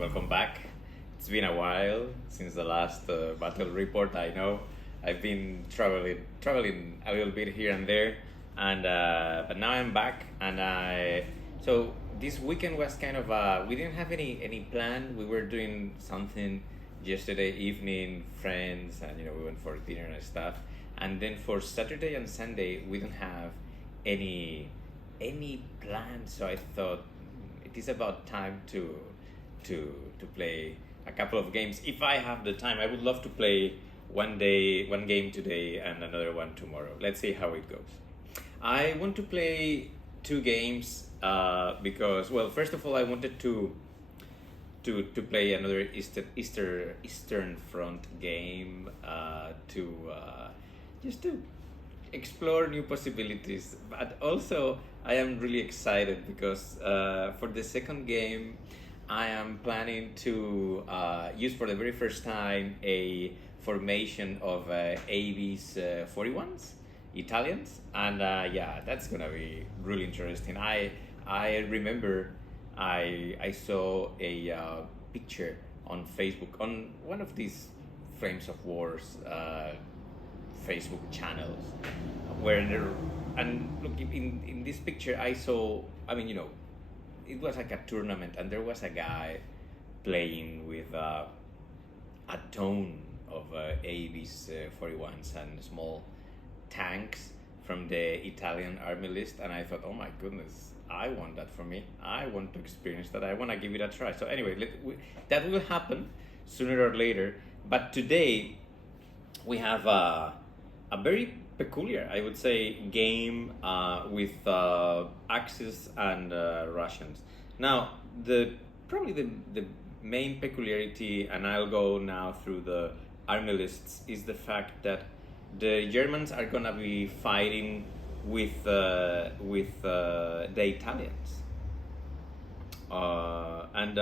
welcome back. It's been a while since the last battle report. I know I've been traveling a little bit here and there, and but now I'm back. And I so this weekend was kind of we didn't have any plan. We were doing something yesterday evening, friends, and we went for dinner and stuff. And then for Saturday and Sunday, we don't have any plan. So I thought it is about time to play a couple of games. If I have the time, I would love to play one game today and another one tomorrow. Let's see how it goes. I want to play two games because, well, first of all, I wanted to play another Eastern Front game to just to explore new possibilities. But also, I am really excited because for the second game, I am planning to use for the very first time a formation of AB's 41s, Italians, and yeah, that's gonna be really interesting. I remember I saw a picture on Facebook on one of these Flames of Wars Facebook channels where and look in this picture I saw, I mean, it was like a tournament and there was a guy playing with a ton of AB's 41s and small tanks from the Italian army list, and I thought, oh my goodness, I want that for me. I want to experience that. I want to give it a try. So anyway, that will happen sooner or later. But today we have a very peculiar, I would say, game with Axis and Russians. Now, probably the main peculiarity, and I'll go now through the army lists, is the fact that the Germans are gonna be fighting with the Italians, and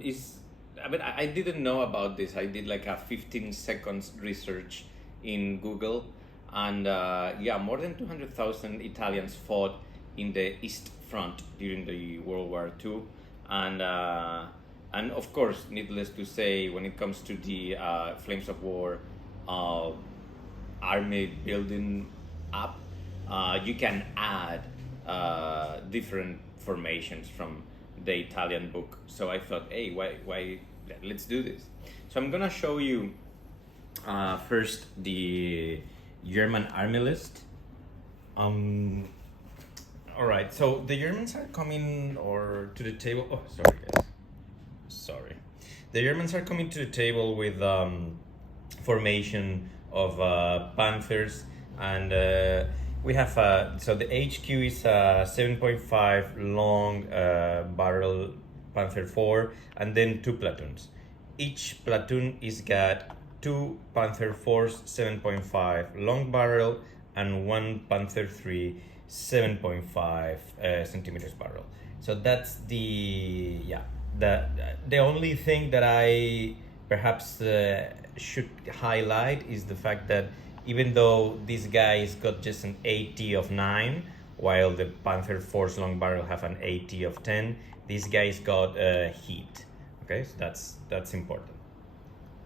is, I mean, I didn't know about this. I did like a 15 seconds research in Google, and yeah, more than 200,000 Italians fought in the East Front during the World War II, and of course, needless to say, when it comes to the Flames of War army building up, you can add different formations from the Italian book. So I thought, hey, why let's do this. So I'm gonna show you first the German army list. All right, so the Germans are coming to the table. Oh, sorry guys, sorry. The Germans are coming to the table with formation of Panthers, and we have so the HQ is a 7.5 long barrel Panther 4, and then 2 platoons. Each platoon is got 2 Panther 4s 7.5 long barrel and 1 Panther 3 7.5 centimeters barrel. So that's the only thing that I perhaps should highlight is the fact that even though this guy's got just an AT of 9, while the Panther 4's long barrel have an AT of 10, this guy's got heat. Okay, so that's important.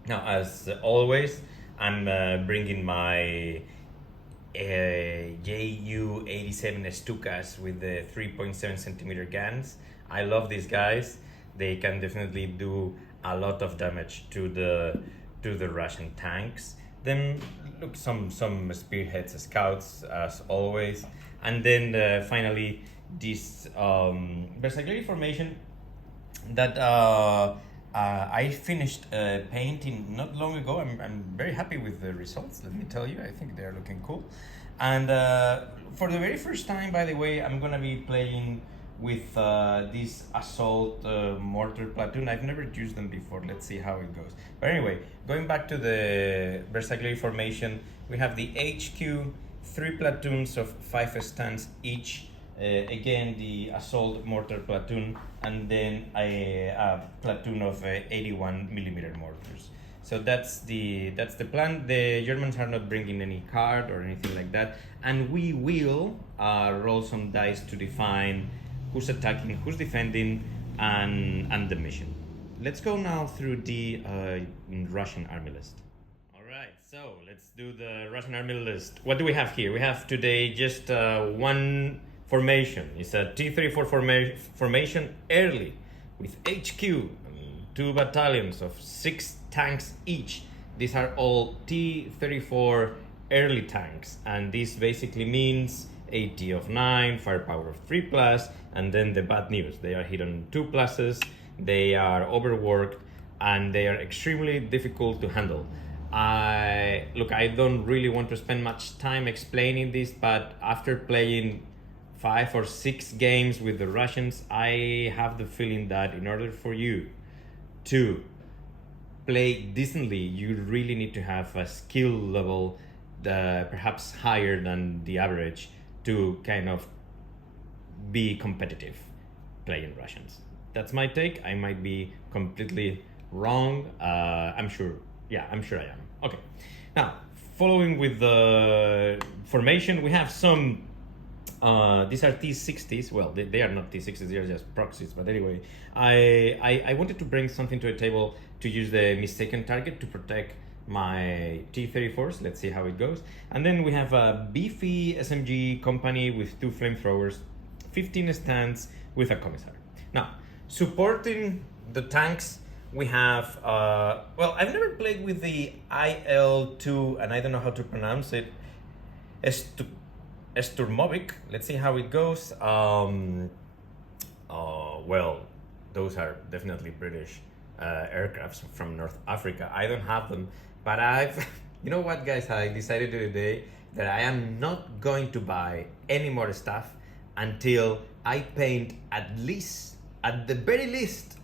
Now, as always, I'm bringing my Ju-87 Stukas with the 3.7 centimeter guns. I love these guys. They can definitely do a lot of damage to the Russian tanks. Then look, some spearheads, scouts as always, and then finally this Versailles formation that I finished painting not long ago. I'm very happy with the results, let me tell you. I think they're looking cool. And for the very first time, by the way, I'm gonna be playing with this assault mortar platoon. I've never used them before. Let's see how it goes. But anyway, going back to the Versailles formation, we have the HQ, 3 platoons of 5 stands each. Again, the assault mortar platoon, and then a platoon of 81 millimeter mortars. So that's the plan. The Germans are not bringing any card or anything like that, and we will roll some dice to define who's attacking, who's defending, and the mission. Let's go now through the Russian army list. All right, so let's do the Russian army list. What do we have here? We have today just one formation. It's a T34 formation early with HQ, and 2 battalions of 6 tanks each. These are all T34 early tanks, and this basically means AT of 9, firepower of 3+, and then the bad news, they are hit on 2+, they are overworked, and they are extremely difficult to handle. I don't really want to spend much time explaining this, but after playing 5 or 6 games with the Russians, I have the feeling that in order for you to play decently, you really need to have a skill level perhaps higher than the average to kind of be competitive playing Russians. That's my take. I might be completely wrong. I'm sure I am. Okay. Now, following with the formation, we have some these are T60s. Well, they are not T60s, they are just proxies. But anyway, I wanted to bring something to the table to use the mistaken target to protect my T34s. Let's see how it goes. And then we have a beefy SMG company with 2 flamethrowers, 15 stands with a commissar. Now, supporting the tanks, we have, I've never played with the IL-2, and I don't know how to pronounce it, Sturmovik. Let's see how it goes. Those are definitely British aircrafts from North Africa. I don't have them, but you know what, guys? I decided today that I am not going to buy any more stuff until I paint at the very least,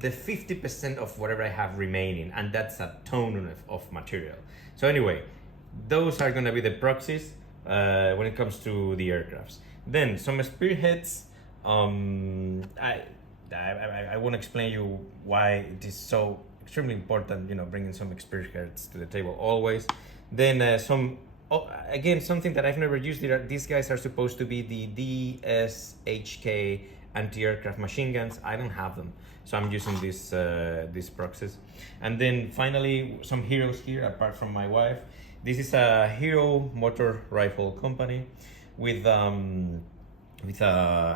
the 50% of whatever I have remaining, and that's a ton of material. So anyway, those are gonna be the proxies when it comes to the aircrafts. Then some spearheads. I won't explain you why it is so extremely important, bringing some spearheads to the table always. Then something that I've never used. These guys are supposed to be the DSHK anti-aircraft machine guns. I don't have them, so I'm using these proxies. And then finally, some heroes here apart from my wife. This is a Hero motor rifle company with a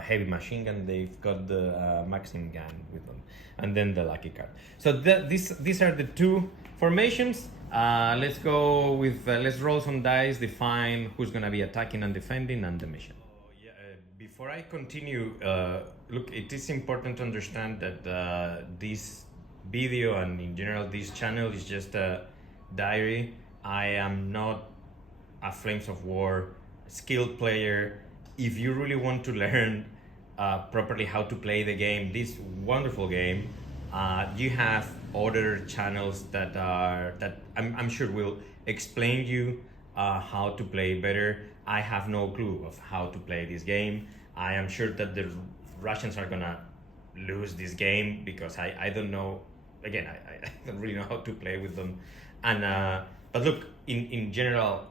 heavy machine gun. They've got the Maxim gun with them, and then the lucky card. So these are the 2 formations. Let's go with let's roll some dice, define who's gonna be attacking and defending, and the mission. Before I continue, look, it is important to understand that this video and in general this channel is just a diary. I am not a Flames of War skilled player. If you really want to learn properly how to play the game, this wonderful game, you have other channels that I'm sure will explain you how to play better. I have no clue of how to play this game. I am sure that the Russians are gonna lose this game because I don't know. Again, I don't really know how to play with them. And but look, in general,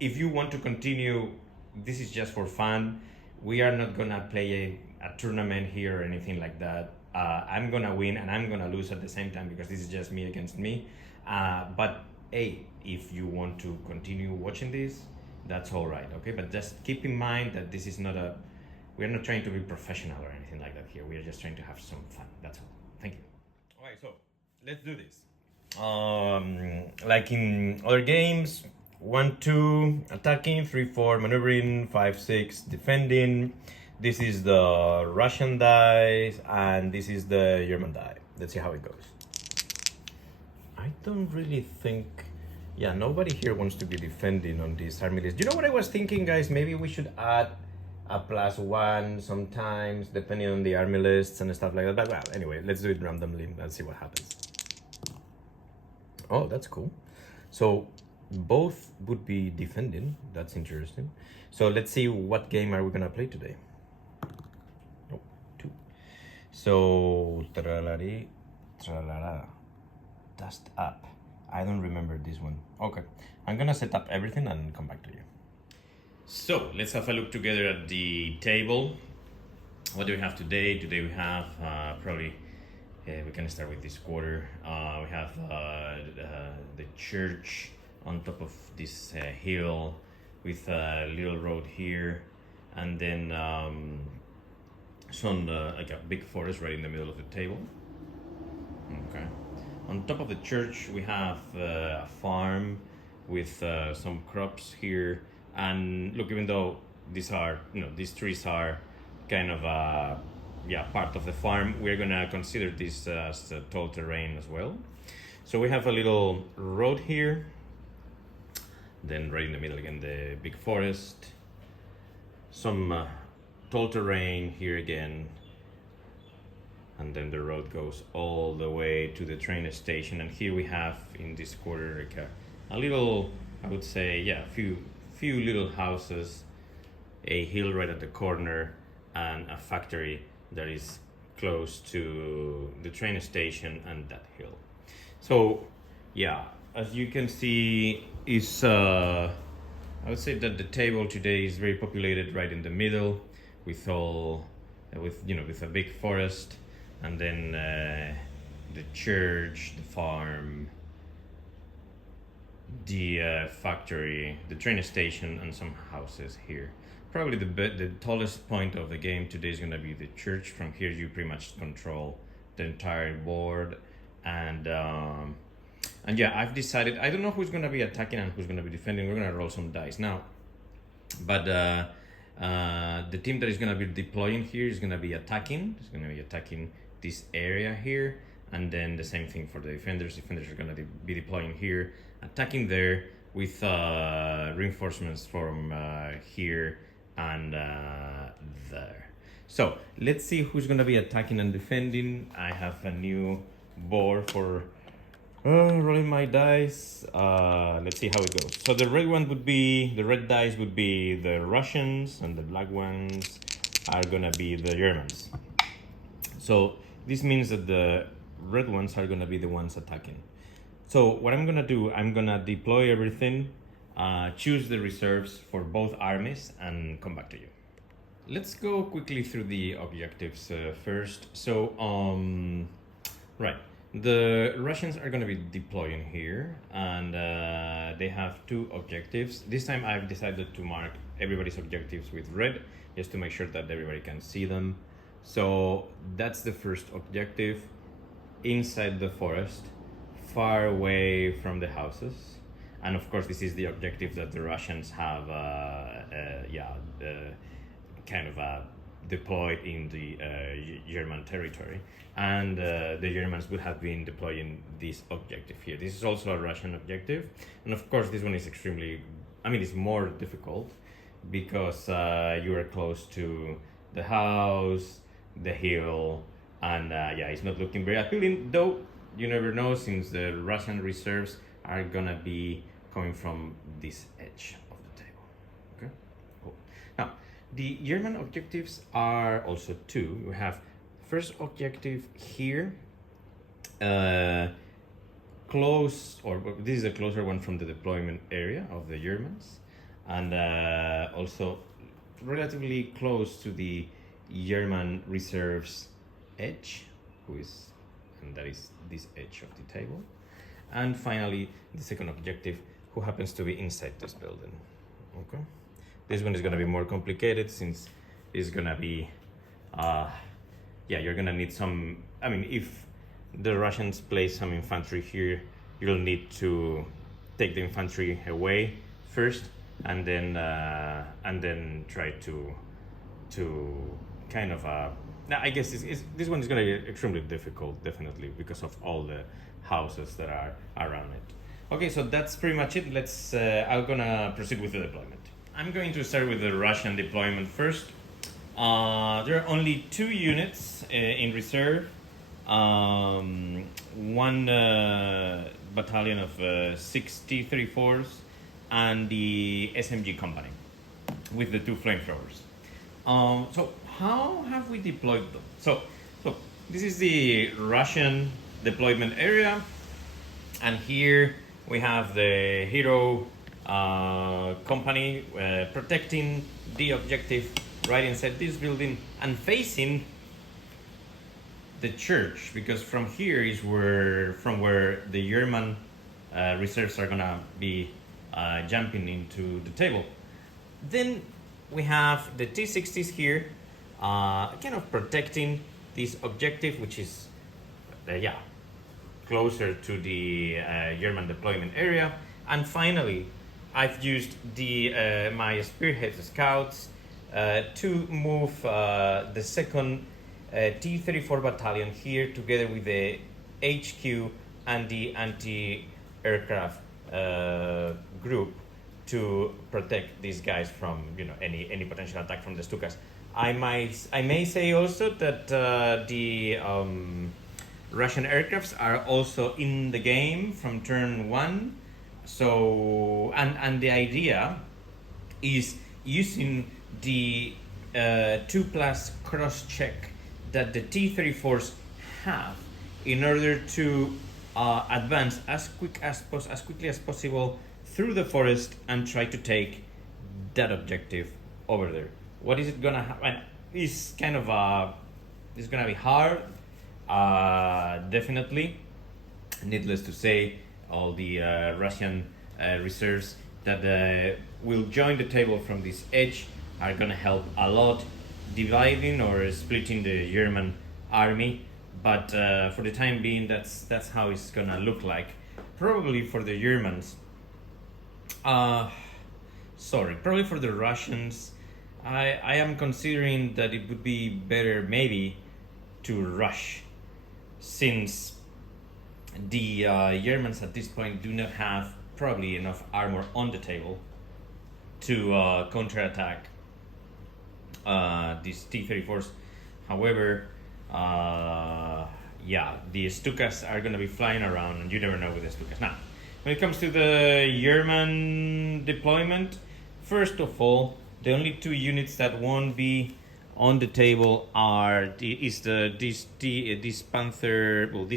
if you want to continue, this is just for fun. We are not gonna play a tournament here or anything like that. I'm gonna win and I'm gonna lose at the same time because this is just me against me. But hey, if you want to continue watching this, that's all right, okay? But just keep in mind that this is not we're not trying to be professional or anything like that here. We are just trying to have some fun, that's all. Thank you. All right, so let's do this. Like in other games, 1-2 attacking, 3-4 maneuvering, 5-6 defending. This is the Russian dice and this is the German die. Let's see how it goes. I don't really think, nobody here wants to be defending on this army list. You know what I was thinking, guys? Maybe we should add a +1 sometimes depending on the army lists and stuff like that. But well, anyway, let's do it randomly and see what happens. Oh, that's cool. So both would be defending. That's interesting. So let's see, what game are we gonna play today? Oh, 2. So tralari, tralara, dust up. I don't remember this one. Okay, I'm gonna set up everything and come back to you. So let's have a look together at the table. what do we have today? Today we have probably, we can start with this quarter. We have the church on top of this hill with a little road here, and then some like a big forest right in the middle of the table. Okay. On top of the church we have a farm with some crops here, and look, even though these are, these trees are kind of part of the farm, we're gonna consider this as tall terrain as well. So we have a little road here, then right in the middle again the big forest, some tall terrain here again, and then the road goes all the way to the train station. And here we have in this quarter like a little, I would say, a few little houses, a hill right at the corner, and a factory that is close to the train station and that hill. So yeah, as you can see, is I would say that the table today is very populated right in the middle with all with a big forest, and then the church, the farm, the factory, the train station, and some houses here. Probably the tallest point of the game today is going to be the church. From here you pretty much control the entire board, and yeah, I've decided, I don't know who's going to be attacking and who's going to be defending. We're going to roll some dice now, but the team that is going to be deploying here is going to be attacking. It's going to be attacking this area here, and then the same thing for the defenders. Defenders are going to be deploying here, attacking there, with reinforcements from here and there. So let's see who's going to be attacking and defending. I have a new board for rolling my dice. Let's see how it goes. So the red dice would be the Russians, and the black ones are gonna be the Germans. So this means that the red ones are gonna be the ones attacking. So what I'm gonna do, I'm gonna deploy everything, choose the reserves for both armies, and come back to you. Let's go quickly through the objectives first. So right, the Russians are going to be deploying here, and they have two objectives. This time I've decided to mark everybody's objectives with red, just to make sure that everybody can see them. So that's the first objective, inside the forest, far away from the houses. And of course this is the objective that the Russians have kind of deployed in the German territory, and the Germans would have been deploying this objective here. This is also a Russian objective, and of course this one is it's more difficult because you are close to the house, the hill, and it's not looking very appealing, though you never know, since the Russian reserves are gonna be coming from this edge of the table. Okay, cool. Now the German objectives are also two. We have first objective here, close, or this is a closer one from the deployment area of the Germans, and also relatively close to the German reserves edge, and that is this edge of the table. And finally, the second objective, who happens to be inside this building. Okay. This one is going to be more complicated, since it's going to be, you're going to need some, if the Russians place some infantry here, you'll need to take the infantry away first, and then try to kind of, I guess this one is going to be extremely difficult, definitely, because of all the houses that are around it. Okay, so that's pretty much it. I'm going to proceed with the deployment. I'm going to start with the Russian deployment first. There are only 2 units in reserve. One battalion of 6 T34s and the SMG company with the 2 flamethrowers. So how have we deployed them? So look, this is the Russian deployment area, and here we have the hero company protecting the objective right inside this building and facing the church, because from here is where the German reserves are gonna be jumping into the table. Then we have the T60s here, kind of protecting this objective, which is closer to the German deployment area. And finally, I've used the my Spearhead Scouts to move the second T34 battalion here together with the HQ and the anti-aircraft group to protect these guys from any potential attack from the Stukas. I may say also that the Russian aircrafts are also in the game from turn 1. So and the idea is using the 2+ cross check that the T34s have in order to advance as quickly as possible through the forest and try to take that objective over there. What is it gonna happen? It's kind of it's gonna be hard, definitely. Needless to say, all the Russian reserves that will join the table from this edge are gonna help a lot dividing or splitting the German army, but for the time being that's how it's gonna look like. Probably for the Germans, probably for the Russians, I am considering that it would be better maybe to rush, since the Germans at this point do not have probably enough armor on the table to counterattack these T34s. However, the Stukas are going to be flying around, and you never know with the Stukas. Now, when it comes to the German deployment, first of all, the only 2 units that won't be on the table are this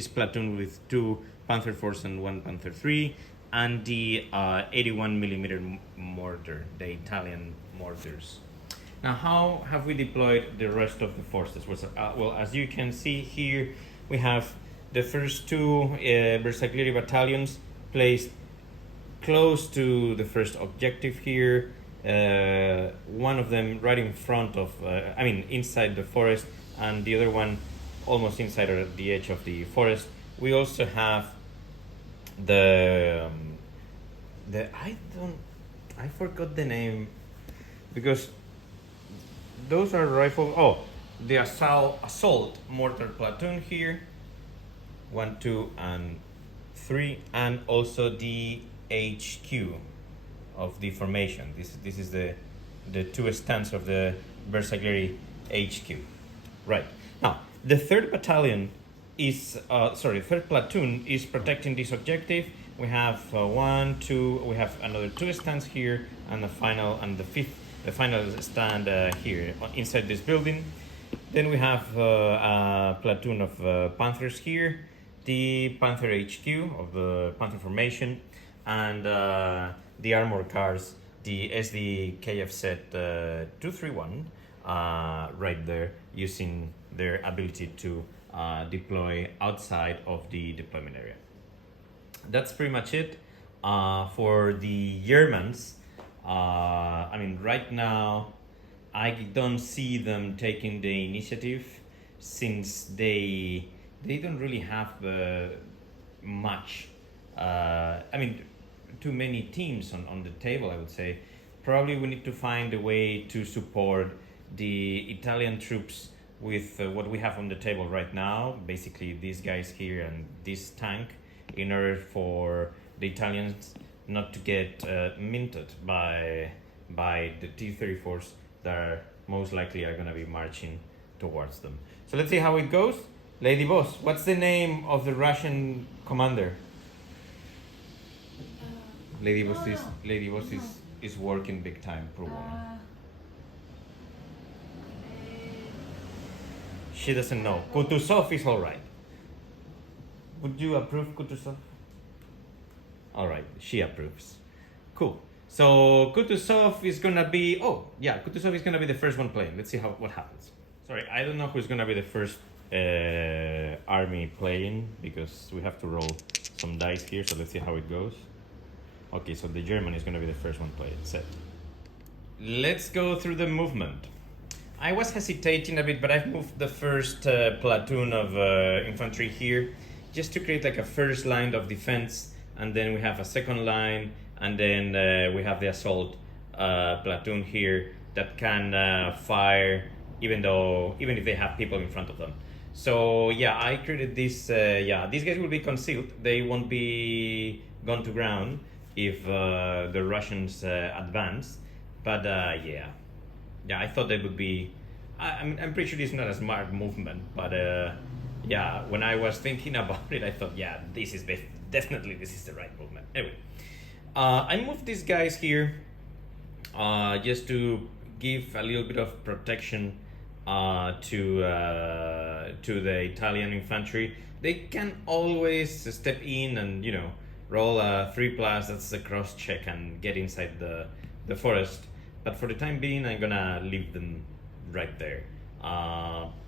platoon with 2 Panther 4s and 1 Panther 3, and the 81mm mortar, the Italian mortars. Now, how have we deployed the rest of the forces? Well, as you can see here, we have the first 2 Bersaglieri battalions placed close to the first objective here. One of them right in front of, inside the forest, and the other one almost inside the edge of the forest. We also have I forgot the name, because those are rifle. Oh, the assault mortar platoon here, 1, 2, and 3, and also the HQ of the formation. This is the 2 stands of the Bersaglieri HQ. Right. Now, the third platoon is protecting this objective. We have 1, 2. We have another 2 stands here, and the final stand here inside this building. Then we have a platoon of Panthers here, the Panther HQ of the Panther formation, and the armor cars, the SDKFZ 231, right there, using their ability to deploy outside of the deployment area. That's pretty much it. For the Germans, right now, I don't see them taking the initiative, since they don't really have much. Too many teams on the table, I would say. Probably we need to find a way to support the Italian troops with what we have on the table right now, basically these guys here and this tank, in order for the Italians not to get minted by the T34s that are most likely are going to be marching towards them. So let's see how it goes. Lady Boss, what's the name of the Russian commander? Lady Boss is working big time, poor woman. She doesn't know. Kutuzov is all right. Would you approve Kutuzov? All right, she approves. Cool. So Kutuzov is gonna be. Oh yeah, Kutuzov is gonna be the first one playing. Let's see what happens. Sorry, I don't know who's gonna be the first army playing because we have to roll some dice here. So let's see how it goes. Okay, so the German is gonna be the first one playing. Set. Let's go through the movement. I was hesitating a bit, but I've moved the first platoon of infantry here just to create like a first line of defense, and then we have a second line, and then we have the assault platoon here that can fire even if they have people in front of them. So yeah, I created this. These guys will be concealed. They won't be gone to ground if the Russians advance. But yeah, I thought they would be. I'm pretty sure it's not a smart movement, but yeah, when I was thinking about it, I thought, yeah, this is definitely the right movement. Anyway, I moved these guys here just to give a little bit of protection to the Italian infantry. They can always step in and roll a 3+. That's a cross check and get inside the forest. But for the time being, I'm gonna leave them right there.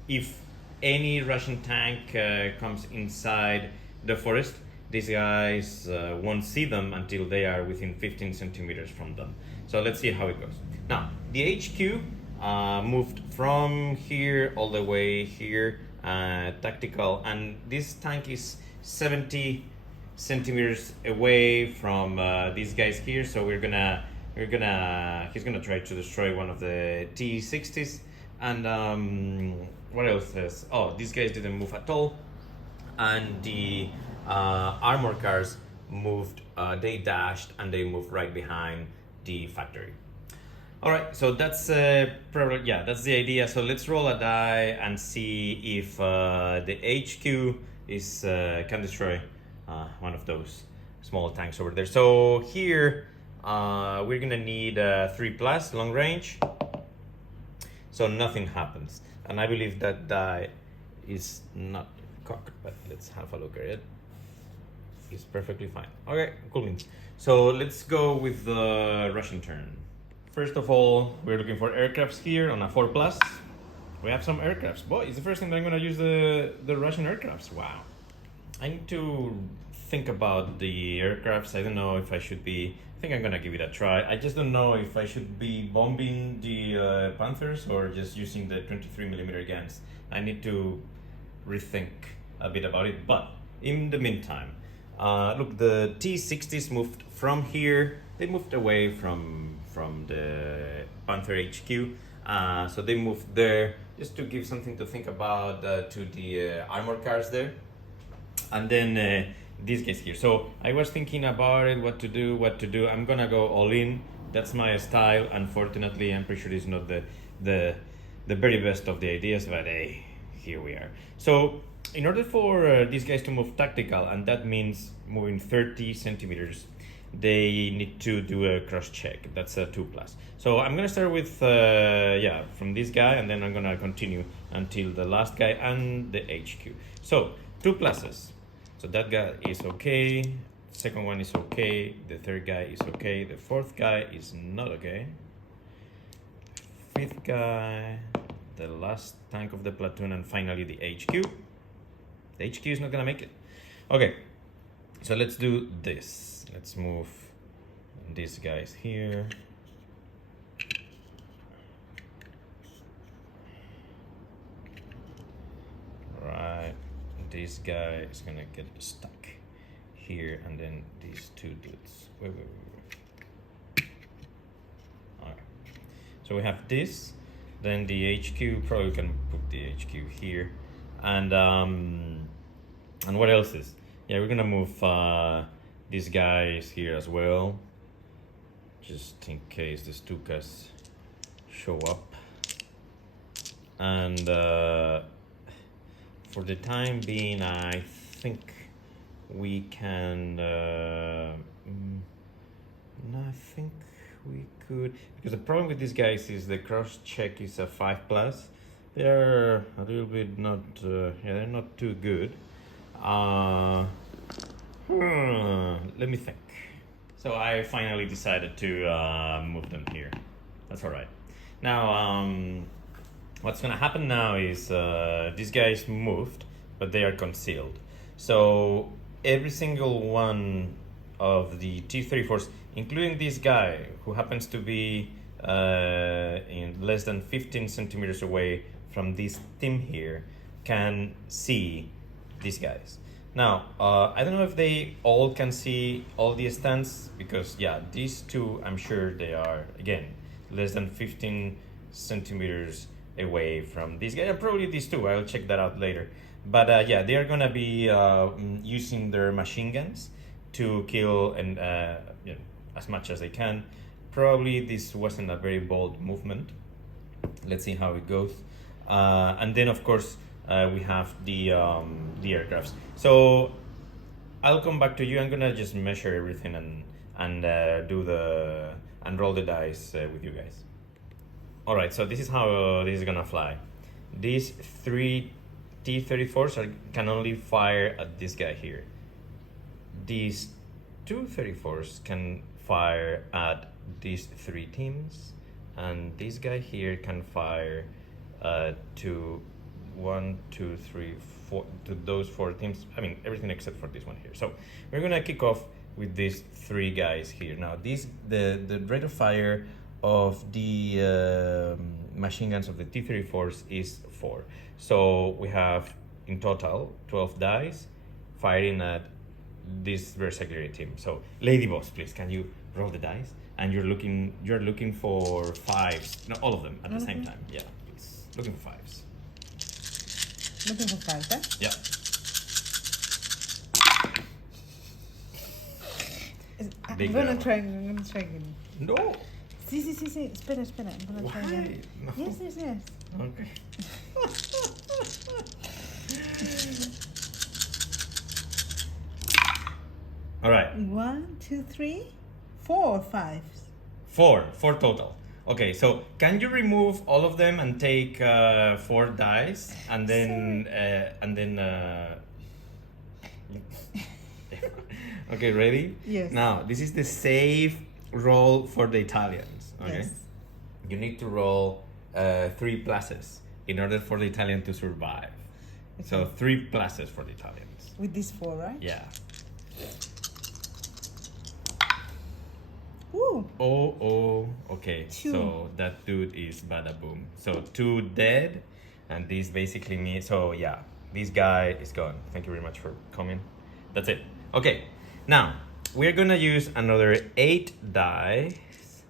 If any Russian tank comes inside the forest, these guys won't see them until they are within 15 centimeters from them. So let's see how it goes. Now, the HQ moved from here all the way here, tactical, and this tank is 70 centimeters away from these guys here. So he's gonna try to destroy one of the T60s. And what else is? Oh, these guys didn't move at all, and the armor cars moved. They dashed and they moved right behind the factory. All right, so that's that's the idea. So let's roll a die and see if the HQ is can destroy one of those small tanks over there. So here we're gonna need 3+ long range. So nothing happens, and I believe that die is not cocked, but let's have a look at it. It's perfectly fine. Okay, cool beans. So let's go with the Russian turn. First of all, we're looking for aircrafts here on a 4+. We have some aircrafts. Boy, it's the first time that I'm gonna use the Russian aircrafts. Wow. I need to think about the aircrafts. I don't know if I should be. I think I'm gonna give it a try. I just don't know if I should be bombing the Panthers or just using the 23mm guns. I need to rethink a bit about it. But in the meantime, look, the T60s moved from here. They moved away from the Panther HQ. So they moved there just to give something to think about to the armor cars there. And then these guys here. So I was thinking about it, what to do. I'm gonna go all in. That's my style. Unfortunately, I'm pretty sure it's not the very best of the ideas, but hey, here we are. So in order for these guys to move tactical, and that means moving 30 centimeters, they need to do a cross check. That's a 2+. So I'm gonna start with from this guy, and then I'm gonna continue until the last guy and the HQ. So 2+. So that guy is okay. Second one is okay. The third guy is okay. The fourth guy is not okay. Fifth guy, the last tank of the platoon, and finally the HQ. The HQ is not gonna make it. Okay, so let's do this. Let's move these guys here. Right, this guy is gonna get stuck here, and then these two dudes. Wait. All right, so we have this. Then the HQ, probably can put the HQ here, and what else is? Yeah, we're gonna move these guys here as well, just in case the Stukas show up. And for the time being, I think we can. I think we could, because the problem with these guys is the cross check is a 5+. They're a little bit not. They're not too good. Let me think. So I finally decided to move them here. That's all right. Now, what's gonna happen now is these guys moved, but they are concealed. So every single one of the T34s, including this guy who happens to be in less than 15 centimeters away from this team here, can see these guys. Now, I don't know if they all can see all the stands, because yeah, these two, I'm sure they are, again, less than 15 centimeters away from this guy, and probably these two, I'll check that out later. But yeah, they are gonna be using their machine guns to kill and you know, as much as they can. Probably this wasn't a very bold movement. Let's see how it goes. And then of course, we have the aircrafts. So I'll come back to you. I'm gonna just measure everything and roll the dice with you guys. All right. So this is how this is gonna fly. These 3 T34s can only fire at this guy here. These 2 34s can fire at these 3 teams, and this guy here can fire to 1, 2, 3, 4 to those 4 teams. I mean everything except for this one here. So we're gonna kick off with these 3 guys here. Now the rate of fire of the machine guns of the T34s is 4. So we have in total 12 dice firing at this Berserker team. So Lady Boss, please, can you roll the dice? And you're looking for 5s, no, all of them at the same time. Yeah, please. Looking for 5s. Looking for 5, eh? Yeah. I'm gonna try again. No. Sí. Espera. I'm gonna try again. No. Yes. Okay. All right. 1, 2, 3, 4, 5. 4 total. Okay, so can you remove all of them and take 4 dice and then okay, ready? Yes. Now this is the safe roll for the Italians. Okay. Yes. You need to roll 3 pluses in order for the Italian to survive. Okay. So 3 pluses for the Italians. With these 4, right? Yeah. Ooh. Oh, okay. 2. So that dude is bada boom. So 2 dead, and this basically means, so yeah, this guy is gone. Thank you very much for coming. That's it. Okay, now we're gonna use another 8 dice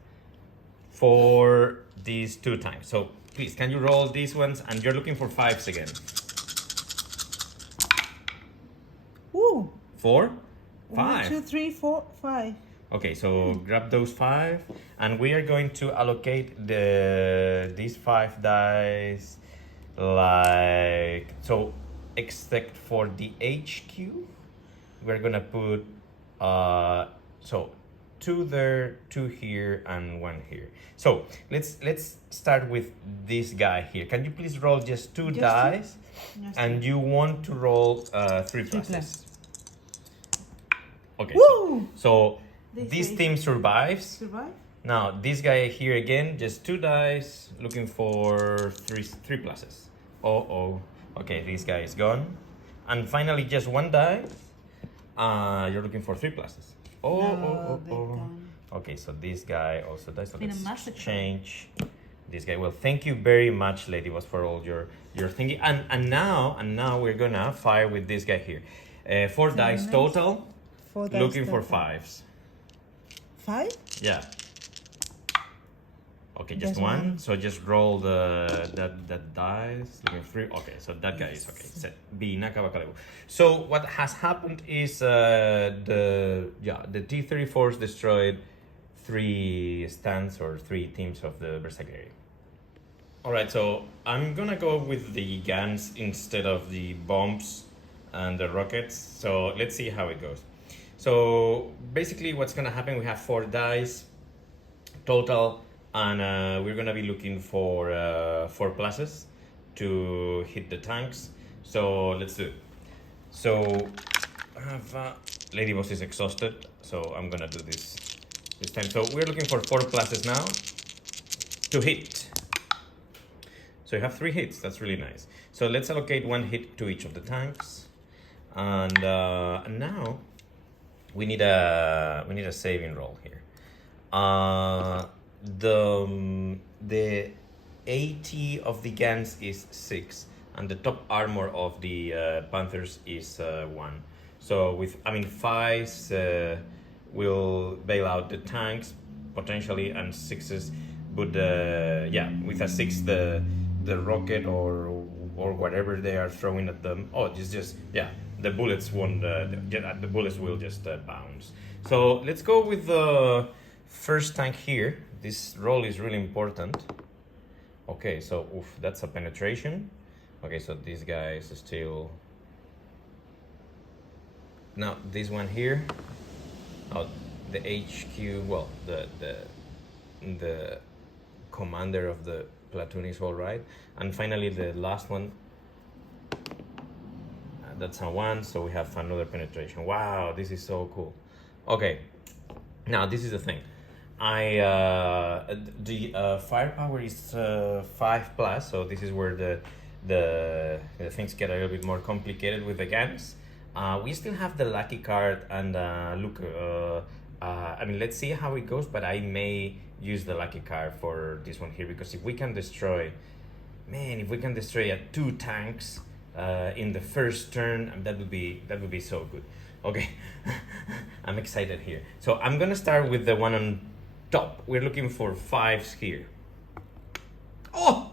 for these 2 times. So please, can you roll these ones? And you're looking for 5s again. Ooh. 4? 1, 5. 2, 3, 4, 5. Okay, so grab those 5, and we are going to allocate these 5 dice like so. Except for the HQ, we're gonna put so 2 there, 2 here, and 1 here. So let's start with this guy here. Can you please roll just 2 dice, and you want to roll 3 pluses? Okay. Woo! So this team survives. Survive? Now this guy here again, just 2 dice, looking for 3 pluses. Oh. Okay, this guy is gone. And finally, just 1 dice. You're looking for 3 pluses. Oh. Okay, so this guy also dies. So let's change this guy. Well, thank you very much, Lady Boss, for all your thinking. And now we're gonna fire with this guy here. 4 dice total. 4 dice looking total. for 5s. 5? Yeah. Okay, just Just 1. one. So just roll that dice. Looking 3. Okay, so that guy is okay. Set. So what has happened is the T34s destroyed 3 stands or 3 teams of the Berserker. All right, so I'm gonna go with the guns instead of the bombs and the rockets. So let's see how it goes. So basically, what's gonna happen? We have 4 dice total. And we're gonna be looking for 4 pluses to hit the tanks. So let's do it. So I have Lady Boss is exhausted, so I'm gonna do this time. So we're looking for 4 pluses now to hit. So you have 3 hits, that's really nice. So let's allocate 1 hit to each of the tanks. And now we need a saving roll here. The AT of the guns is 6, and the top armor of the Panthers is 1. So with 5s will bail out the tanks potentially, and 6s would with a 6 the rocket or whatever they are throwing at them. Oh, it's just the bullets won't. The bullets will just bounce. So let's go with the first tank here. This roll is really important. Okay, so that's a penetration. Okay, so this guy is still. Now this one here. Oh, the HQ. Well, the commander of the platoon is all right, and finally the last one. That's a 1, so we have another penetration. Wow, this is so cool. Okay, now this is the thing. The firepower is 5 plus, so this is where the things get a little bit more complicated with the guns. We still have the lucky card, and look, let's see how it goes, but I may use the lucky card for this one here, because if we can destroy 2 tanks in the first turn, that would be so good. Okay, I'm excited here. So I'm gonna start with the one on top. We're looking for 5s here. Oh,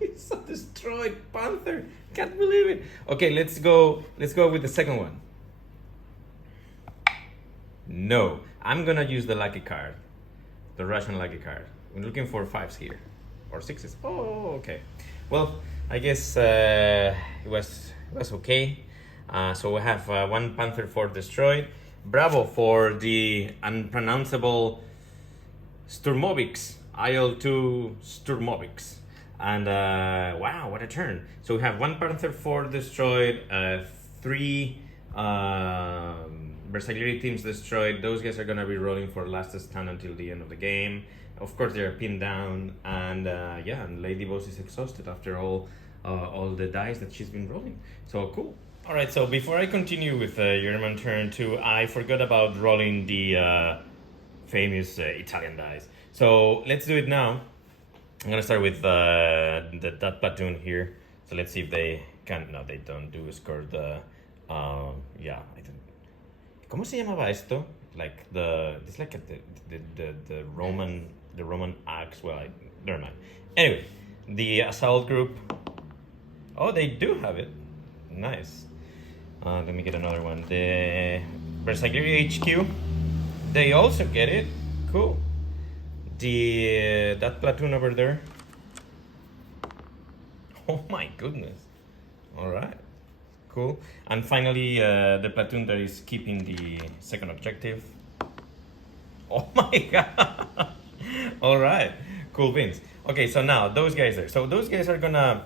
it's a destroyed Panther. Can't believe it. Okay, let's go with the second one. No, I'm gonna use the lucky card, the Russian lucky card. We're looking for 5s here, or 6s. Oh, okay. Well, I guess it was okay. So we have 1 Panther 4 destroyed. Bravo for the unpronounceable Sturmoviks, IL-2 Sturmoviks. And wow, what a turn. So we have 1 Panther 4 destroyed, 3 Bersaglieri teams destroyed. Those guys are gonna be rolling for last stand until the end of the game. Of course, they're pinned down, and and Lady Boss is exhausted after all the dice that she's been rolling. So cool. All right, so before I continue with German turn 2, I forgot about rolling the famous Italian dice. So let's do it now. I'm gonna start with that platoon here. So let's see if they can. No, they don't do score the. I don't. ¿Cómo se llamaba esto? Like it's like the Roman axe. Well, never mind. Anyway, the assault group. Oh, they do have it. Nice. Let me get another one. The Bersaglieri HQ. They also get it. Cool. That platoon over there. Oh my goodness. All right. Cool. And finally, the platoon that is keeping the second objective. Oh my god. All right. Cool beans. Okay, so now those guys there. So those guys are gonna.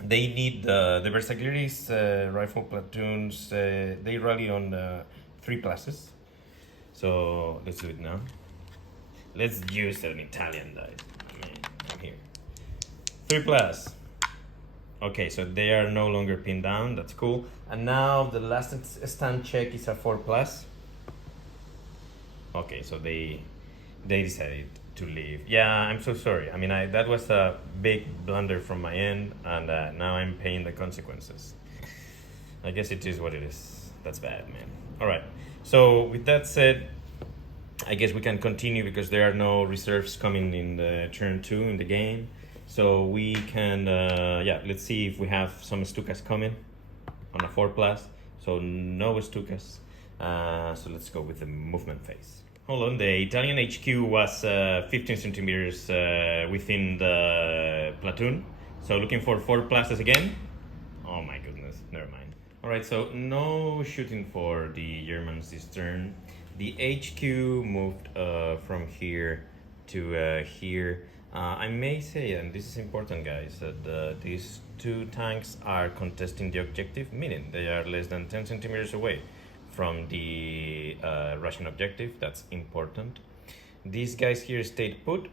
They need the Bersaglieri's rifle platoons. They rally on 3 pluses. So let's do it now. Let's use an Italian die. I'm here. 3 plus. Okay, so they are no longer pinned down. That's cool. And now the last stand check is a 4 plus. Okay, so they decided to leave. Yeah, I'm so sorry. I mean, that was a big blunder from my end, and now I'm paying the consequences. I guess it is what it is. That's bad, man. All right. So with that said, I guess we can continue because there are no reserves coming in the turn 2 in the game. So we can, let's see if we have some Stukas coming on a 4 plus. So no Stukas. So let's go with the movement phase. Hold on, the Italian HQ was 15 centimeters within the platoon. So looking for 4 pluses again. Oh my goodness, never mind. All right, so no shooting for the Germans this turn. The HQ moved from here to here. I may say, and this is important, guys, that these 2 tanks are contesting the objective, meaning they are less than 10 centimeters away. from the Russian objective. That's important. These guys here stayed put,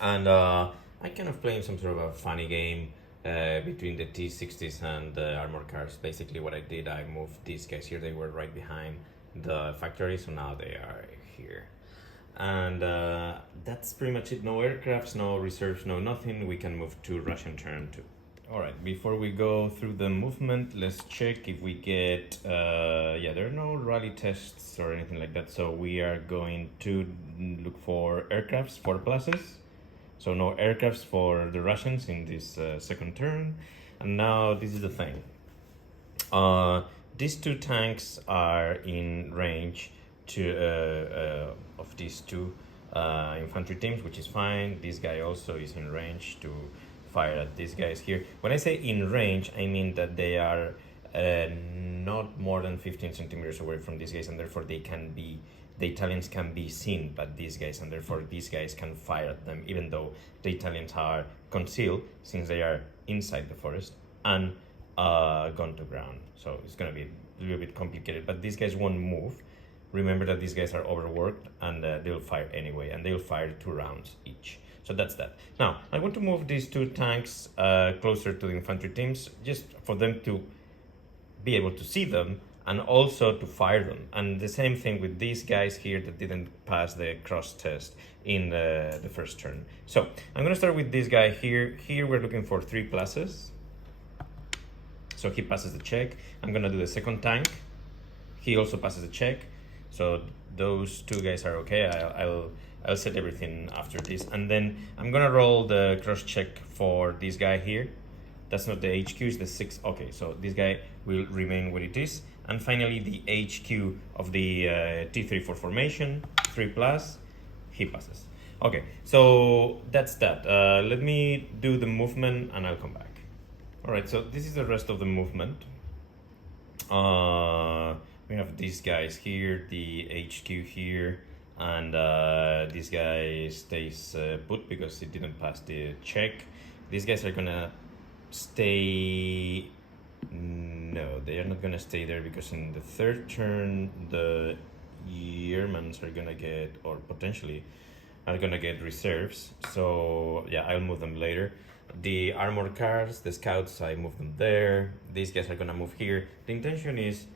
and I kind of playing some sort of a funny game between the T60s and the armor cars. Basically what I did, I moved these guys here. They were right behind the factory, so now they are here. And that's pretty much it. No aircrafts, no reserves, no nothing. We can move to Russian turn 2. Alright, before we go through the movement, let's check if we get, yeah, there are no rally tests or anything like that, so we are going to look for aircrafts, 4 pluses, so no aircrafts for the Russians in this second turn. And now this is the thing, these 2 tanks are in range to of these 2 infantry teams, which is fine. This guy also is in range to fire at these guys here. When I say in range, I mean that they are not more than 15 centimeters away from these guys, and therefore they can be, the Italians can be seen by these guys, and therefore these guys can fire at them, even though the Italians are concealed since they are inside the forest and gone to ground. So it's gonna be a little bit complicated, but these guys won't move. Remember that these guys are overworked, and they'll fire anyway, and they'll fire 2 rounds each. So that's that. Now, I want to move these 2 tanks closer to the infantry teams, just for them to be able to see them and also to fire them. And the same thing with these guys here that didn't pass the cross test in the first turn. So I'm going to start with this guy here. Here we're looking for 3 pluses. So he passes the check. I'm going to do the second tank. He also passes the check. So those 2 guys are okay. I'll set everything after this, and then I'm gonna roll the cross check for this guy here. That's not the HQ, it's the 6. Okay, so this guy will remain where it is. And finally, the HQ of the T34 formation, 3 plus, he passes. Okay, so that's that. Let me do the movement and I'll come back. All right, so this is the rest of the movement. We have these guys here, the HQ here, and this guy stays put because he didn't pass the check. These guys are gonna stay, no, they are not gonna stay there because in the third turn the Germans are gonna get, or potentially are gonna get reserves. So yeah, I'll move them later. The armor cars, the scouts, I move them there. These guys are gonna move here. The intention is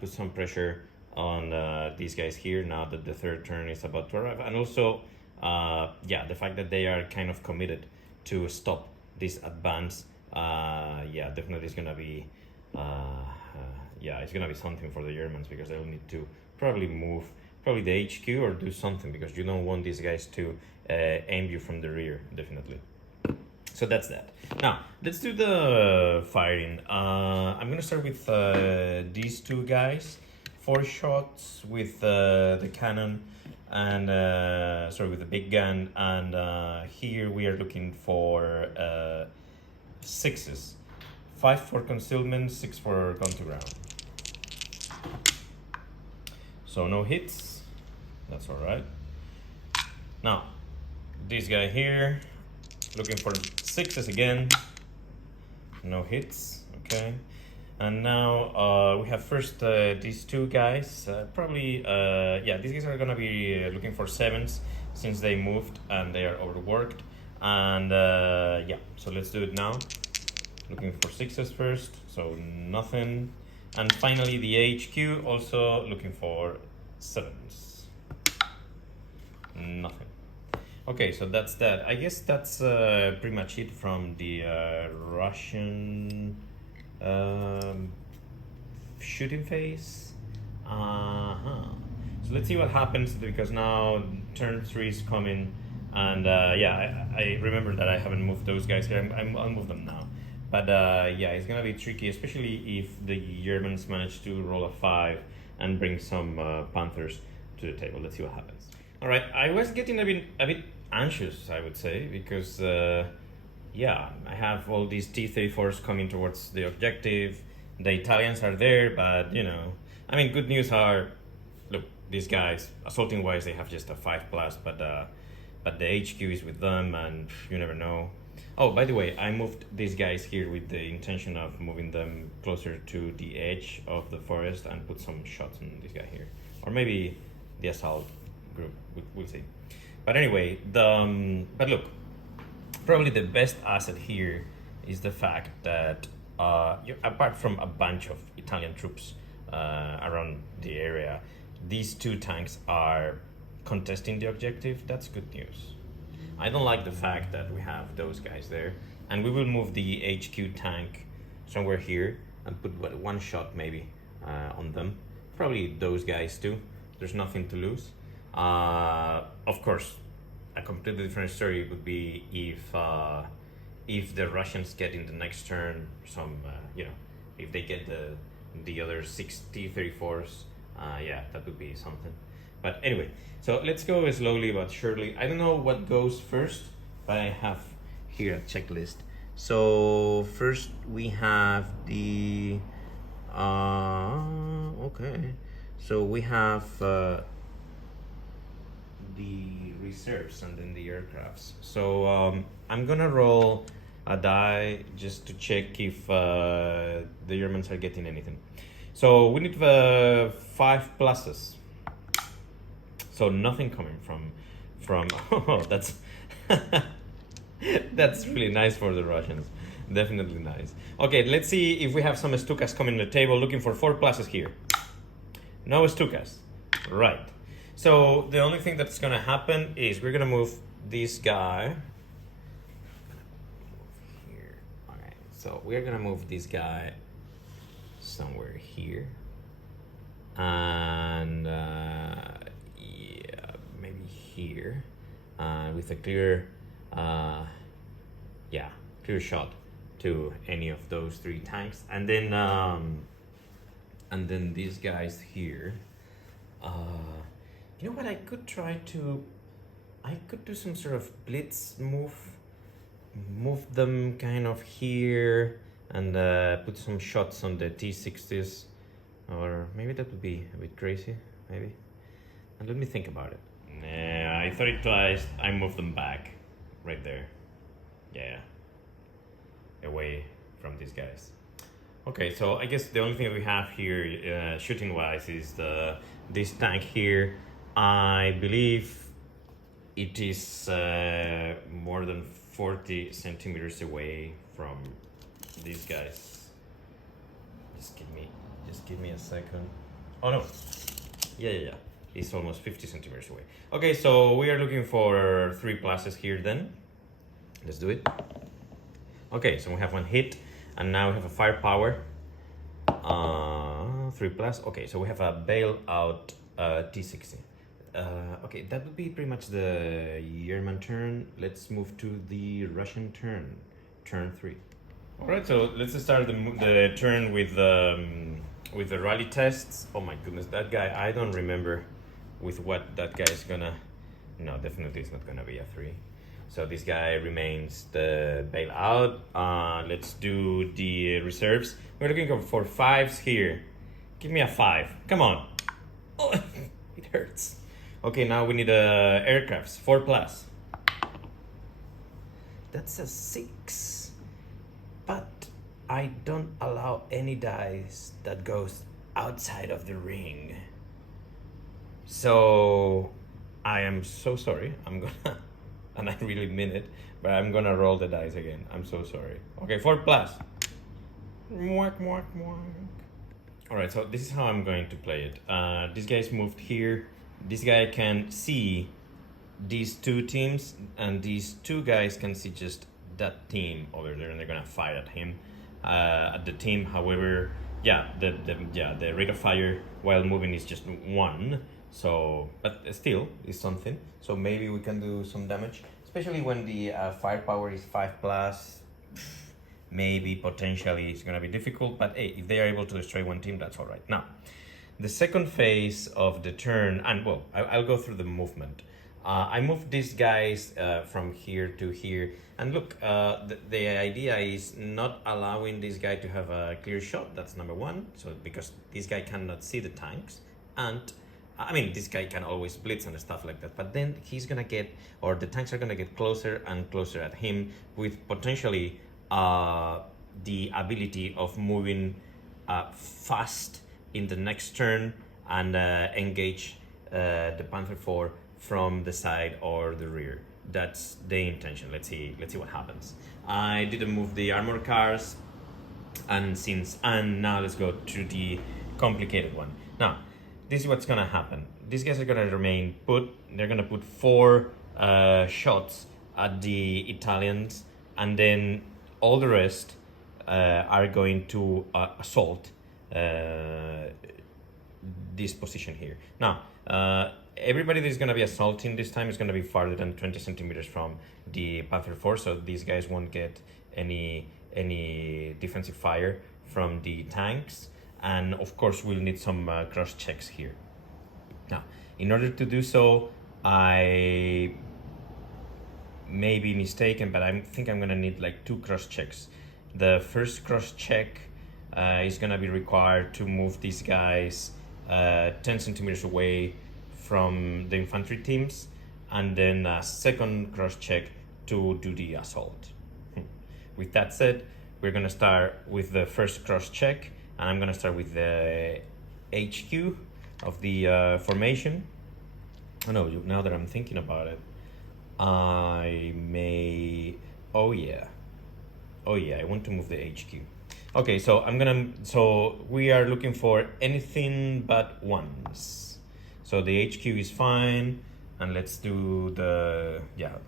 put some pressure on these guys here now that the third turn is about to arrive, and also yeah, the fact that they are kind of committed to stop this advance, yeah, definitely is gonna be yeah, it's gonna be something for the Germans, because they'll need to probably move the HQ or do something, because you don't want these guys to aim you from the rear, definitely. So that's that. Now let's do the firing. I'm gonna start with these 2 guys. 4 shots with the cannon, and sorry, with the big gun, and here we are looking for 6s. 5 for concealment, 6 for gun to ground. So no hits, that's all right. Now this guy here looking for 6s again, no hits, okay. And now we have first these 2 guys, probably, yeah, these guys are gonna be looking for 7s since they moved and they are overworked. And yeah, so let's do it now. Looking for 6s first, so nothing. And finally the HQ also looking for 7s, nothing. Okay, so that's that. I guess that's pretty much it from the Russian shooting phase. So let's see what happens, because now turn 3 is coming, and yeah, I remember that I haven't moved those guys here. I'll move them now, but yeah, it's gonna be tricky, especially if the Germans manage to roll a 5 and bring some Panthers to the table. Let's see what happens. All right, I was getting a bit anxious, I would say, because yeah, I have all these T34s coming towards the objective. The Italians are there, but you know, I mean, good news are, look, these guys, assaulting wise, they have just a 5 plus, but the HQ is with them, and you never know. Oh, by the way, I moved these guys here with the intention of moving them closer to the edge of the forest and put some shots on this guy here. Or maybe the assault group, we'll see. But anyway, but look, probably the best asset here is the fact that apart from a bunch of Italian troops around the area, these two tanks are contesting the objective. That's good news. I don't like the fact that we have those guys there, and we will move the HQ tank somewhere here and put one shot maybe on them. Probably those guys too. There's nothing to lose. Of course, a completely different story would be if the Russians get in the next turn some, if they get the other 6 T34s, yeah, that would be something. But anyway, so let's go slowly but surely. I don't know what goes first, but I have here a checklist. So first we have the okay. So we have the reserves and then the aircrafts. So I'm gonna roll a die just to check if the Germans are getting anything. So we need 5 pluses. So nothing coming from oh, that's that's really nice for the Russians. Definitely nice. Okay, let's see if we have some Stukas coming to the table. Looking for 4 pluses here. No Stukas. Right. So the only thing that's gonna happen is we're gonna move this guy. Here. Okay. So we're gonna move this guy somewhere here. And maybe here with a clear clear shot to any of those 3 tanks, and then these guys here. You know what, I could do some sort of blitz move them kind of here and put some shots on the T60s. Or maybe that would be a bit crazy, maybe. And let me think about it. Nah, I thought it twice. I moved them back, right there. Yeah, away from these guys. Okay, so I guess the only thing we have here, shooting-wise, is this tank here. I believe it is more than 40 centimeters away from these guys. Just give me a second. Oh no. Yeah. It's almost 50 centimeters away. Okay, so we are looking for 3 pluses here then. Let's do it. Okay, so we have 1 hit, and now we have a firepower. 3 plus. Okay, so we have a bailout T60. Okay, that would be pretty much the German turn. Let's move to the Russian turn. Turn 3. All right, so let's start the turn with the rally tests. Oh my goodness, that guy, I don't remember with what that guy is gonna. No, definitely it's not gonna be a 3. So this guy remains the bailout. Let's do the reserves. We're looking for 5s here. Give me a 5. Come on. Oh, it hurts. Okay, now we need aircrafts. 4 plus. That's a 6. But I don't allow any dice that goes outside of the ring. So I am so sorry. I'm gonna, and I really mean it, but I'm gonna roll the dice again. I'm so sorry. Okay, 4 plus. All right, so this is how I'm going to play it. This guy's moved here. This guy can see these 2 teams, and these 2 guys can see just that team over there, and they're gonna fire at him, at the team. However, the rate of fire while moving is just 1. So, but still is something. So maybe we can do some damage, especially when the firepower is 5 plus. Maybe potentially it's gonna be difficult, but hey, if they are able to destroy 1 team, that's all right. Now, the second phase of the turn, and well, I'll go through the movement. I moved these guys from here to here, and look, the idea is not allowing this guy to have a clear shot. That's number 1. So because this guy cannot see the tanks, and I mean, this guy can always blitz and stuff like that, but then he's gonna get, or the tanks are gonna get closer and closer at him with potentially the ability of moving fast in the next turn and engage the Panther 4 from the side or the rear. That's the intention. Let's see what happens. I didn't move the armor cars, and now let's go to the complicated one. Now, this is what's gonna happen. These guys are gonna remain put. They're gonna put 4 shots at the Italians, and then all the rest are going to assault this position here. Now, everybody that is gonna be assaulting this time is gonna be farther than 20 centimeters from the Panther 4, so these guys won't get any defensive fire from the tanks. And of course, we'll need some cross checks here. Now, in order to do so, I may be mistaken, but I think I'm gonna need like 2 cross checks. The first cross check is gonna be required to move these guys 10 centimeters away from the infantry teams, and then a second cross check to do the assault. With that said, we're gonna start with the first cross check, and I'm gonna start with the HQ of the formation. Oh no, now that I'm thinking about it, I may, oh yeah, I want to move the HQ. Okay, so we are looking for anything but ones. So the HQ is fine, and let's do the,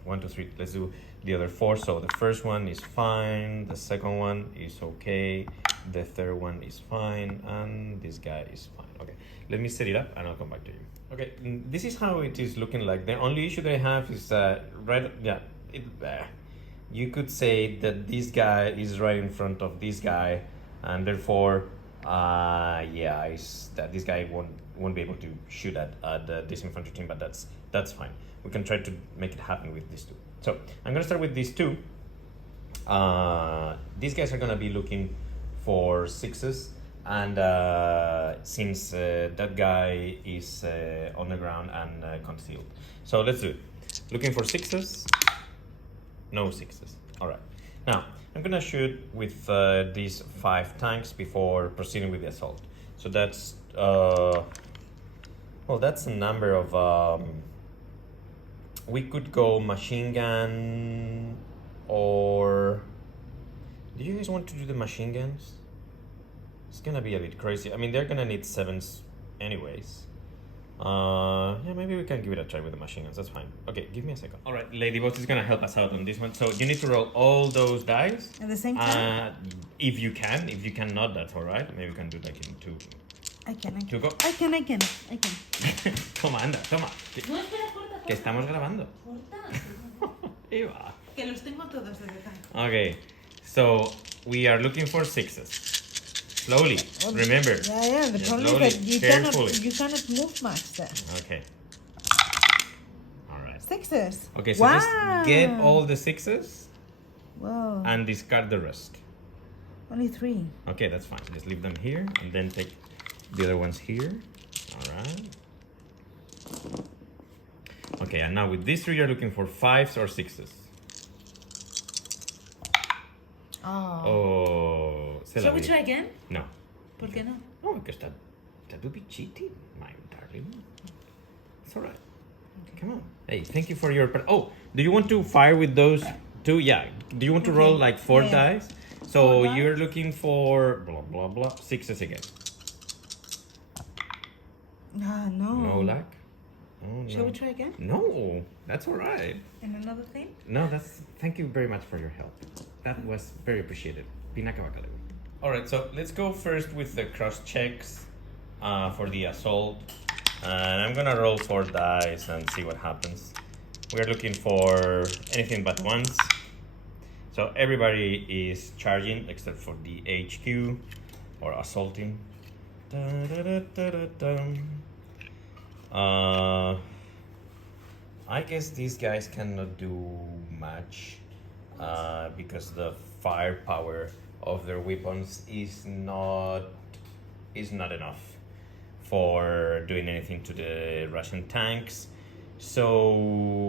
1, 2, 3, let's do the other 4. So the first one is fine, the second one is okay, the third one is fine, and this guy is fine. Okay, let me set it up and I'll come back to you. Okay, this is how it is looking like. The only issue that I have is you could say that this guy is right in front of this guy, and therefore, that this guy won't be able to shoot at this infantry team, but that's fine. We can try to make it happen with these 2. So I'm gonna start with these 2. These guys are gonna be looking for 6s, and since that guy is on the ground and concealed, so let's do it. Looking for 6s, no 6s. All right. Now I'm gonna shoot with these 5 tanks before proceeding with the assault. So that's that's a number of. We could go machine gun, or do you guys want to do the machine guns? It's gonna be a bit crazy. I mean, they're gonna need 7s anyways. Maybe we can give it a try with the machine guns. That's fine. Okay, give me a second. All right, Ladybox is gonna help us out on this one. So you need to roll all those dice At the same time? if you can. If you cannot, that's all right. Maybe we can do like in 2. I can. Two go. I can. Toma, anda, toma. No, espera, corta. Que estamos grabando. Corta. Eva. Que los tengo todos desde acá. Okay, so we are looking for 6s. Slowly, remember. Yeah. The problem slowly, is that carefully. you cannot move much there. Okay. All right. 6s. Okay, so wow. just get all the 6s Whoa. and discard the rest. Only 3. Okay, that's fine. Just leave them here and then take the other ones here. All right. Okay, and now with these 3, you're looking for 5s or 6s. Oh. Shall we try again? No. ¿Por qué no? No, because that would be cheating, my darling. It's all right. Okay. Come on. Hey, thank you for your... Oh, do you want to fire with those 2? Yeah. Do you want to roll like 4 dice? So 4 you're looking for blah, blah, blah. 6s again. No. No luck? Oh, no. Shall we try again? No, that's all right. And another thing? No, thank you very much for your help. That was very appreciated. Pinaka. All right, so let's go first with the cross checks for the assault. And I'm gonna roll 4 dice and see what happens. We're looking for anything but 1s. So everybody is charging except for the HQ or assaulting. I guess these guys cannot do much because the firepower of their weapons is not enough for doing anything to the Russian tanks. So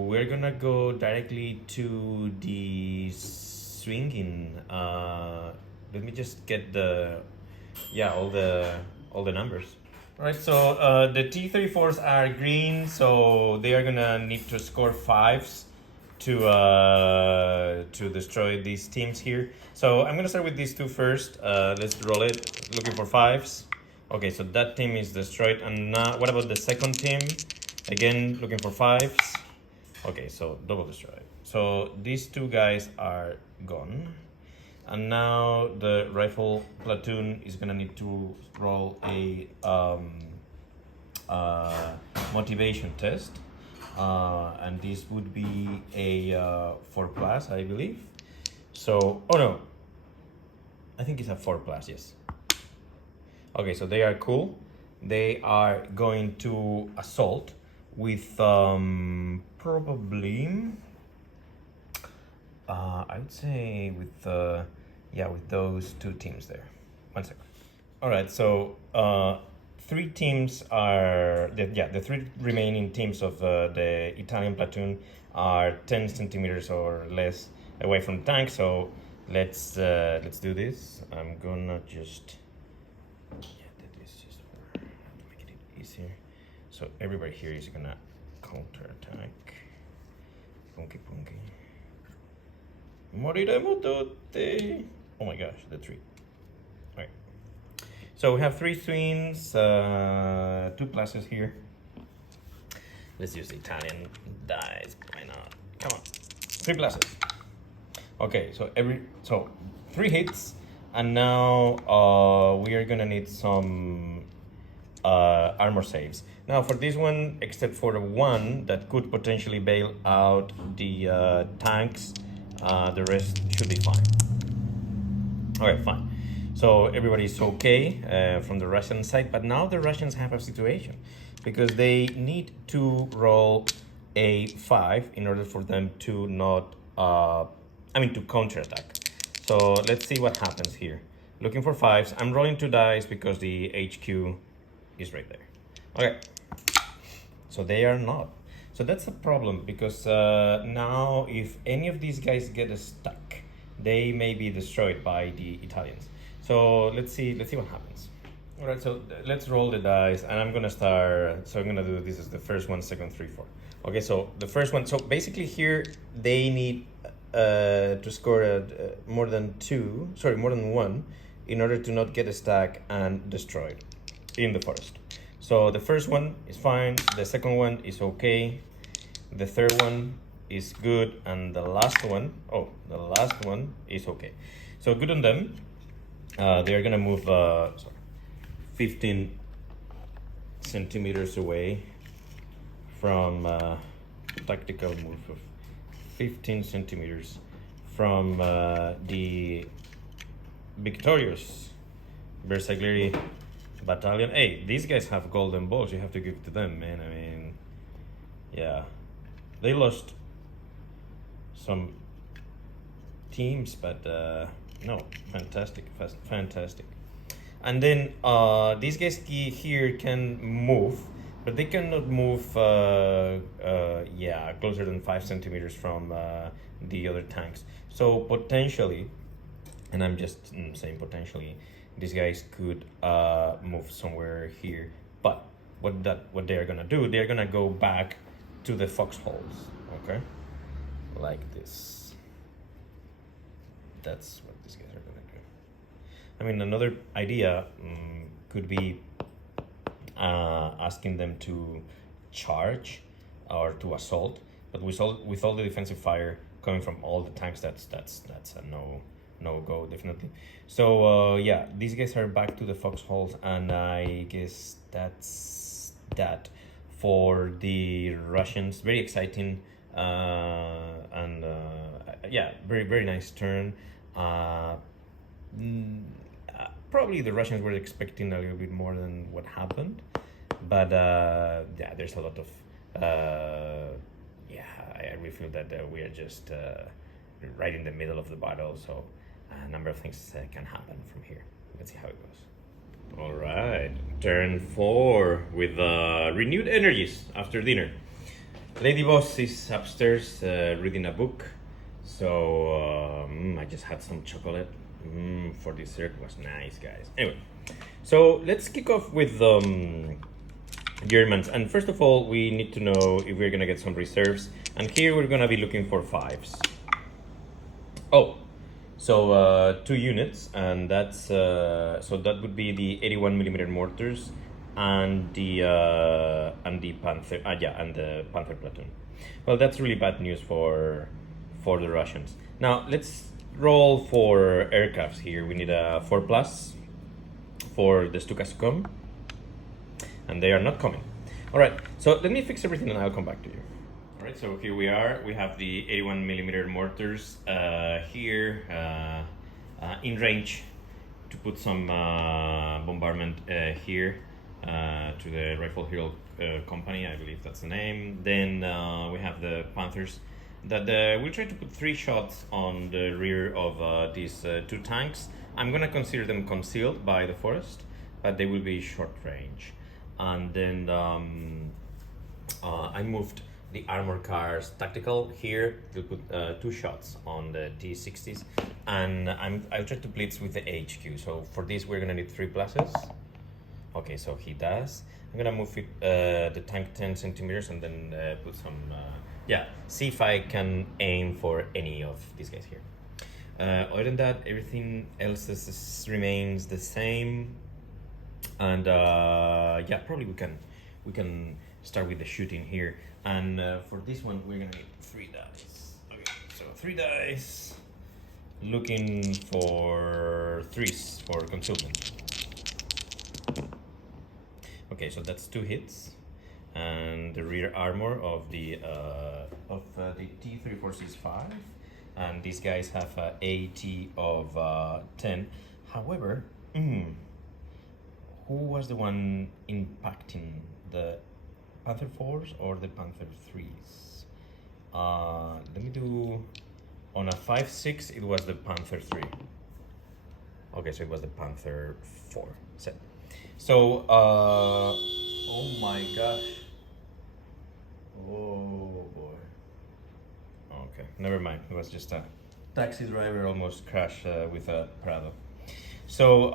we're gonna go directly to the swinging. Let me just get all the numbers. All right, so the T34s are green, so they are gonna need to score fives to destroy these teams here. So I'm gonna start with these two first. Let's roll it. Looking for fives. Okay, so that team is destroyed. And now, what about the second team? Again, looking for fives. Okay, so double destroyed. So these two guys are gone. And now the rifle platoon is gonna need to roll a motivation test. And this would be a 4+, I believe. So, oh no, I think it's a 4+, yes. Okay, so they are cool. They are going to assault with probably, I would say with with those two teams there. 1 second. All right, so three teams are the three remaining teams of the Italian platoon are 10 centimeters or less away from the tank. So let's do this. I'm gonna just that is just to make it easier. So everybody here is gonna counter attack. Punky punky. Moriremo tutti. Oh my gosh, the three. All right. So we have three swings, 2+s here. Let's use the Italian dice. Why not? Come on, 3+s. Okay, so three hits, and now we are gonna need some armor saves. Now for this one, except for the one that could potentially bail out the tanks, the rest should be fine. Okay, fine. So everybody's okay from the Russian side, but now the Russians have a situation because they need to roll a 5 in order for them to not, to counterattack. So let's see what happens here. Looking for 5s. I'm rolling 2 dice because the HQ is right there. Okay. So they are not. So that's a problem because now if any of these guys get stuck, they may be destroyed by the Italians. So let's see what happens. All right, so let's roll the dice, and I'm gonna start. So I'm gonna do this as the first one, second, 3, 4. Okay, so the first one. So basically here they need to score more than 1 in order to not get stuck and destroyed in the forest. So the first one is fine. The second one is okay. The third one is good, and the last one is okay. So good on them. They're gonna move 15 centimeters away from tactical move of 15 centimeters from the victorious Bersaglieri battalion. Hey, these guys have golden balls. You have to give it to them, man. I mean, yeah, they lost some teams, but no, fantastic. And then these guys here can move, but they cannot move closer than 5 centimeters from the other tanks. So potentially, and I'm just saying potentially, these guys could move somewhere here. But what they're gonna do, they're gonna go back to the foxholes, okay, like this. That's what these guys are gonna do. I mean, another idea could be asking them to charge or to assault, but with all the defensive fire coming from all the tanks, that's a no go, definitely. So these guys are back to the foxholes, and I guess that's that for the Russians. Very exciting, and very, very nice turn. Probably the Russians were expecting a little bit more than what happened, but there's a lot of I really feel that we are just right in the middle of the battle, so a number of things can happen from here. Let's see how it goes. All right, turn 4 with renewed energies after dinner. Lady Boss is upstairs reading a book, so I just had some chocolate for dessert. It was nice, guys. Anyway, so let's kick off with Germans. And first of all, we need to know if we're gonna get some reserves. And here we're gonna be looking for 5s. Oh, so 2 units, and that's so that would be the 81 millimeter mortars and the Panther. And the Panther platoon. Well, that's really bad news for the Russians. Now let's roll for aircrafts here. We need a 4+ for the Stukas to come, and they are not coming. All right, so let me fix everything and I'll come back to you. All right, so here we are. We have the 81 millimeter mortars here in range to put some bombardment here to the Rifle Hero Company, I believe that's the name. Then we have the Panthers that we'll try to put 3 shots on the rear of these 2 tanks. I'm gonna consider them concealed by the forest, but they will be short range. And then I moved the armor cars tactical here. We'll put 2 shots on the T60s, and I'll try to blitz with the HQ. So for this we're gonna need 3+. Okay, so he does. I'm gonna move it, the tank 10 centimeters and then put some, see if I can aim for any of these guys here. Other than that, everything else remains the same. And probably we can start with the shooting here. And for this one, we're gonna need 3 dice. Okay, so 3 dice. Looking for 3s for concealment. Okay, so that's 2 hits, and the rear armor of the T34s is 5, and these guys have a AT of 10. However, who was the one impacting, the Panther 4s or the Panther 3s? Let me do, on a 5-6, it was the Panther 3. Okay, so it was the Panther 4 set. So, oh my gosh. Oh boy. Okay, never mind. It was just a taxi driver almost crashed with a Prado. So,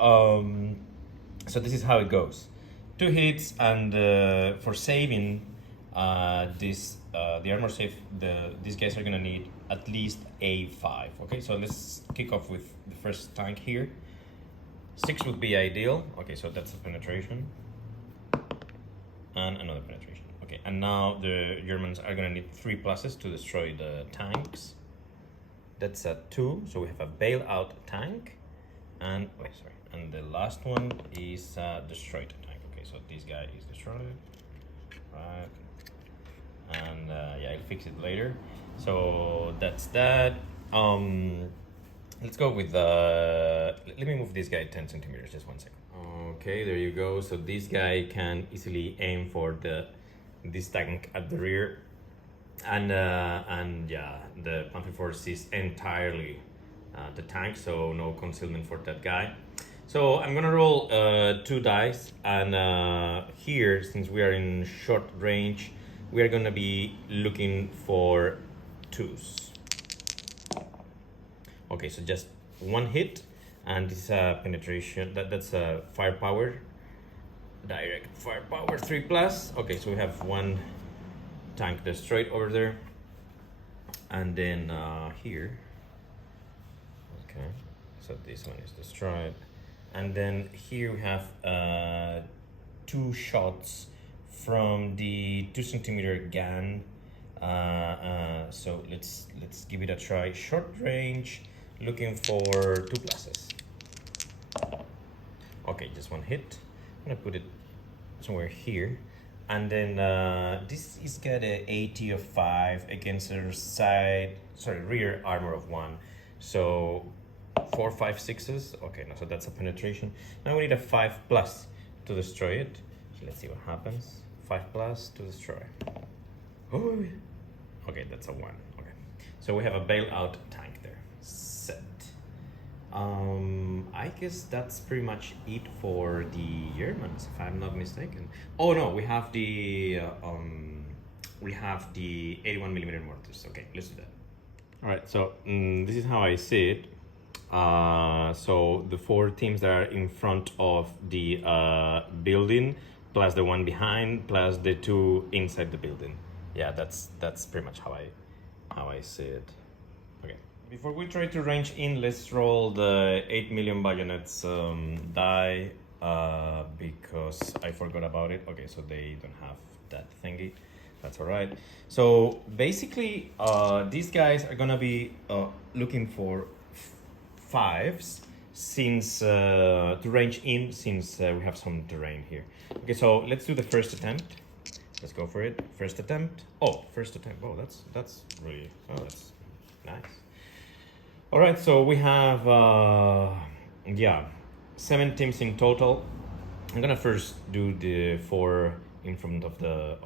so this is how it goes. 2 hits, and for saving the armor save, these guys are gonna need at least a 5. Okay, so let's kick off with the first tank here. 6 would be ideal. Okay, so that's a penetration. And another penetration. Okay, and now the Germans are gonna need 3+ to destroy the tanks. That's a 2, so we have a bailout tank. And, and the last one is a destroyed tank. Okay, so this guy is destroyed. Right. And I'll fix it later. So that's that. Let's go with let me move this guy 10 centimeters, just 1 second. Okay, there you go. So this guy can easily aim for this tank at the rear, and the Panther Force is entirely the tank, so no concealment for that guy. So I'm gonna roll 2 dice, and here, since we are in short range, we are gonna be looking for 2s. Okay, so just 1 hit, and this is a penetration. That's a firepower, direct firepower 3+. Okay, so we have 1 tank destroyed over there, and then here. Okay, so this one is destroyed, and then here we have 2 shots from the 2 centimeter gun. So let's give it a try. Short range. Looking for 2+. Okay, just 1 hit. I'm gonna put it somewhere here, and then this is got a AT of 5 against the rear armor of 1. So 4, 5, 6s. Okay, no, so that's a penetration. Now we need a 5+ to destroy it. So let's see what happens. 5+ to destroy. Oh, okay, that's a 1. Okay, so we have a bailout tank there. Set. I I guess that's pretty much it for the Germans, if I'm not mistaken. Oh no, we have the 81 millimeter mortars. Okay, let's do that. All right, so this is how I see it. So the 4 teams that are in front of the building, plus the one behind, plus the 2 inside the building. Yeah, that's pretty much how I see it. Okay. Before we try to range in, let's roll the 8 million bayonets die because I forgot about it. Okay, so they don't have that thingy. That's all right. So basically, these guys are gonna be looking for 5s since to range in, since we have some terrain here. Okay, so let's do the first attempt. Let's go for it. First attempt. Oh, first attempt. Oh, that's really. Oh, that's nice. All right, so we have 7 teams in total. I'm gonna first do the 4 in front of the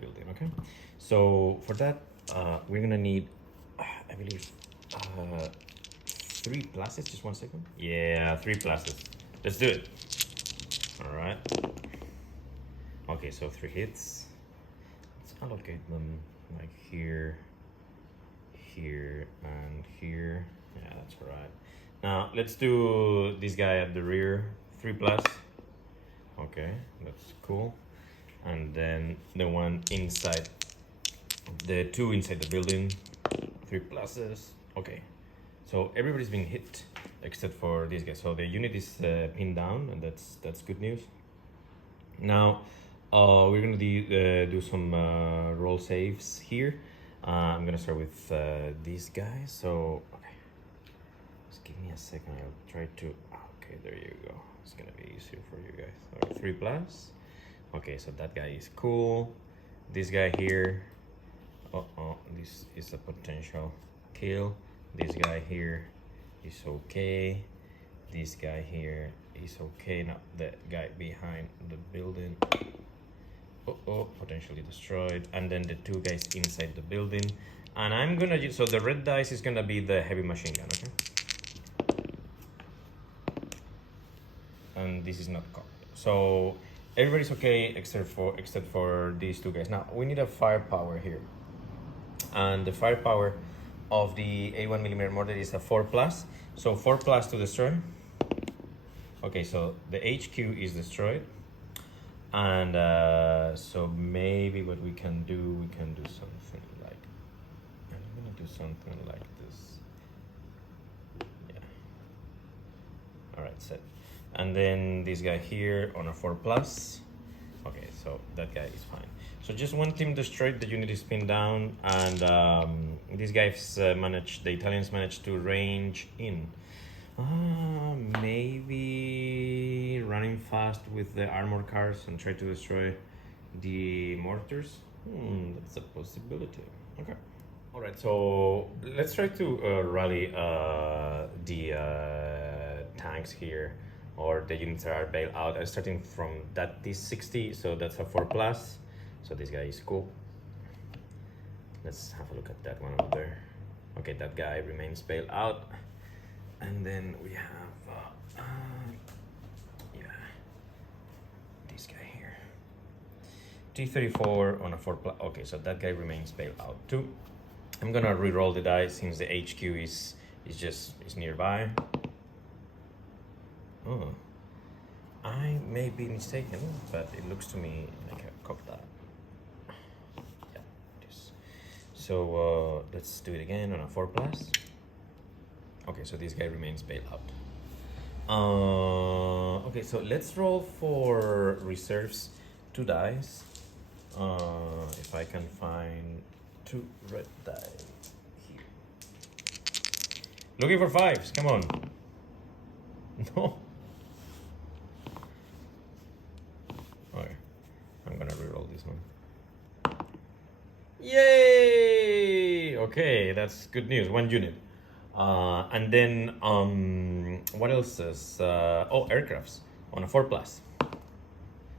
building. Okay, so for that we're gonna need I believe 3 pluses. Just 1 second. Yeah, 3 pluses. Let's do it. All right. Okay, so 3 hits. Let's allocate them like here, here, and here. Yeah, that's right. Now let's do this guy at the rear. 3 plus. Okay, that's cool. And then the one inside, the 2 inside the building. 3 pluses. Okay, so everybody's been hit except for this guy. So the unit is pinned down, and that's good news. Now we're gonna do some roll saves here. I'm gonna start with these guys. So okay, just give me a second. I'll try to. Okay, there you go. It's gonna be easier for you guys. All right, 3 plus. Okay, so that guy is cool. This guy here. This is a potential kill. This guy here is okay. This guy here is okay. Now the guy behind the building. Potentially destroyed. And then the 2 guys inside the building. And I'm gonna use, so the red dice is gonna be the heavy machine gun, okay? And this is not cocked. So everybody's okay except for these 2 guys. Now we need a firepower here. And the firepower of the 81 millimeter mortar is a 4 plus. So 4 plus to destroy. Okay, so the HQ is destroyed. And so maybe what we can do something like, I'm gonna do something like this. Yeah. All right, set. And then this guy here on a 4 plus. Okay, so that guy is fine. So just 1 team destroyed, the unit is pinned down, and these guys the Italians managed to range in. Maybe running fast with the armored cars and try to destroy the mortars. That's a possibility. Okay. All right, so let's try to rally the tanks here, or the units that are bailed out. I'm starting from that T60, so that's a 4 plus. So this guy is cool. Let's have a look at that one over there. Okay, that guy remains bailed out. And then we have, this guy here. T34 on a 4 plus. Okay, so that guy remains bailed out too. I'm gonna re-roll the dice since the HQ is nearby. Oh, I may be mistaken, but it looks to me like a cocked die. Yeah, it is. So let's do it again on a 4 plus. Okay, so this guy remains bailed out. Okay, so let's roll for reserves 2 dice. If I can find 2 red die here. Looking for 5s, come on. No. Okay, I'm gonna reroll this one. Yay! Okay, that's good news. 1 unit. And then what else is aircrafts on a 4 plus.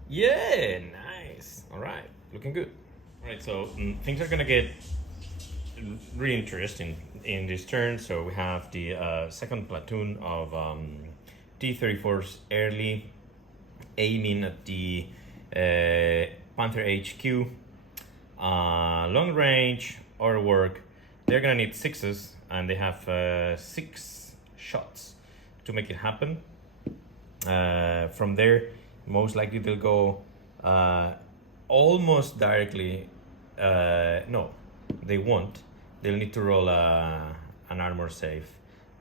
Yeah, nice. All right, looking good. All right, so things are gonna get really interesting in this turn. So we have the 2nd platoon of T34s early, aiming at the Panther HQ. Long range or work, they're gonna need sixes, and they have 6 shots to make it happen. From there, most likely they'll go almost directly. No, they won't. They'll need to roll an armor save,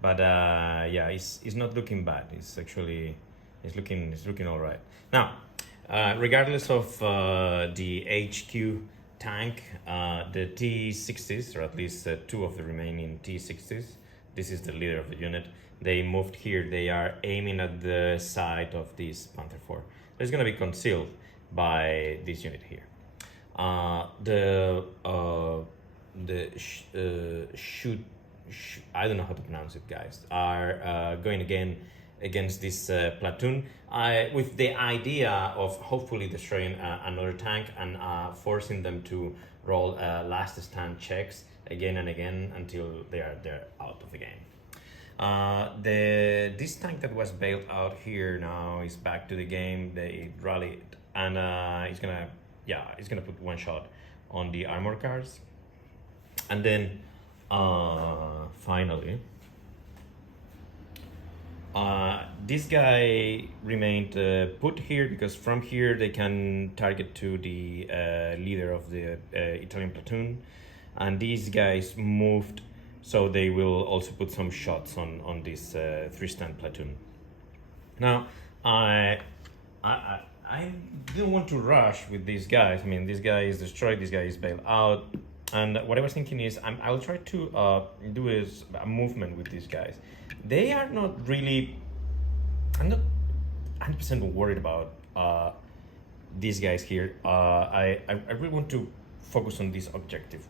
but yeah, it's not looking bad. It's actually it's looking all right. Now, regardless of the HQ tank, the T60s, or at least 2 of the remaining T60s, this is the leader of the unit. They moved here. They are aiming at the side of this Panther 4. It's going to be concealed by this unit here. I don't know how to pronounce it, guys, are going again against this platoon with the idea of hopefully destroying another tank and forcing them to roll last stand checks again and again until they're out of the game. This tank that was bailed out here now is back to the game. They rallied, and it's gonna put 1 shot on the armor cars, and then finally this guy remained put here because from here they can target to the leader of the Italian platoon, and these guys moved, so they will also put some shots on this 3-stand platoon. Now, I didn't want to rush with these guys. I mean, this guy is destroyed, this guy is bailed out, and what I was thinking is I'll try to do a movement with these guys. They are not really. I'm not 100% worried about these guys here. I really want to focus on this objective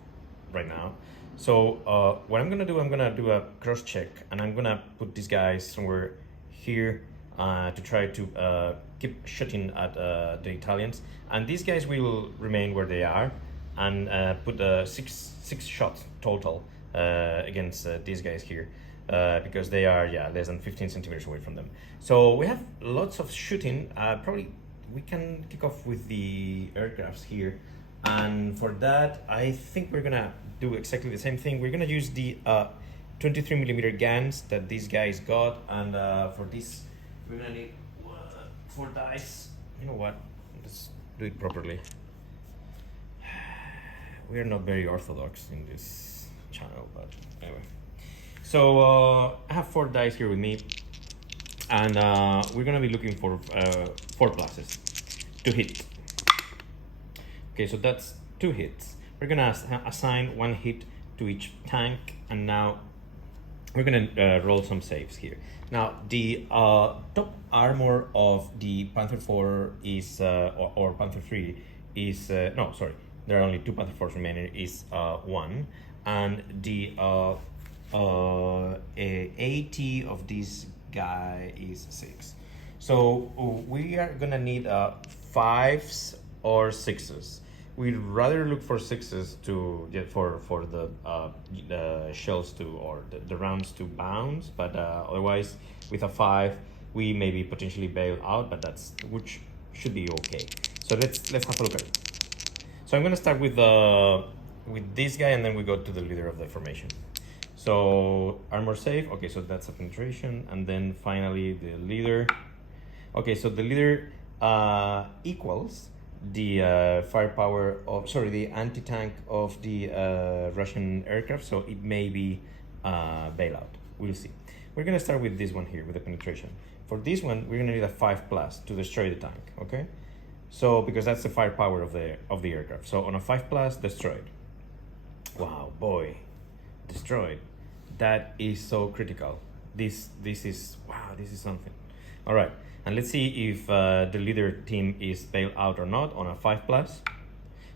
right now. So what I'm gonna do a cross check, and I'm gonna put these guys somewhere here to try to keep shooting at the Italians, and these guys will remain where they are, and put six shots total against these guys here. Because they are less than 15 centimeters away from them. So we have lots of shooting. Probably we can kick off with the aircrafts here, and for that I think we're gonna do exactly the same thing. We're gonna use the 23mm guns that these guys got, and for this we're gonna need 4 dice. You know what? Let's do it properly. We are not very orthodox in this channel, but anyway. So I have 4 dice here with me, and we're gonna be looking for 4 pluses to hit. Okay, so that's 2 hits. We're gonna assign 1 hit to each tank, and now we're gonna roll some saves here. Now the top armor of the Panther 4 is, or Panther 3 is, no, sorry, there are only 2 Panther 4s remaining, is 1, and the AT of this guy is 6. So we are gonna need 5s or 6s. We'd rather look for 6s to get for the shells to, or the rounds to bounce, but otherwise with a 5 we maybe potentially bail out, but which should be okay. So let's have a look at it. So I'm gonna start with this guy, and then we go to the leader of the formation. So armor save, okay, so that's a penetration, and then finally the leader. Okay, so the leader equals the firepower of, the anti-tank of the Russian aircraft, so it may be bailout. We'll see. We're gonna start with this one here, with the penetration. For this one, we're gonna need a 5+ to destroy the tank, okay? So, because that's the firepower of the aircraft. So on a 5+, destroyed. Wow, boy, destroyed. That is so critical. This is, wow, this is something. All right, and let's see if the leader team is bailed out or not on a 5+.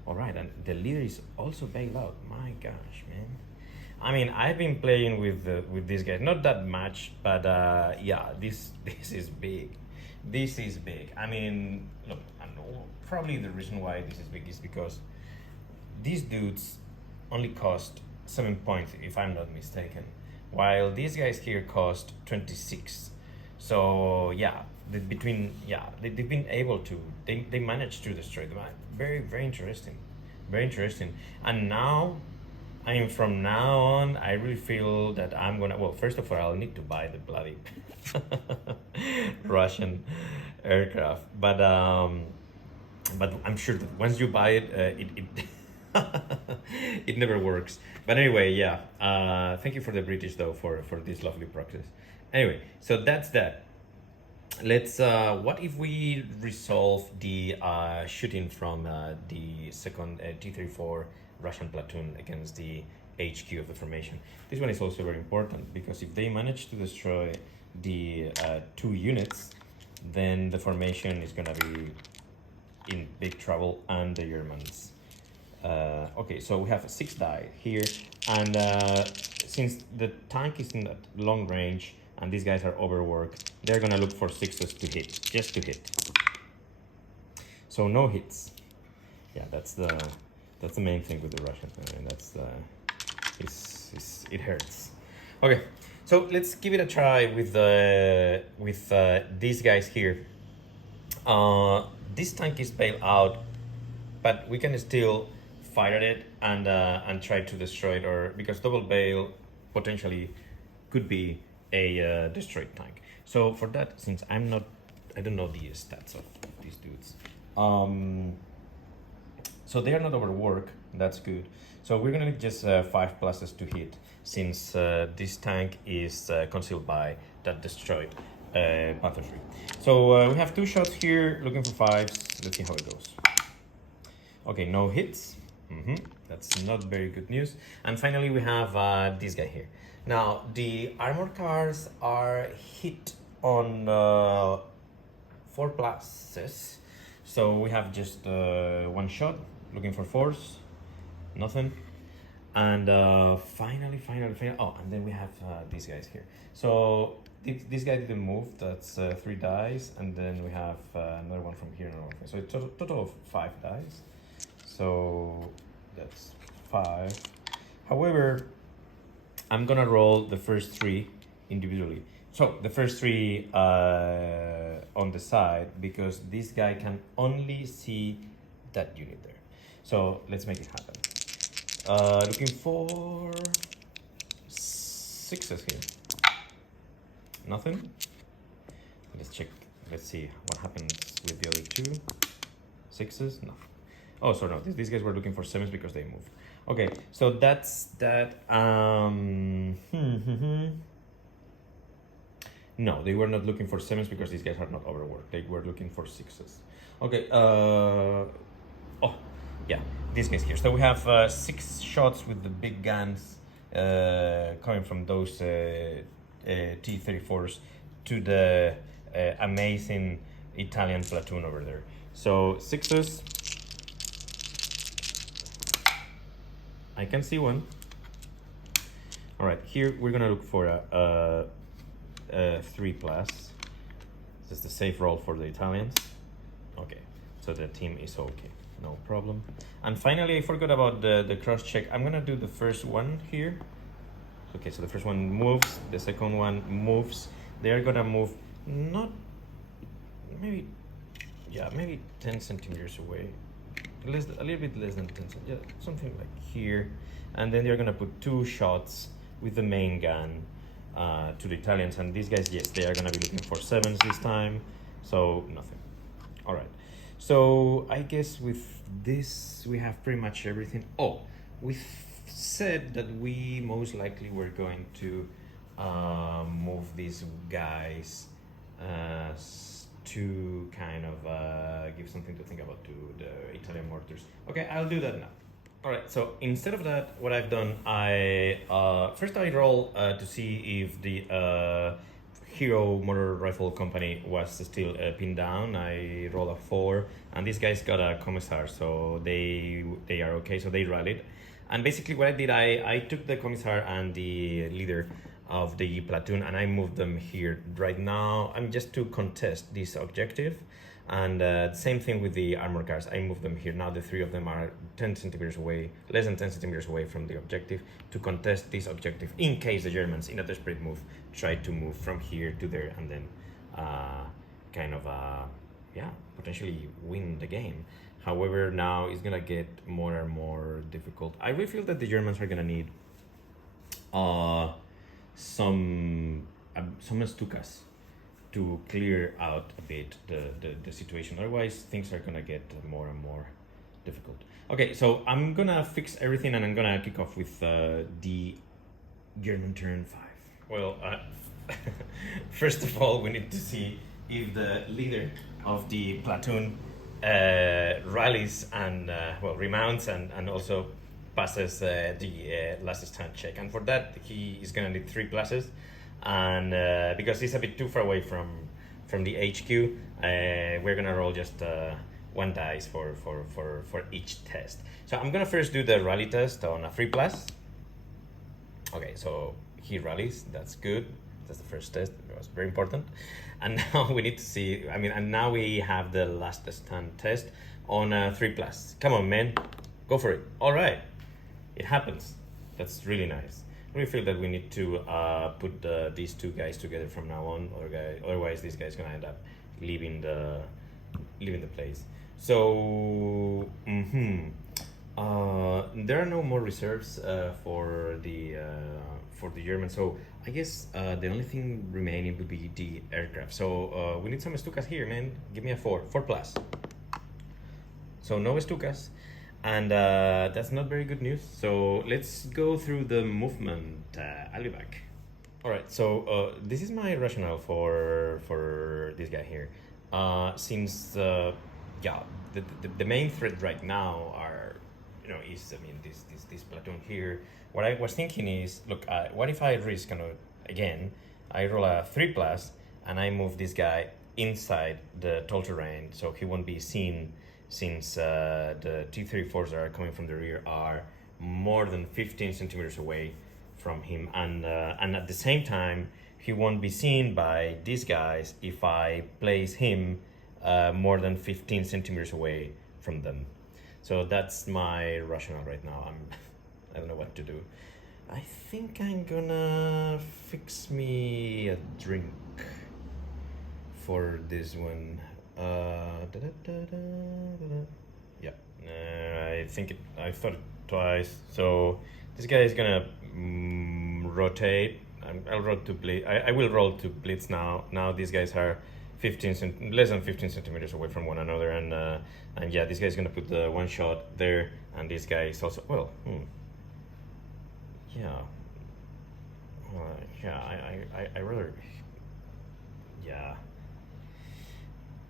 All right, and the leader is also bailed out. My gosh, man. I mean, I've been playing with this guy, not that much, but yeah, this is big. This is big. I mean, look, I know probably the reason why this is big is because these dudes only cost 7 points, if I'm not mistaken, while these guys here cost 26. So yeah, they've been able to they managed to destroy them. Very interesting, very interesting. And now, I mean, from now on, I really feel that I'm gonna. Well, first of all, I'll need to buy the bloody Russian aircraft, but I'm sure that once you buy it, it never works. But anyway, yeah. Thank you for the British though for this lovely practice. Anyway, so that's that. Let's. What if we resolve the shooting from the second T34 Russian platoon against the HQ of the formation? This one is also very important because if they manage to destroy the two units, then the formation is gonna be in big trouble, and the Germans. Okay, so we have 6 die here, and since the tank is in that long range and these guys are overworked, they're gonna look for 6s to hit, just to hit. So no hits. Yeah, that's the main thing with the Russians. I mean, that's it hurts. Okay, so let's give it a try with these guys here. This tank is bailed out, but we can still fire at it and try to destroy it, or because double bail potentially could be a destroyed tank. So for that, since I don't know the stats of these dudes. So they are not overworked. That's good. So we're gonna need just 5 pluses to hit, since this tank is concealed by that destroyed Panther 3. So we have 2 shots here, looking for 5s. Let's see how it goes. Okay, no hits. That's not very good news. And finally, we have this guy here. Now, the armor cars are hit on 4 pluses. So we have just 1 shot, looking for 4s, nothing. And finally, oh, and then we have these guys here. So this guy didn't move, that's 3 dice, and then we have another one from here, another one from here. So it's total of 5 dice. So that's 5. However, I'm gonna roll the first 3 individually. So the first 3 on the side, because this guy can only see that unit there. So let's make it happen. Looking for 6s here. Nothing. Let's check. Let's see what happens with the other 2. 6s. No. Oh, sorry, no. These guys were looking for 7s because they moved. Okay, so that's that. No, they were not looking for 7s because these guys are not overworked. They were looking for 6s. Okay. Oh, yeah. This guys here. So we have 6 shots with the big guns coming from those T34s to the amazing Italian platoon over there. So 6s. I can see 1. All right, here we're gonna look for a 3 plus. This is the safe roll for the Italians. Okay, so the team is okay, no problem. And finally, I forgot about the cross check. I'm gonna do the first one here. Okay, so the first one moves, the second one moves. They're gonna move not maybe 10 centimeters away. A little bit less than 10 centimeters, yeah, something like here. And then they're gonna put 2 shots with the main gun to the Italians. And these guys, yes, they are gonna be looking for 7s this time. So nothing. All right. So I guess with this, we have pretty much everything. Oh, we've said that we most likely were going to move these guys to kind of give something to think about to the Italian mortars. Okay, I'll do that now. All right, so instead of that, what I've done, first I roll to see if the Hero Motor Rifle Company was still pinned down. I roll a 4, and these guys got a commissar, so they are okay, so they rallied. And basically what I did, I took the commissar and the leader of the platoon and I moved them here. Right now, I'm just to contest this objective. And same thing with the armor cars. I moved them here. Now the 3 of them are 10 centimeters away, less than 10 centimeters away from the objective to contest this objective in case the Germans, in a desperate move, try to move from here to there and then kind of potentially win the game. However, now it's gonna get more and more difficult. I really feel that the Germans are gonna need some Stukas to clear out a bit the situation. Otherwise, things are gonna get more and more difficult. Okay, so I'm gonna fix everything and I'm gonna kick off with the German turn 5. Well, first of all, we need to see if the leader of the platoon rallies and remounts and also passes the last stand check. And for that, he is gonna need 3 pluses. And because he's a bit too far away from the HQ, we're gonna roll just 1 dice for each test. So I'm gonna first do the rally test on a 3 plus. Okay, so he rallies, that's good. That's the first test, it was very important. And now we need to see, and now we have the last stand test on a 3 plus. Come on, man, go for it. All right, it happens. That's really nice. I really feel that we need to put these 2 guys together from now on, otherwise this guy's gonna end up leaving the place. So there are no more reserves for the Germans. So I guess the only thing remaining would be the aircraft. So we need some Stukas here, man. Give me a 4 plus. So no Stukas. And that's not very good news. So let's go through the movement. I'll be back. All right. So this is my rationale for this guy here. Since the main threat right now are is this platoon here. What I was thinking is, look, what if I risk again? I roll a 3 plus and I move this guy inside the tall terrain so he won't be seen, since the T34s that are coming from the rear are more than 15 centimeters away from him, and at the same time he won't be seen by these guys if I place him more than 15 centimeters away from them. So that's my rationale right now. I don't know what to do. I think I'm gonna fix me a drink for this one. Yeah, I thought it twice. So this guy is gonna rotate. I'll roll to blitz. I will roll to blitz now. Now these guys are less than 15 centimeters away from one another, and yeah, this guy's gonna put the 1 shot there, and this guy is also I rather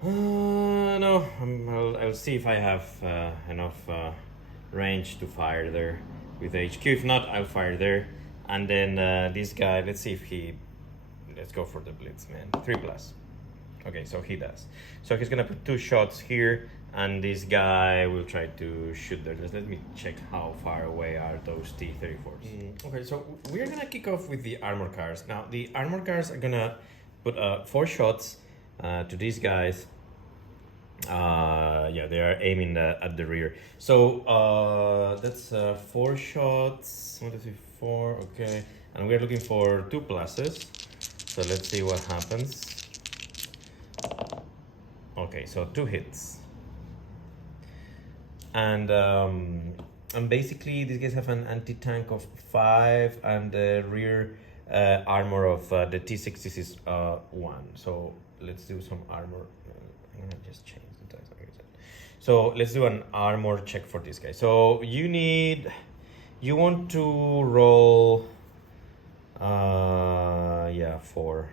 no, I'll see if I have enough range to fire there with HQ. If not, I'll fire there, and then this guy, let's go for the blitz, man. 3 plus. Okay, so he does. So he's gonna put 2 shots here, and this guy will try to shoot there. Let me check how far away are those T34s. Okay, so we're gonna kick off with the armor cars. Now, the armor cars are gonna put 4 shots to these guys. They are aiming at the rear. So that's 4 shots. 1, 2, 3, 4. Okay, and we're looking for 2 pluses. So let's see what happens. Okay, so 2 hits. And basically these guys have an anti-tank of 5, and the rear armor of the T60s is 1. So let's do some armor. I'm gonna just change the dice. So let's do an armor check for this guy. So you want to roll 4.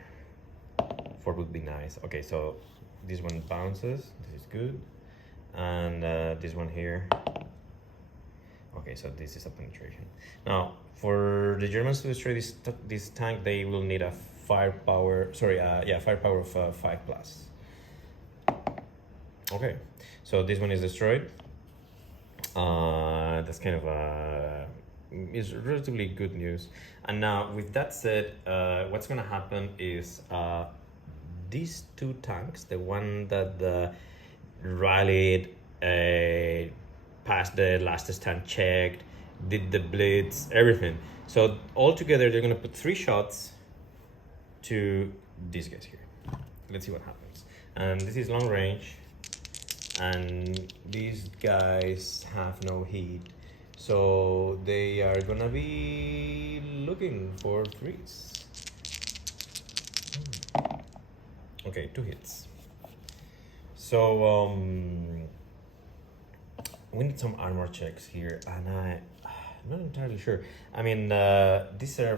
4 would be nice. Okay, so this one bounces. This is good. And this one here. Okay, so this is a penetration. Now, for the Germans to destroy this tank, they will need a firepower. Firepower of 5 plus. Okay, so this one is destroyed. That's kind of is relatively good news. And now, with that said, what's gonna happen is these 2 tanks, the one that rallied, passed the last stand checked, did the blitz, everything. So all together they're gonna put 3 shots to these guys here. Let's see what happens. And this is long range, and these guys have no heat, so they are gonna be looking for threes. Okay, 2 hits. So we need some armor checks here, and I'm not entirely sure. I mean, these are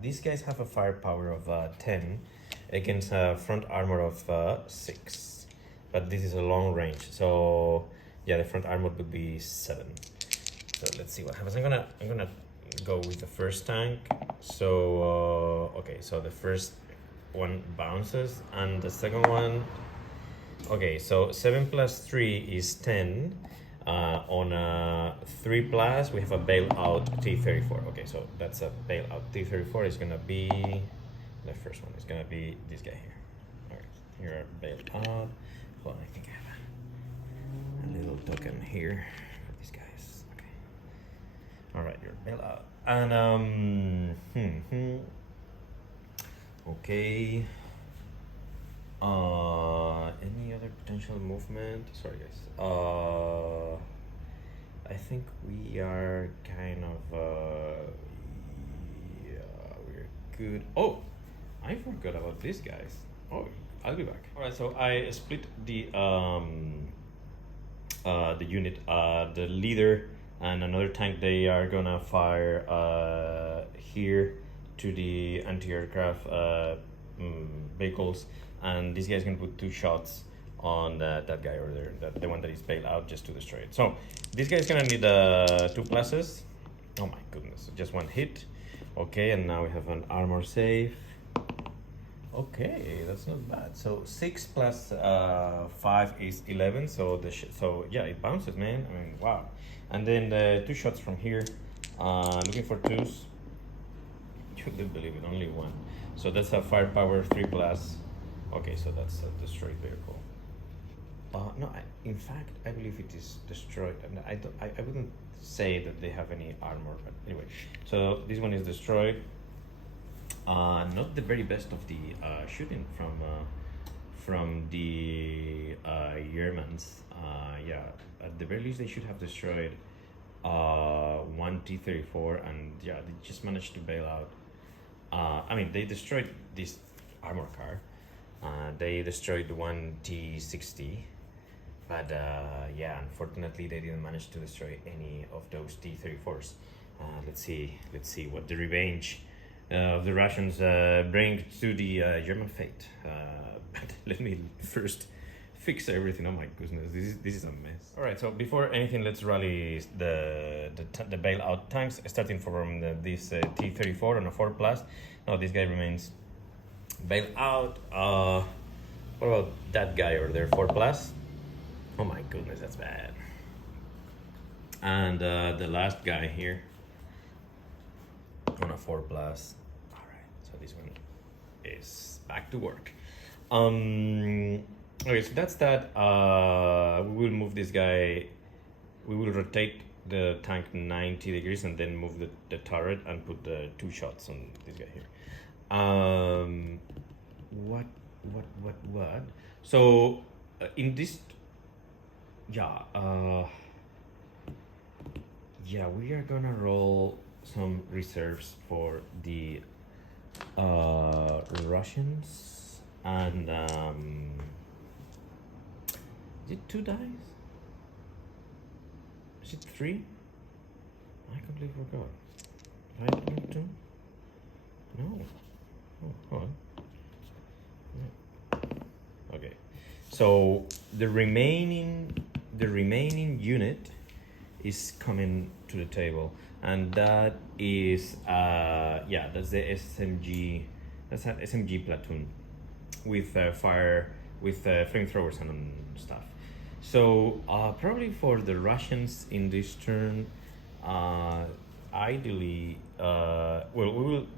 these guys have a firepower of 10 against a front armor of 6, but this is a long range, so yeah, the front armor would be 7. So let's see what happens. I'm gonna go with the first tank. So okay, so the first one bounces, and the second one. Okay, so 7 plus 3 is 10. On a 3 plus, we have a bailout T34. Okay, so that's a bailout T34 is gonna be the first one. Is gonna be this guy here. All right, here bailed out. Hold on, I think I have a little token here for these guys. Okay. All right, you're bailout, and okay. Any other potential movement? Sorry, guys. I think we are kind of yeah, we're good. Oh, I forgot about these guys. Oh, I'll be back. All right, so I split the unit. The leader and another tank. They are gonna fire here to the anti-aircraft vehicles, and this guy's gonna put 2 shots on that guy over there, the one that is bailed out, just to destroy it. So this guy's gonna need 2 pluses. Oh my goodness, just 1 hit. Okay, and now we have an armor save. Okay, that's not bad. So 6 plus 5 is 11. So so yeah, it bounces, man. I mean, wow. And then the 2 shots from here. Looking for 2s. You didn't believe it, only 1. So that's a firepower 3 plus. Okay, so that's a destroyed vehicle. No, in fact, I believe it is destroyed, and I wouldn't say that they have any armor, but anyway. So this one is destroyed. Not the very best of the shooting from the Germans. Yeah, at the very least they should have destroyed 1 T34, and yeah, they just managed to bail out. I mean, they destroyed this armor car. They destroyed 1 T60, but yeah, unfortunately they didn't manage to destroy any of those T34s. Let's see what the revenge of the Russians bring to the German fate. But let me first fix everything. Oh my goodness, this is a mess. All right, so before anything, let's rally the bailout tanks, starting from this T34 on a 4 plus. Now this guy remains bail out. What about that guy over there, 4 plus? Oh my goodness, that's bad. And the last guy here on a 4 plus. All right, so this one is back to work. Okay, so that's that. We will move this guy. We will rotate the tank 90 degrees and then move the turret and put the 2 shots on this guy here. What? So in this, yeah, we are gonna roll some reserves for the Russians, and is it 2 dice? Is it 3? I completely forgot. Right, 1, 2? No. Oh, hold on. Okay, so the remaining unit is coming to the table, and that is that's the SMG. That's an SMG platoon with flamethrowers and stuff. So probably for the Russians in this turn, ideally,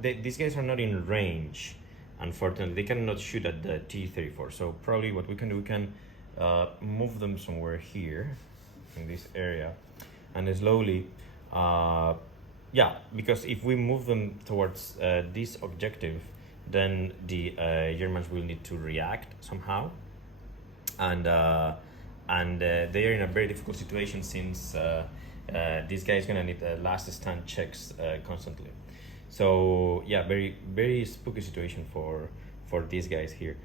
these guys are not in range. Unfortunately, they cannot shoot at the T34. So probably what we can do, we can move them somewhere here in this area, and slowly, because if we move them towards this objective, then the Germans will need to react somehow, and they are in a very difficult situation since this guy is gonna need last stand checks constantly. So yeah, very very spooky situation for these guys here.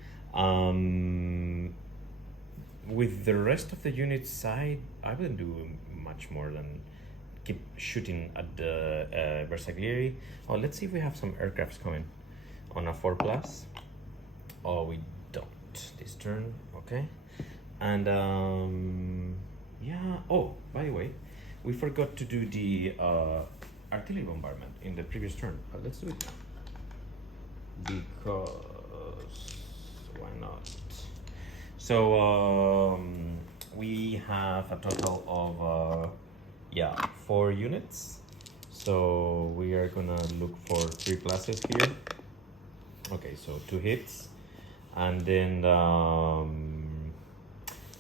With the rest of the unit side, I wouldn't do much more than keep shooting at the Bersaglieri. Oh, let's see if we have some aircrafts coming on a 4+. Oh, we don't this turn. Okay, and yeah. Oh, by the way, we forgot to do the artillery bombardment in the previous turn. Let's do it now because why not? So we have a total of 4 units. So we are gonna look for 3+s here. Okay, so 2 hits, and then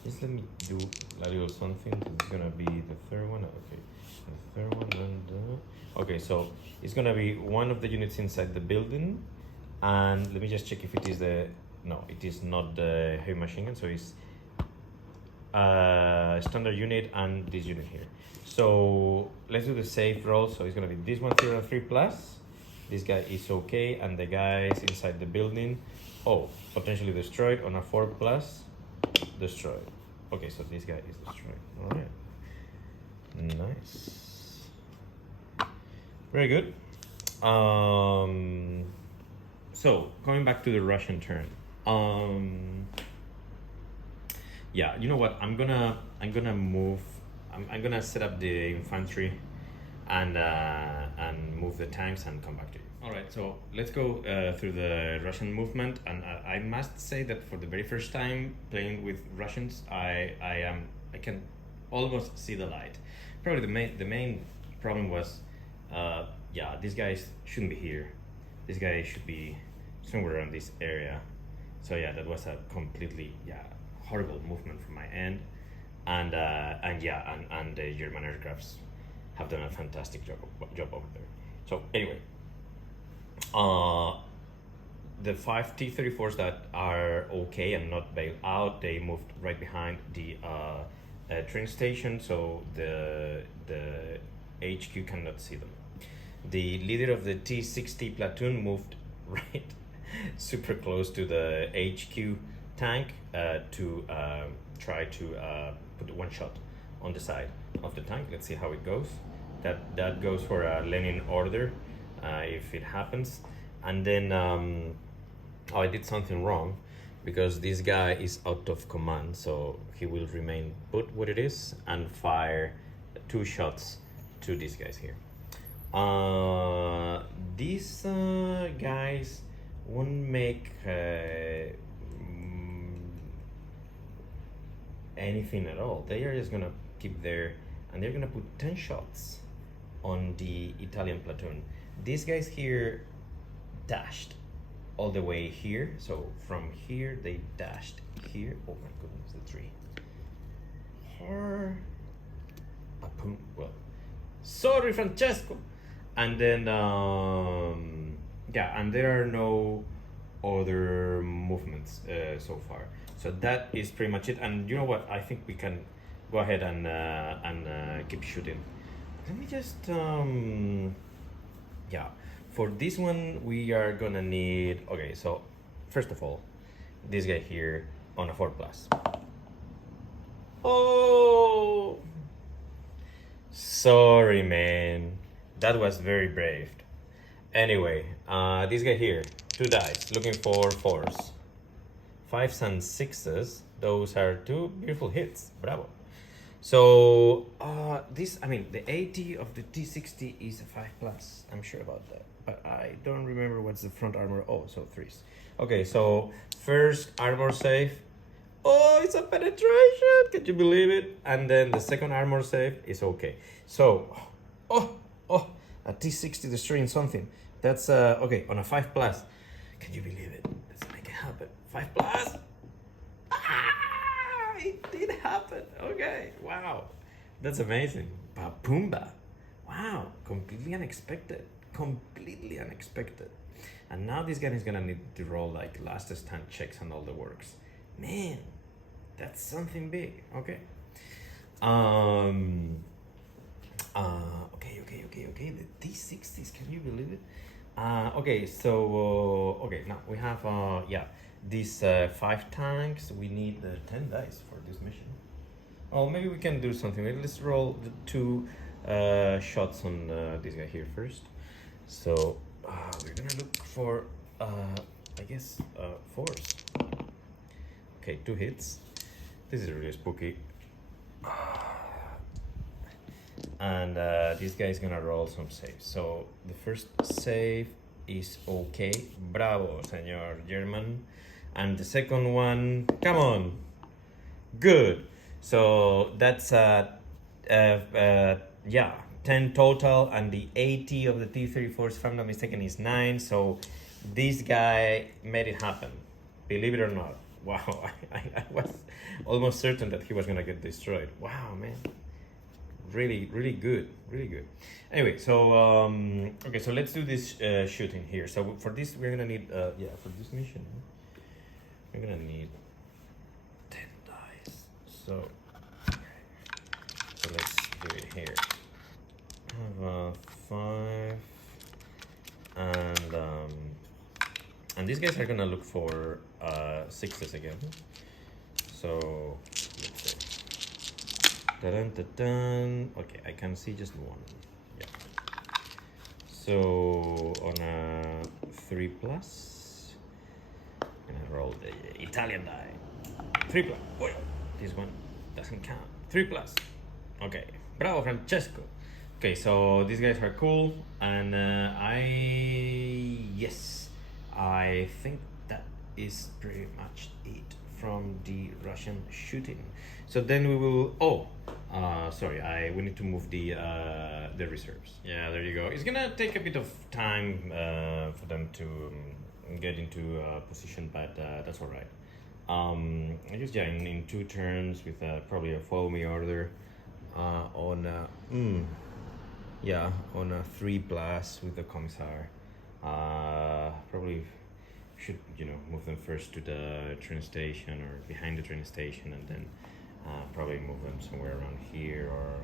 just let me do a little something. It's gonna be the third one. Okay, the third one, and okay, so it's gonna be one of the units inside the building, and let me just check if it is the. No, it is not the heavy machine gun, so it's standard unit and this unit here. So let's do the safe roll. So it's gonna be this one here on 3+. This guy is okay, and the guys inside the building, oh, potentially destroyed on a 4+, destroyed. Okay, so this guy is destroyed. All right, nice, very good. So coming back to the Russian turn. Yeah, you know what? I'm gonna move. I'm gonna set up the infantry, and move the tanks and come back to you. All right, so let's go through the Russian movement, and I must say that for the very first time playing with Russians, I can almost see the light. Probably the main problem was, these guys shouldn't be here. This guy should be somewhere around this area. So yeah, that was a completely horrible movement from my end, and the German aircrafts have done a fantastic job over there. So anyway, the 5 T34s that are okay and not bailed out, they moved right behind the train station, so the HQ cannot see them. The leader of the T60 platoon moved right super close to the HQ tank to try to put one shot on the side of the tank. Let's see how it goes. That goes for a Lenin order if it happens. And then I did something wrong because this guy is out of command, so he will remain put what it is and fire 2 shots to these guys here. These guys won't make anything at all. They are just gonna keep there, and they're gonna put 10 shots on the Italian platoon. These guys here dashed all the way here, so from here they dashed here. Oh my goodness, the 3. Well, sorry, Francesco. And then and there are no other movements so far. So that is pretty much it. And you know what? I think we can go ahead and keep shooting. Let me just for this one we are gonna need. Okay, so first of all, this guy here on a 4+. Oh, sorry, man. That was very brave. Anyway, this guy here, 2 dice, looking for 4s. 5s and 6s, those are 2 beautiful hits, bravo. So, the AT of the T60 is a 5+, I'm sure about that. But I don't remember what's the front armor. Oh, so 3s. Okay, so first armor save. Oh, it's a penetration, can you believe it? And then the second armor save is okay. So, a T60 destroying something. That's okay, on a 5+. Can you believe it? Let's make it happen. 5+. It did happen. Okay, wow. That's amazing. Ba-boomba. Wow, completely unexpected. completely unexpected. And now this guy is gonna need to roll like last stand checks and all the works. Man, that's something big. Okay. Okay. The T60s, can you believe it? Okay, so okay, now we have these 5 tanks. We need 10 dice for this mission. Oh, maybe we can do something. Let's roll the 2 shots on this guy here first. So we're gonna look for I guess 4s. Okay, 2 hits. This is really spooky. And this guy is gonna roll some saves. So the first save is okay. Bravo, señor German. And the second one, come on. Good. So that's 10 total, and the 80 of the T34s, if I'm not mistaken, is 9. So this guy made it happen. Believe it or not. Wow, I was almost certain that he was gonna get destroyed. Wow, man. Really good. Anyway, so okay, so let's do this shooting here. So for this we're gonna need for this mission we're gonna need 10 dice. So let's do it here. I have 5 and these guys are gonna look for 6s again. So let's see. Dun. Okay, I can see just 1. Yeah. So on a 3+, I'm gonna roll the Italian die. 3+. Oh, this one doesn't count. 3+. Okay. Bravo, Francesco. Okay, so these guys are cool, and I think that is pretty much it from the Russian shooting. So then we will. We need to move the reserves. Yeah, there you go. It's gonna take a bit of time for them to get into position, but that's all right. I guess in 2 turns with probably a follow me order on a 3+ with the commissar. Probably should move them first to the train station or behind the train station, and then probably move them somewhere around here or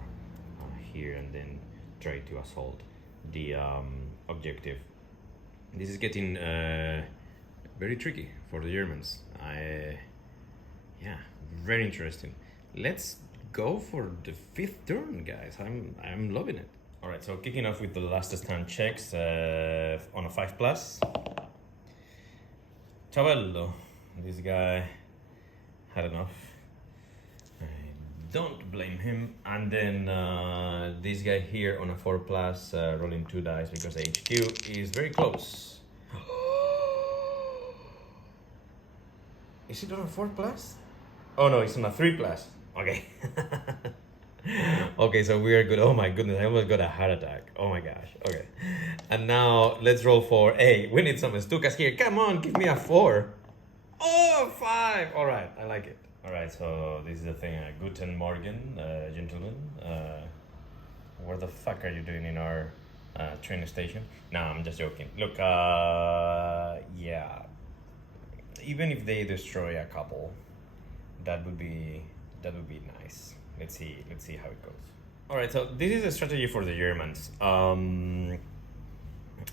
here, and then try to assault the objective. This is getting very tricky for the Germans. Very interesting. Let's go for the 5th turn, guys. I'm loving it. All right, so kicking off with the last stand checks on a 5+. Chavallo, this guy had enough. I don't blame him. And then this guy here on a 4+, rolling 2 dice because HQ is very close. Is it on a 4+? Oh no, it's on a 3+. Okay. Okay, so we are good. Oh my goodness, I almost got a heart attack. Oh my gosh. Okay. And now let's roll for. Hey, we need some Stukas here. Come on, give me a 4. Oh, 5. All right, I like it. All right, so this is the thing. Guten Morgen, gentlemen. What the fuck are you doing in our train station? No, I'm just joking. Look, even if they destroy a couple, that would be nice. Let's see how it goes. All right, so this is a strategy for the Germans.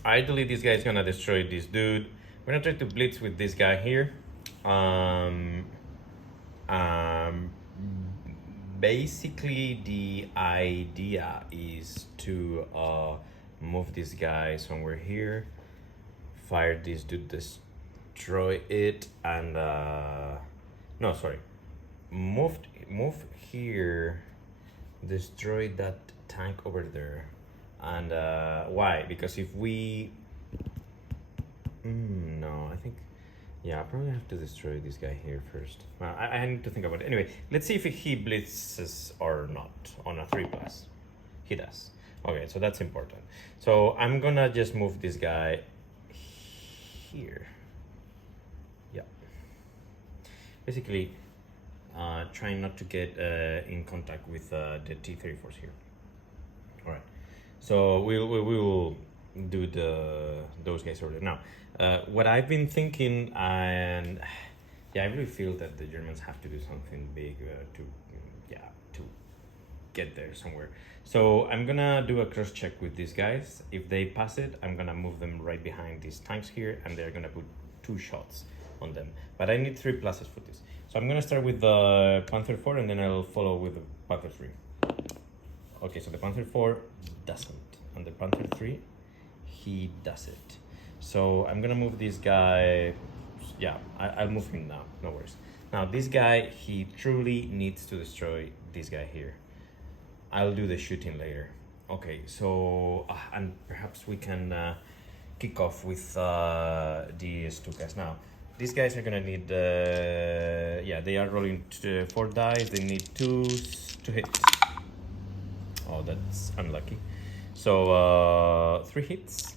Ideally, this guy is gonna destroy this dude. We're gonna try to blitz with this guy here. Basically, the idea is to move this guy somewhere here, fire this dude, destroy it, and move here, destroy that tank over there. And why? Because if we no, I think I probably have to destroy this guy here first. Well, I need to think about it. Anyway, let's see if he blitzes or not on a 3+. He does. Okay, so that's important. So I'm gonna just move this guy here. Yeah. Basically, trying not to get in contact with the T34s here. All right. So we will do those guys over there. Now, what I've been thinking, and yeah, I really feel that the Germans have to do something big to get there somewhere. So I'm gonna do a cross check with these guys. If they pass it, I'm gonna move them right behind these tanks here, and they're gonna put 2 shots on them. But I need 3 pluses for this. So I'm gonna start with the Panther 4, and then I'll follow with the Panther 3. Okay, so the Panther 4 doesn't, and the Panther 3, he does it. So I'm gonna move this guy. Yeah, I'll move him now, no worries. Now this guy, he truly needs to destroy this guy here. I'll do the shooting later. Okay, so and perhaps we can kick off with the Stukas. Now these guys are gonna need yeah, they are rolling 4 dice. They need 2s to hit. Oh, that's unlucky. So 3 hits,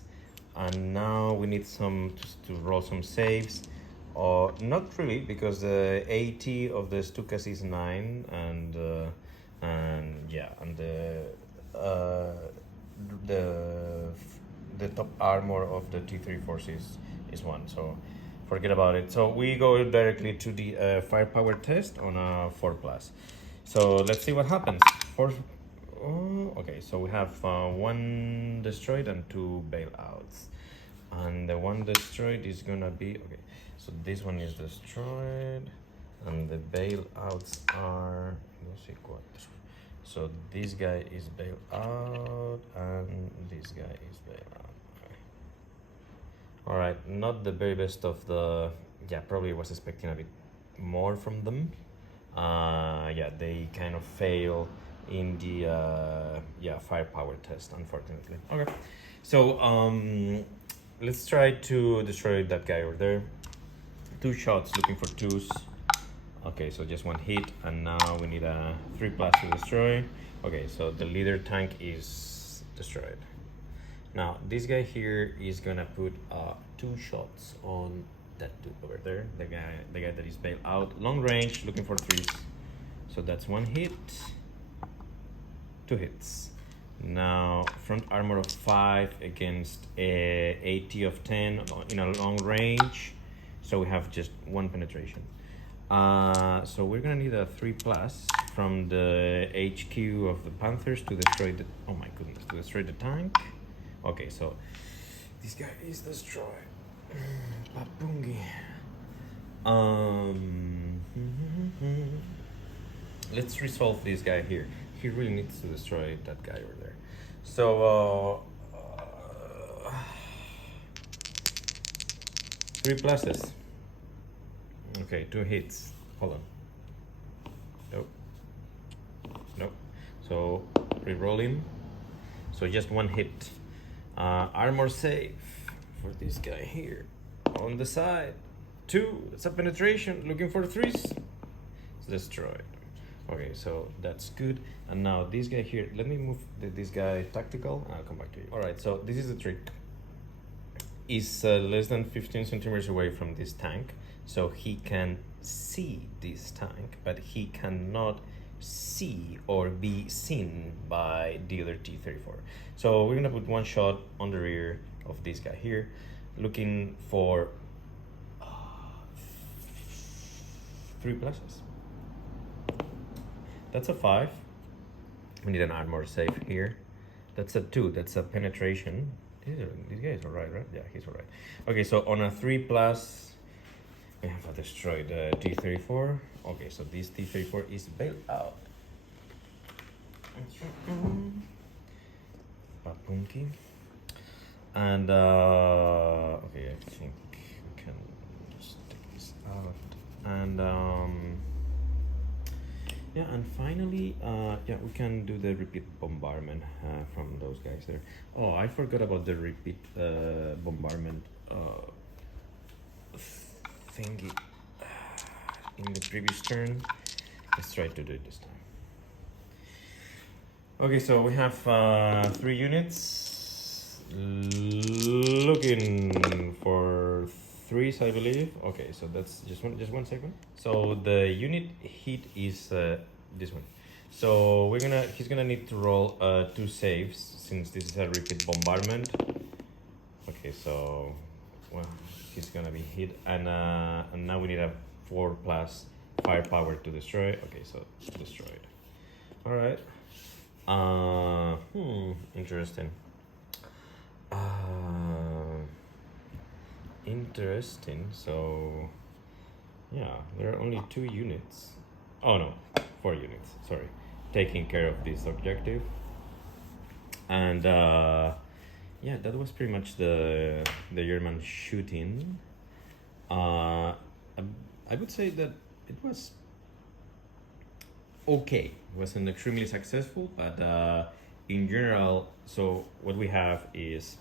and now we need some to roll some saves. Not really, because the AT of the Stukas is 9, and yeah, and the top armor of the T34s is 1. So forget about it. So we go directly to the firepower test on a 4+. So let's see what happens. Okay, so we have 1 destroyed and 2 bailouts, and the 1 destroyed is gonna be okay. So this one is destroyed, and the bailouts are, so this guy is bailed out, and this guy is bailed out. Okay. All right, not the very best of the. Yeah, probably was expecting a bit more from them. Yeah, they kind of fail in the firepower test, unfortunately. Okay, so let's try to destroy that guy over there. 2 shots, looking for 2s. Okay, so just 1 hit, and now we need a 3+ to destroy. Okay, so the leader tank is destroyed. Now this guy here is gonna put 2 shots on that dude over there, the guy that is bailed out. Long range, looking for 3s. So that's 1 hit, 2 hits. Now front armor of 5 against a AT of 10 in a long range. So we have just 1 penetration. So we're gonna need a 3+ from the HQ of the Panthers to destroy the. Oh my goodness! To destroy the tank. Okay, so this guy is destroyed. Papungi. Let's resolve this guy here. He really needs to destroy that guy over there. So 3 pluses. Okay, 2 hits. Hold on. Nope. Nope. So re-rolling. So just 1 hit. Armor save for this guy here. On the side. 2. It's a penetration. Looking for 3s. It's destroyed. Okay, so that's good. And now this guy here. Let me move this guy tactical. I'll come back to you. Alright, so this is the trick. Is less than 15 centimeters away from this tank. So he can see this tank, but he cannot see or be seen by the other T34. So we're gonna put 1 shot on the rear of this guy here, looking for 3 pluses. That's a 5. We need an armor save here. That's a 2. That's a penetration. This guy is alright, right? Yeah, he's alright. Okay, so on a 3+. We have a destroyed T34. Okay, so this T34 is bailed out. Papunki. And okay, I think we can just take this out. And yeah, and finally, yeah, we can do the repeat bombardment from those guys there. Oh, I forgot about the repeat bombardment thingy in the previous turn. Let's try to do it this time. Okay, so we have 3 units looking for 3s, I believe. Okay, so that's just one second. So the unit hit is this one. So he's gonna need to roll 2 saves, since this is a repeat bombardment. so well, he's gonna be hit, and now we need a 4+ firepower to destroy. Okay, so destroyed. All right. Interesting. Interesting. So, yeah, there are only 2 units. Oh no, 4 units. Sorry, taking care of this objective. And yeah, that was pretty much the German shooting. I would say that it was okay. It wasn't extremely successful, but in general, so what we have is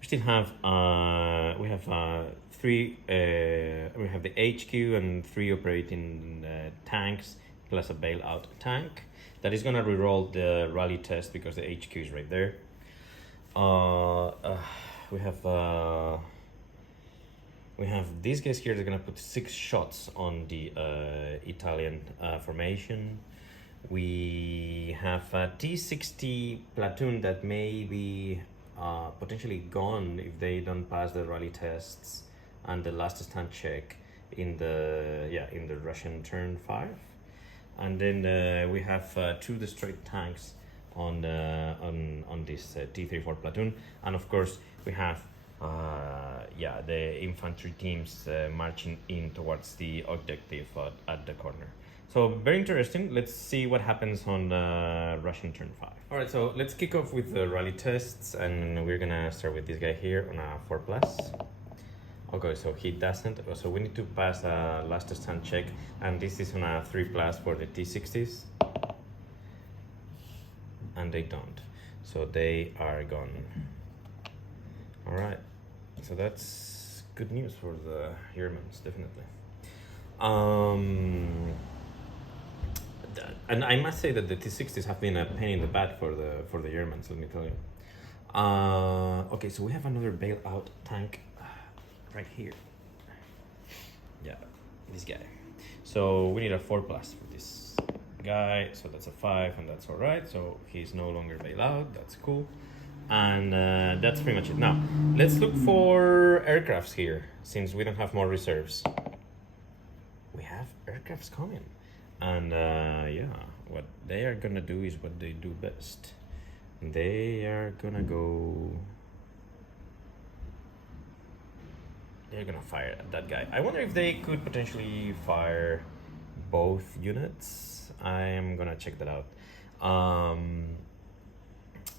we still have we have 3 we have the HQ and 3 operating tanks plus a bailout tank that is gonna reroll the rally test because the HQ is right there. We have these guys here. They're gonna put 6 shots on the Italian formation. We have a T60 platoon that may be potentially gone if they don't pass the rally tests and the last stand check in the Russian turn 5. And then we have 2 destroyed tanks on this T34 platoon, and of course we have the infantry teams marching in towards the objective at the corner. So very interesting. Let's see what happens on Russian turn 5. All right, so let's kick off with the rally tests, and we're gonna start with this guy here on a 4+. Okay, so he doesn't. So we need to pass a last stand check, and this is on a 3+ for the T60s, and they don't. So they are gone. All right. So that's good news for the Germans, definitely. And I must say that the T60s have been a pain in the butt for the Germans. Let me tell you. Okay, so we have another bailout tank right here. Yeah, this guy. So we need a 4+ for this guy. So that's a 5, and that's all right. So he's no longer bailout. That's cool. And that's pretty much it. Now, let's look for aircrafts here, since we don't have more reserves. We have aircrafts coming. And what they are gonna do is what they do best. They are gonna go... They're gonna fire at that guy. I wonder if they could potentially fire both units. I am gonna check that out.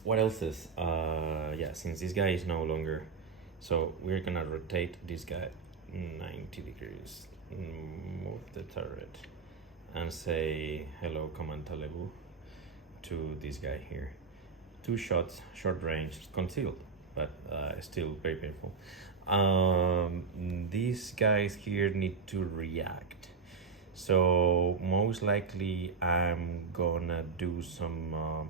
What else is since this guy is no longer, so we're gonna rotate this guy 90 degrees, move the turret, and say hello command Talebu to this guy here. 2 shots, short range, concealed, but still very painful. These guys here need to react, so most likely I'm gonna do some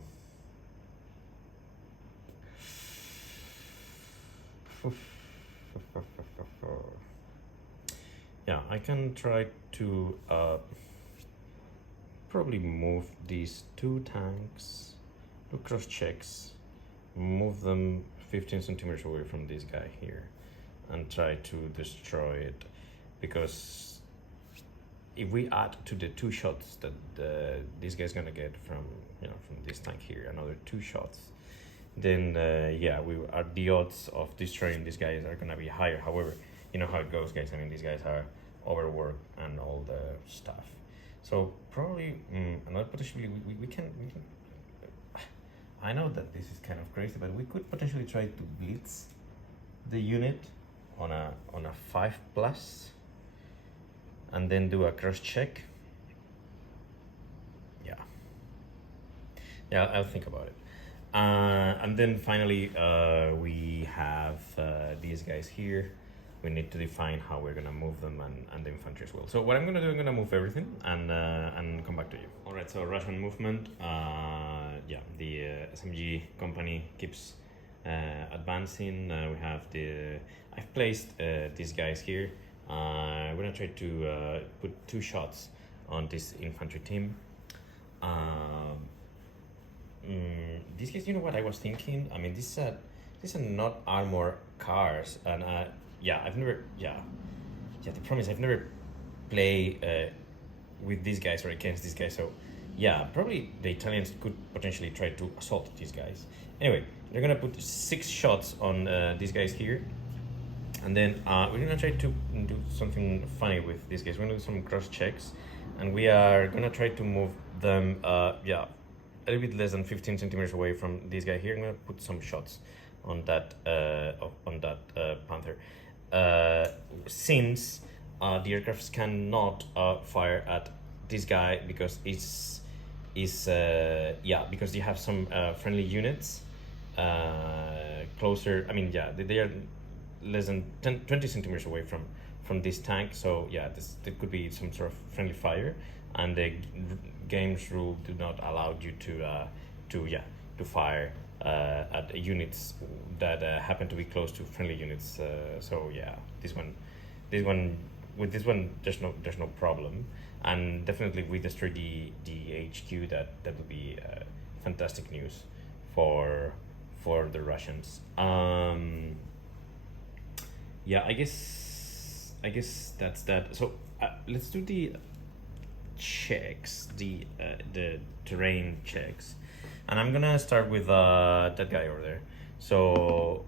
yeah, I can try to probably move these 2 tanks, do cross checks, move them 15 centimeters away from this guy here, and try to destroy it, because if we add to the 2 shots that this guy's gonna get from this tank here, another 2 shots, then the odds of destroying these guys are gonna be higher. However, you know how it goes, guys. I mean, these guys are overworked and all the stuff. So probably another potentially we can. I know that this is kind of crazy, but we could potentially try to blitz the unit on a 5+, and then do a cross check. Yeah, I'll think about it. And then finally, we have these guys here. We need to define how we're gonna move them, and the infantry as well. So what I'm gonna do, I'm gonna move everything and come back to you. All right, so Russian movement. The SMG company keeps advancing. We have I've placed these guys here. We're gonna try to put 2 shots on this infantry team. These guys, you know what I was thinking? I mean, this is these are not armor cars, and I've never the problem is I've never played with these guys or against these guys, so yeah, probably the Italians could potentially try to assault these guys. Anyway, they're gonna put 6 shots on these guys here, and then we're gonna try to do something funny with these guys. We're gonna do some cross checks, and we are gonna try to move them a little bit less than 15 centimeters away from this guy here. I'm gonna put some shots on that Panther, since the aircrafts cannot fire at this guy because because you have some friendly units closer. I mean, they are less than 20 centimeters away from this tank, so there could be some sort of friendly fire, and the game's rule do not allow you to fire at units that happen to be close to friendly units. So this one with this one there's no problem, and definitely we destroy the HQ. That would be fantastic news for the Russians. I guess that's that. So let's do the checks, the terrain checks, and I'm gonna start with that guy over there. So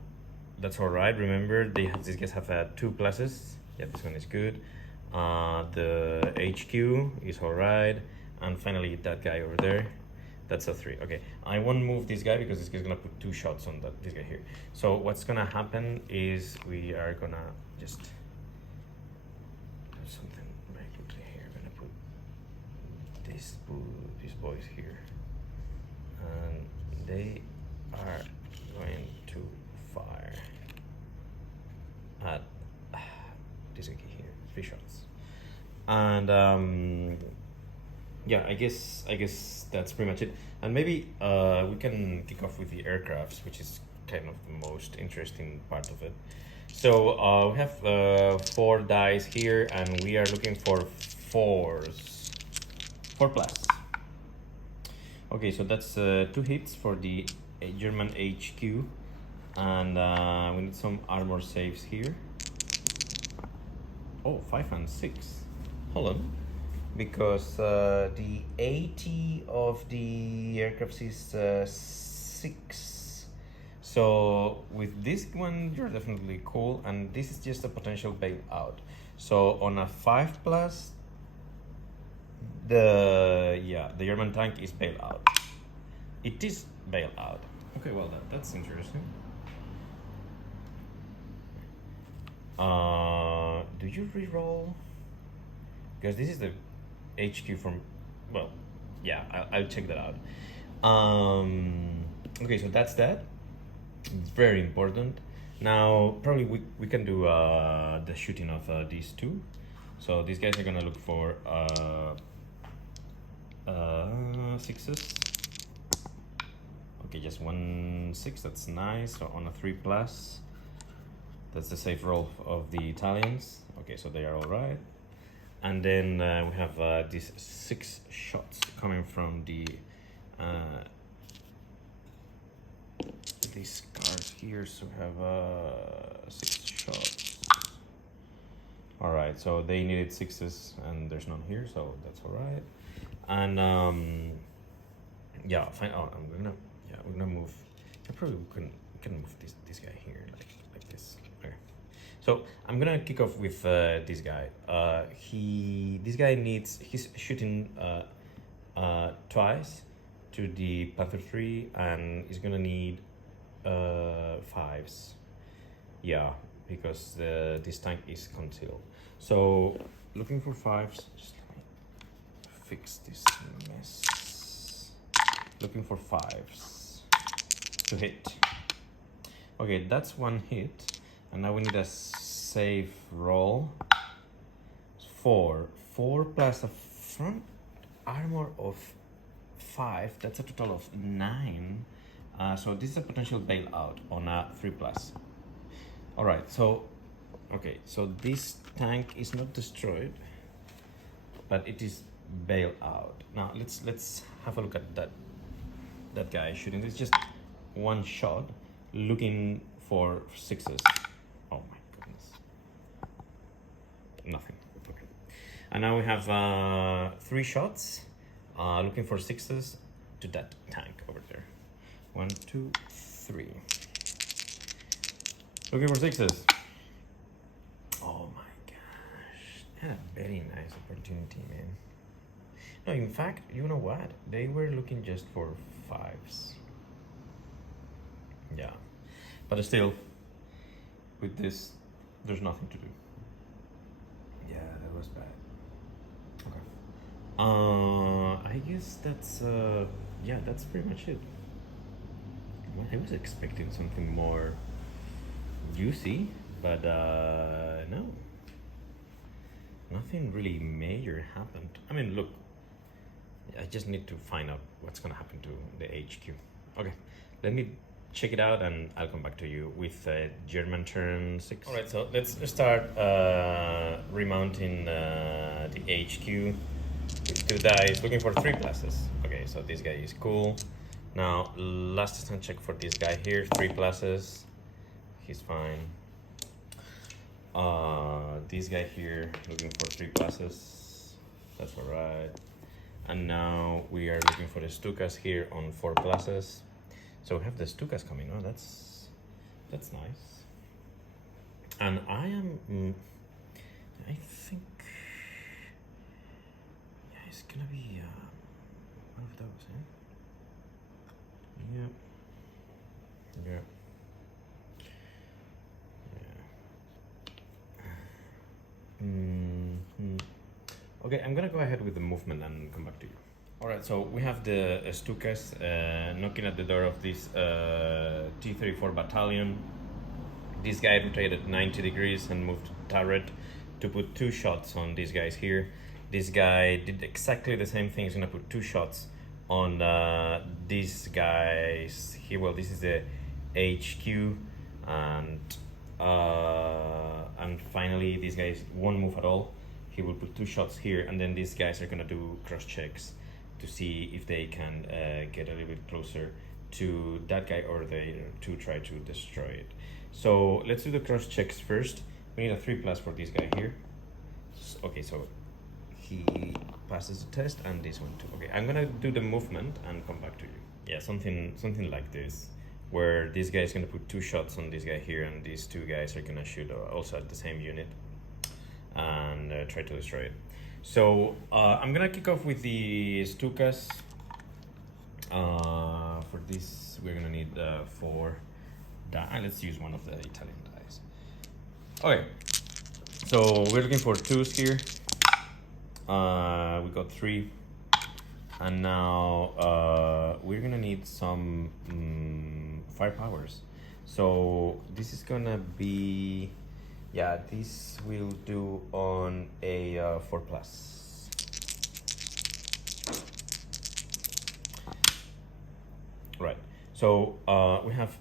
that's all right. Remember, these guys have 2 pluses. Yeah, this one is good. The HQ is all right, and finally that guy over there, that's a 3. Okay, I won't move this guy because this guy's gonna put 2 shots on this guy here. So what's gonna happen is we are gonna just do something very quickly here. I'm gonna put these boys here, and they are going to fire at this guy here, 3 shots, and I guess that's pretty much it. And maybe we can kick off with the aircrafts, which is kind of the most interesting part of it. So we have 4 dice here, and we are looking for 4s, 4 plus. Okay, so that's 2 hits for the German HQ, and we need some armor saves here. Oh, 5 and 6. Hold on. Because the 80 of the aircrafts is 6. So with this one, you're definitely cool, and this is just a potential bailout. So on a 5 plus, the German tank is bailout. It is bailout. Okay, well that's interesting. Do you reroll? Because this is the HQ from, I'll check that out. Okay, so that's that. It's very important. Now probably we can do the shooting of these 2. So these guys are gonna look for 6s. Okay, just 1 6. That's nice. So on a 3 plus, that's the safe roll of the Italians. Okay, so they are all right. And then we have these 6 shots coming from the these cars here. So we have 6 shots. All right, so they needed 6s, and there's none here, so that's all right. And fine. Oh, we're gonna move. Probably we can move this guy here like this. Okay. So I'm gonna kick off with this guy. He's shooting twice to the Panther 3, and he's gonna need 5s. Yeah, because this tank is concealed. So looking for 5s. Just let me fix this mess. Looking for 5s to hit. Okay, that's 1 hit. And now we need a safe roll. 4 plus a front armor of 5. That's a total of 9. So this is a potential bailout on a 3 plus. All right. So this tank is not destroyed, but it is bailout. Now let's have a look at that guy shooting. It's just 1 shot. looking for sixes. Oh my goodness. Nothing. Okay. And now we have 3 shots, looking for sixes to that tank over there. 1, 2, 3. Looking for sixes. Oh my gosh. Had a very nice opportunity, man. No, in fact, you know what? They were looking just for 5s. Yeah. But still, with this, there's nothing to do. Yeah, that was bad. Okay. I guess that's yeah, that's pretty much it. Well, I was expecting something more juicy, but no. Nothing really major happened. I mean, look, I just need to find out what's gonna happen to the HQ. Okay, let me check it out and I'll come back to you with German turn 6. Alright, so let's start remounting the HQ with 2 dice, looking for 3 pluses. Okay, so this guy is cool. Now, last time check for this guy here, 3 pluses. He's fine. This guy here, looking for 3 pluses. That's alright. And now we are looking for the Stukas here on 4 pluses. So we have the Stukas coming. Oh, that's nice. And I am, I think, yeah, it's gonna be one of those, eh? Yeah. Yeah. Okay, I'm gonna go ahead with the movement and come back to you. Alright, so we have the Stukas knocking at the door of this T34 battalion. This guy rotated 90 degrees and moved turret to put 2 shots on these guys here. This guy did exactly the same thing. He's gonna put 2 shots on these guys here. Well, this is the HQ, and finally these guys won't move at all. He will put 2 shots here, and then these guys are gonna do cross checks to see if they can get a little bit closer to that guy or to try to destroy it. So let's do the cross checks first. We need a 3+ for this guy here. Okay, so he passes the test and this one too. Okay, I'm gonna do the movement and come back to you. Yeah, something like this, where this guy is gonna put 2 shots on this guy here, and these 2 guys are gonna shoot also at the same unit and try to destroy it. So I'm gonna kick off with the Stukas. For this, we're gonna need 4 die. Let's use one of the Italian dice. Okay, so we're looking for 2s here. We got 3, and now we're gonna need some firepowers. So this is gonna be, yeah, this will do on a 4+. Right. So we have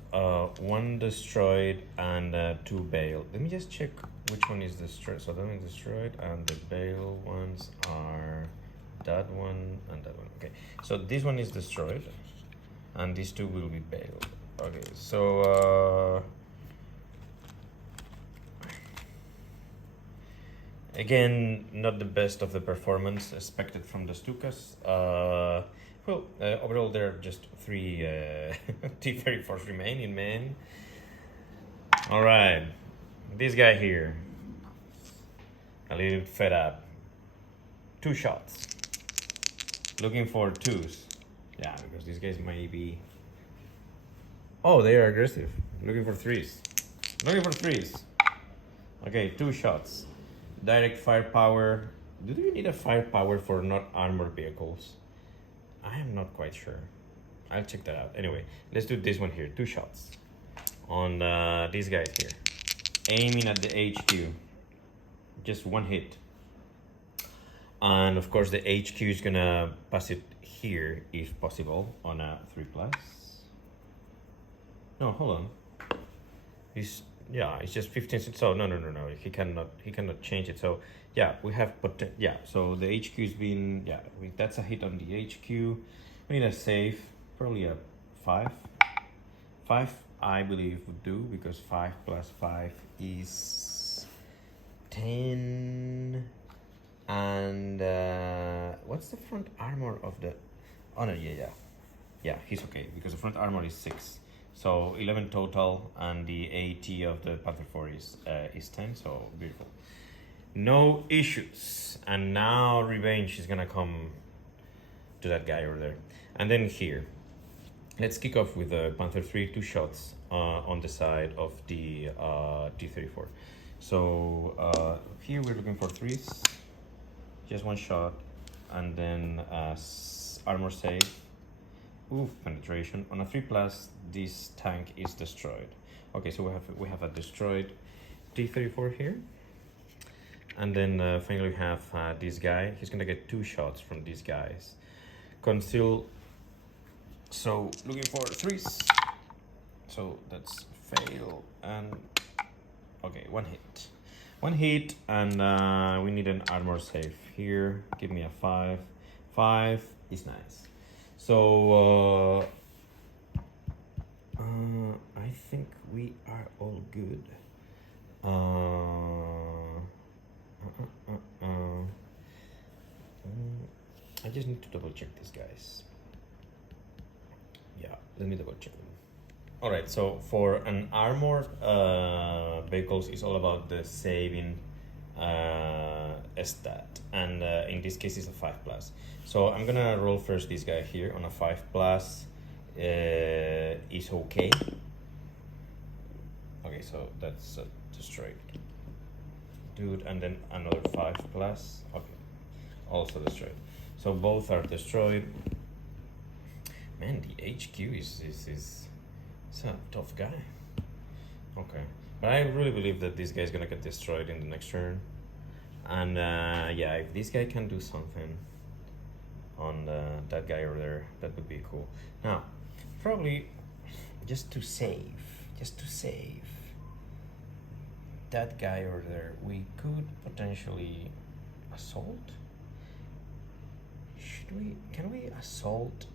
1 destroyed and 2 bailed. Let me just check which one is destroyed. So that one is destroyed, and the bail ones are that one and that one. Okay. So this one is destroyed, and these 2 will be bailed. Okay. So again, not the best of the performance expected from the Stukas. Well, overall there are just 3 T34s remaining, man. Alright, this guy here, a little bit fed up. 2 shots, looking for 2s. Yeah, because these guys might be, oh, they are aggressive. Looking for 3s. Looking for 3s. Okay, 2 shots. Direct firepower. Do you need a firepower for not armored vehicles? I am not quite sure. I'll check that out. Anyway, let's do this one here. 2 shots on these guys here. Aiming at the HQ. Just 1 hit. And of course the HQ is gonna pass it here if possible on a 3+. No, hold on. It's just 15. So no. He cannot change it. So yeah, we have yeah. So the HQ is being, yeah. That's a hit on the HQ. We need a save, probably a 5. I believe would do, because 5 plus 5 is 10. And what's the front armor of the... Oh no, yeah, he's okay, because the front armor is 6. So 11 total, and the AT of the Panther 4 is 10, so beautiful. No issues. And now revenge is gonna come to that guy over there. And then here, let's kick off with the Panther 3, 2 shots on the side of the T34. So here we're looking for 3s, just 1 shot, and then armor save. Oof, penetration. On a 3+, this tank is destroyed. Okay, so we have a destroyed T34 here. And then finally we have this guy. He's gonna get 2 shots from these guys. Conceal. So looking for 3s. So that's fail and okay, 1 hit. 1 hit, and we need an armor save here. Give me a 5. 5 is nice. So I think we are all good. I just need to double check these guys. Yeah, let me double check them. All right, so for an armored vehicles, it's all about the saving stat, and in this case it's a 5+. So I'm gonna roll first this guy here on a 5+. Is okay. Okay, so that's destroyed, dude, and then another 5+. Okay, also destroyed. So both are destroyed. Man, the HQ is a tough guy. Okay, but I really believe that this guy's gonna get destroyed in the next turn. And yeah, if this guy can do something on that guy over there, that would be cool. Now, probably just to save that guy over there, we could potentially assault. Can we assault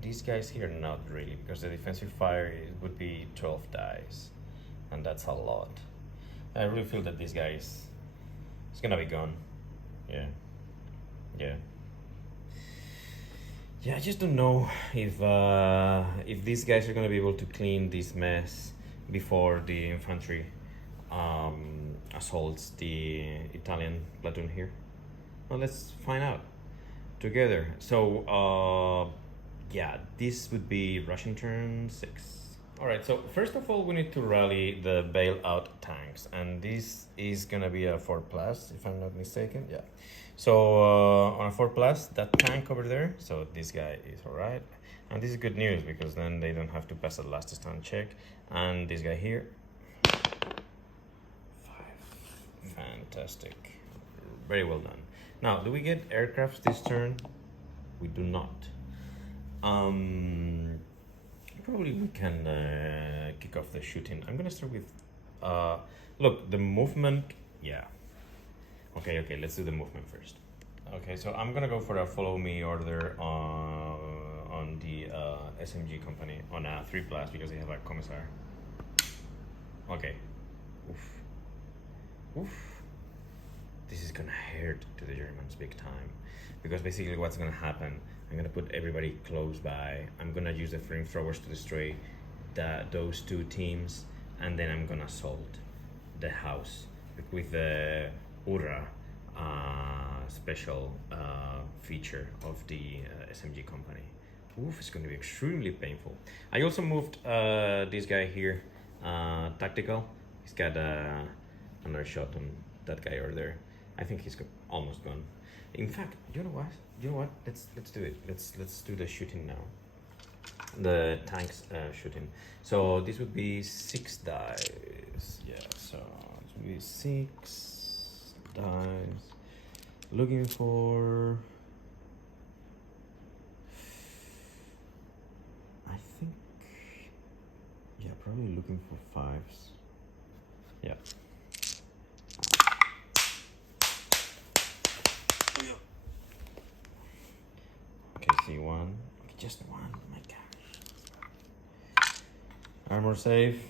these guys here? Not really, because the defensive fire would be 12 dice, and that's a lot. I really feel that this guy is gonna be gone. Yeah. I just don't know if these guys are gonna be able to clean this mess before the infantry assaults the Italian platoon here. Well, let's find out together. So yeah, this would be Russian turn 6. All right, so first of all, we need to rally the bailout tanks, and this is gonna be a 4+, if I'm not mistaken. Yeah. So on a 4+, that tank over there, so this guy is all right. And this is good news, because then they don't have to pass the last stand check. And this guy here, 5. Fantastic. Very well done. Now, do we get aircrafts this turn? We do not. Probably we can kick off the shooting. I'm gonna start with, look, the movement, yeah. Okay, let's do the movement first. Okay, so I'm gonna go for a follow me order on the SMG company on a 3+, because they have a commissar. Okay, oof. This is gonna hurt to the Germans big time, because basically what's gonna happen, I'm gonna put everybody close by. I'm gonna use the flamethrowers to destroy those 2 teams, and then I'm gonna assault the house with the Ura special feature of the SMG company. Oof, it's gonna be extremely painful. I also moved this guy here, tactical. He's got another shot on that guy over there. I think he's almost gone. In fact, you know what? Let's do it. Let's do the shooting now. The tanks shooting. So this would be 6 dice. Yeah. So it would be 6 dice. Looking for. I think. Yeah, probably looking for 5s. Yeah. Okay, see 1. Okay, just 1. My gosh. Armor save.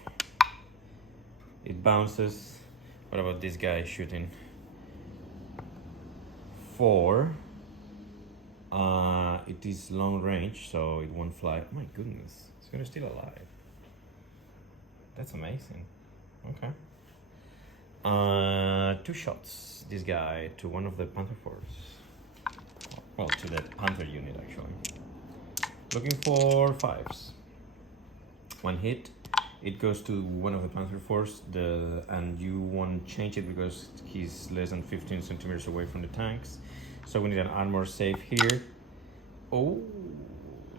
It bounces. What about this guy shooting? 4. It is long range, so it won't fly. Oh my goodness, it's gonna still alive. That's amazing. Okay. 2 shots. This guy to one of the Panther Force. Well, to the Panther unit actually. Looking for 5s. 1 hit. It goes to one of the Panther Force. And you won't change it because he's less than 15 centimeters away from the tanks. So we need an armor save here. Oh,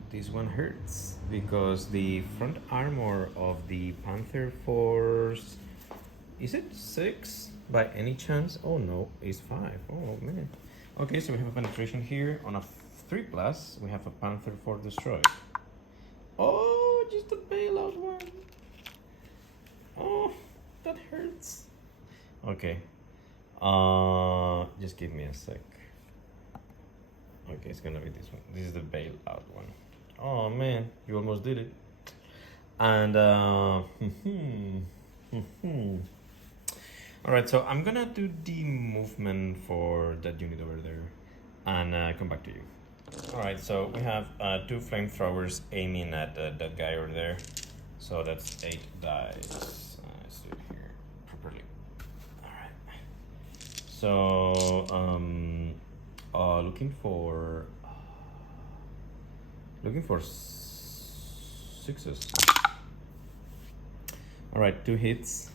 this one hurts because the front armor of the Panther Force, is it 6 by any chance? Oh no, it's 5. Oh man. Okay, so we have a penetration here on a 3+. We have a Panther Force destroyed. Oh, just a bailout one. Oh, that hurts. Okay. Just give me a sec. Okay, it's gonna be this one. This is the bailout one. Oh man, you almost did it. And alright, so I'm gonna do the movement for that unit over there and come back to you. Alright, so we have 2 flamethrowers aiming at that guy over there. So that's 8 dice. Let's do it here properly. Alright. So looking for 6s. All right, 2 hits,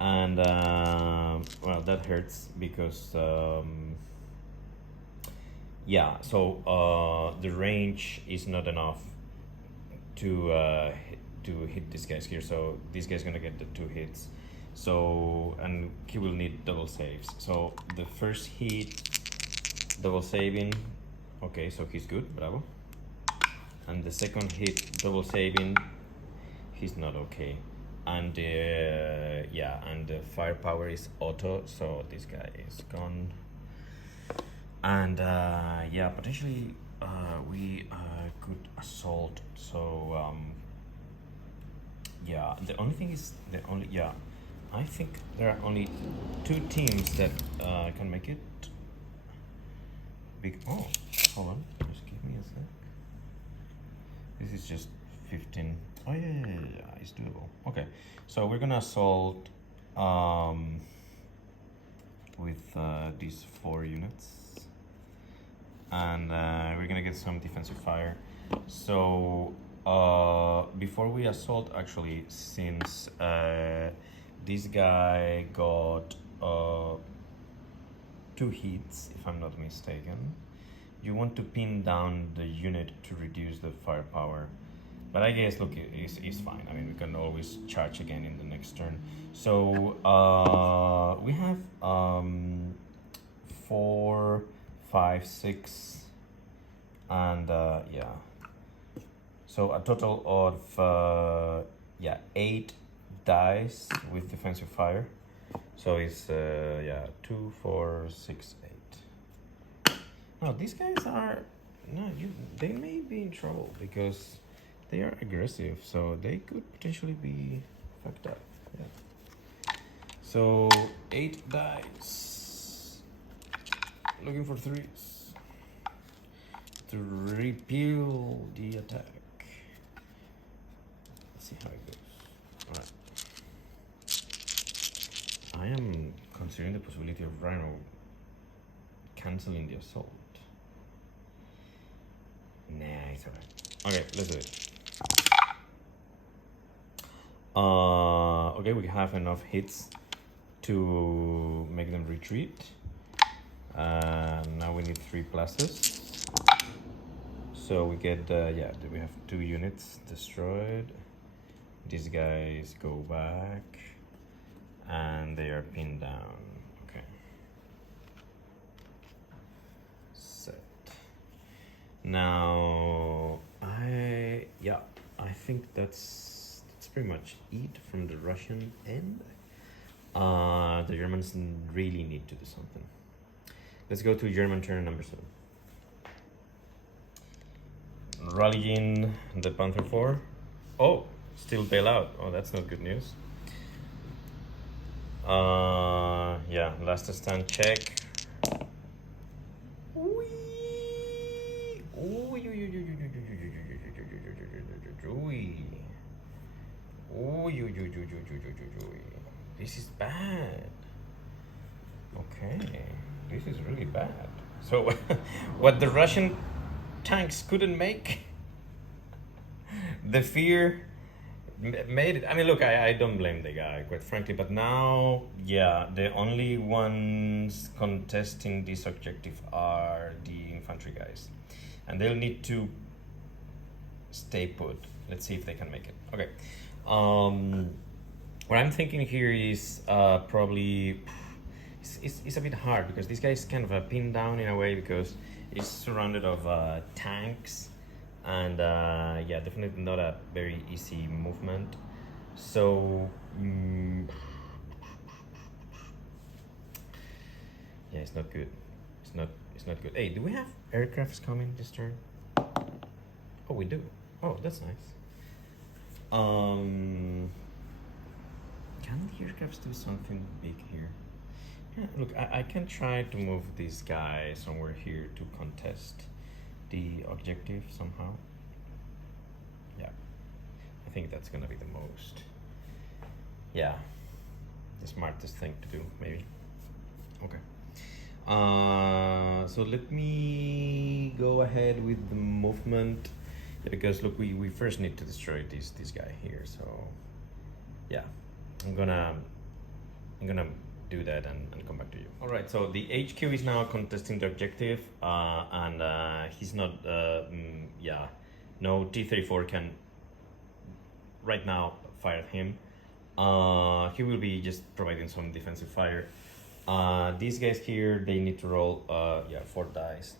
and well, that hurts because yeah. So the range is not enough to hit these guys here. So this guy's gonna get the 2 hits. So and he will need double saves. So the first hit. Double saving, okay, so he's good, bravo. And the second hit, double saving, he's not okay. And yeah, and the firepower is auto, so this guy is gone. And yeah, potentially we could assault. So yeah, the only thing is I think there are only 2 teams that can make it. Oh, hold on, just give me a sec. This is just 15. Oh yeah, it's doable. Okay, so we're gonna assault with these 4 units, and we're gonna get some defensive fire. So before we assault, actually, since this guy got 2 hits, if I'm not mistaken, you want to pin down the unit to reduce the firepower. But I guess, look, it's fine. I mean, we can always charge again in the next turn. So we have 4, 5, 6, and yeah. So a total of 8 dice with defensive fire. So it's 2, 4, 6, 8. Now these guys are they may be in trouble because they are aggressive, so they could potentially be fucked up. Yeah. So 8 dice. Looking for 3s to repeal the attack. Let's see how it goes. Alright. I am considering the possibility of Rhino canceling the assault. Nah, it's alright. Okay, let's do it. Okay, we have enough hits to make them retreat. Now we need 3 pluses. So we get, we have 2 units destroyed. These guys go back. And they are pinned down. Okay. Set. Now, I think that's pretty much it from the Russian end. The Germans really need to do something. Let's go to German turn number 7. Rallying the Panther 4. Oh, still bail out. Oh, that's not good news. Yeah, last stand check. This is bad. Okay, this is really bad. So, what the Russian tanks couldn't make, the fear made it. I mean, look, I don't blame the guy, quite frankly, but now, yeah, the only ones contesting this objective are the infantry guys, and they'll need to stay put. Let's see if they can make it. Okay. What I'm thinking here is probably it's a bit hard because this guy is kind of pinned down in a way because he's surrounded of tanks, and yeah, definitely not a very easy movement. So yeah, it's not good. It's not good. Hey, do we have aircrafts coming this turn? Oh, we do. Oh, that's nice. Can the aircrafts do something big here? Yeah, look, I can try to move this guy somewhere here to contest the objective somehow. Yeah, I think that's gonna be the most, yeah, the smartest thing to do, maybe. Okay. So let me go ahead with the movement, because look, we first need to destroy this guy here. So yeah, I'm gonna do that and come back to you. All right, so the HQ is now contesting the objective, and he's not, yeah, no T34 can right now fire at him. He will be just providing some defensive fire. These guys here, they need to roll, yeah, 4 dice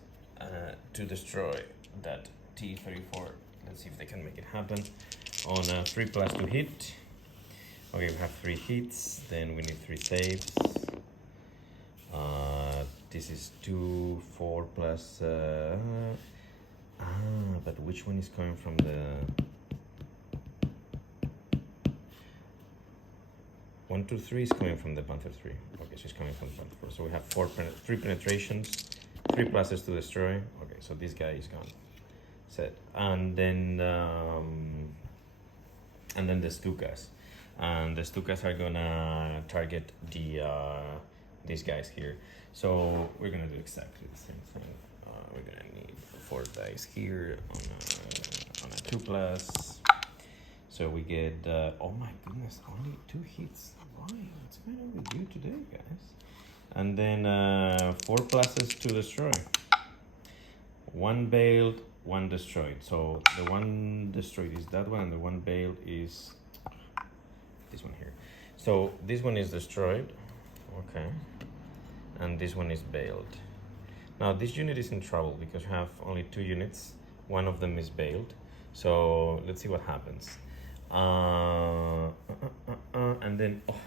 to destroy that T34. Let's see if they can make it happen. On 3+ to hit. Okay, we have 3 hits, then we need 3 saves. This is 2, 4 plus. But which one is coming from the 1, 2, 3 is coming from the Panther 3. Okay, she's coming from the Panther 4. So we have 3 penetrations, 3 pluses to destroy. Okay, so this guy is gone. Set. And then the Stukas. And the Stukas are gonna target the these guys here. So we're gonna do exactly the same thing. We're gonna need 4 dice here on a 2+. So we get oh my goodness, only 2 hits. Why? What's going on with you today, guys? And then 4 pluses to destroy. 1 bailed, 1 destroyed. So the 1 destroyed is that one, and the 1 bailed is this one here. So this one is destroyed, okay, and this one is bailed. Now this unit is in trouble because you have only 2 units. One of them is bailed. So let's see what happens. And then, oh,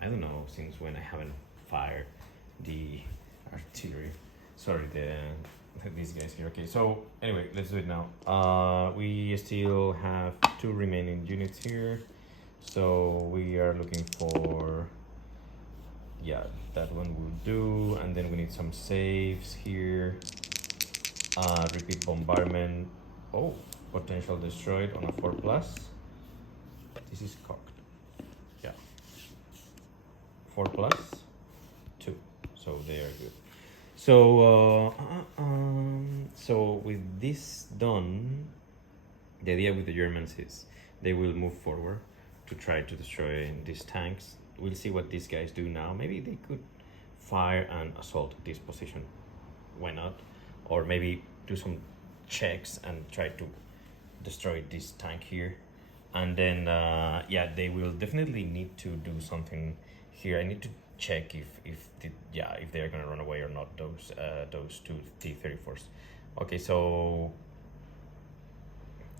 I don't know since when I haven't fired the artillery. Sorry, these guys here. Okay, so anyway, let's do it now. We still have 2 remaining units here. So we are looking for, yeah, that one will do, and then we need some saves here. Repeat bombardment. Oh, potential destroyed on a 4+. This is cocked. Yeah. 4+, 2. So they are good. So so with this done, the idea with the Germans is they will move forward to try to destroy these tanks. We'll see what these guys do now. Maybe they could fire and assault this position. Why not? Or maybe do some checks and try to destroy this tank here. And then, yeah, they will definitely need to do something here. I need to check if they're gonna run away or not. Those 2 T34s. Okay, so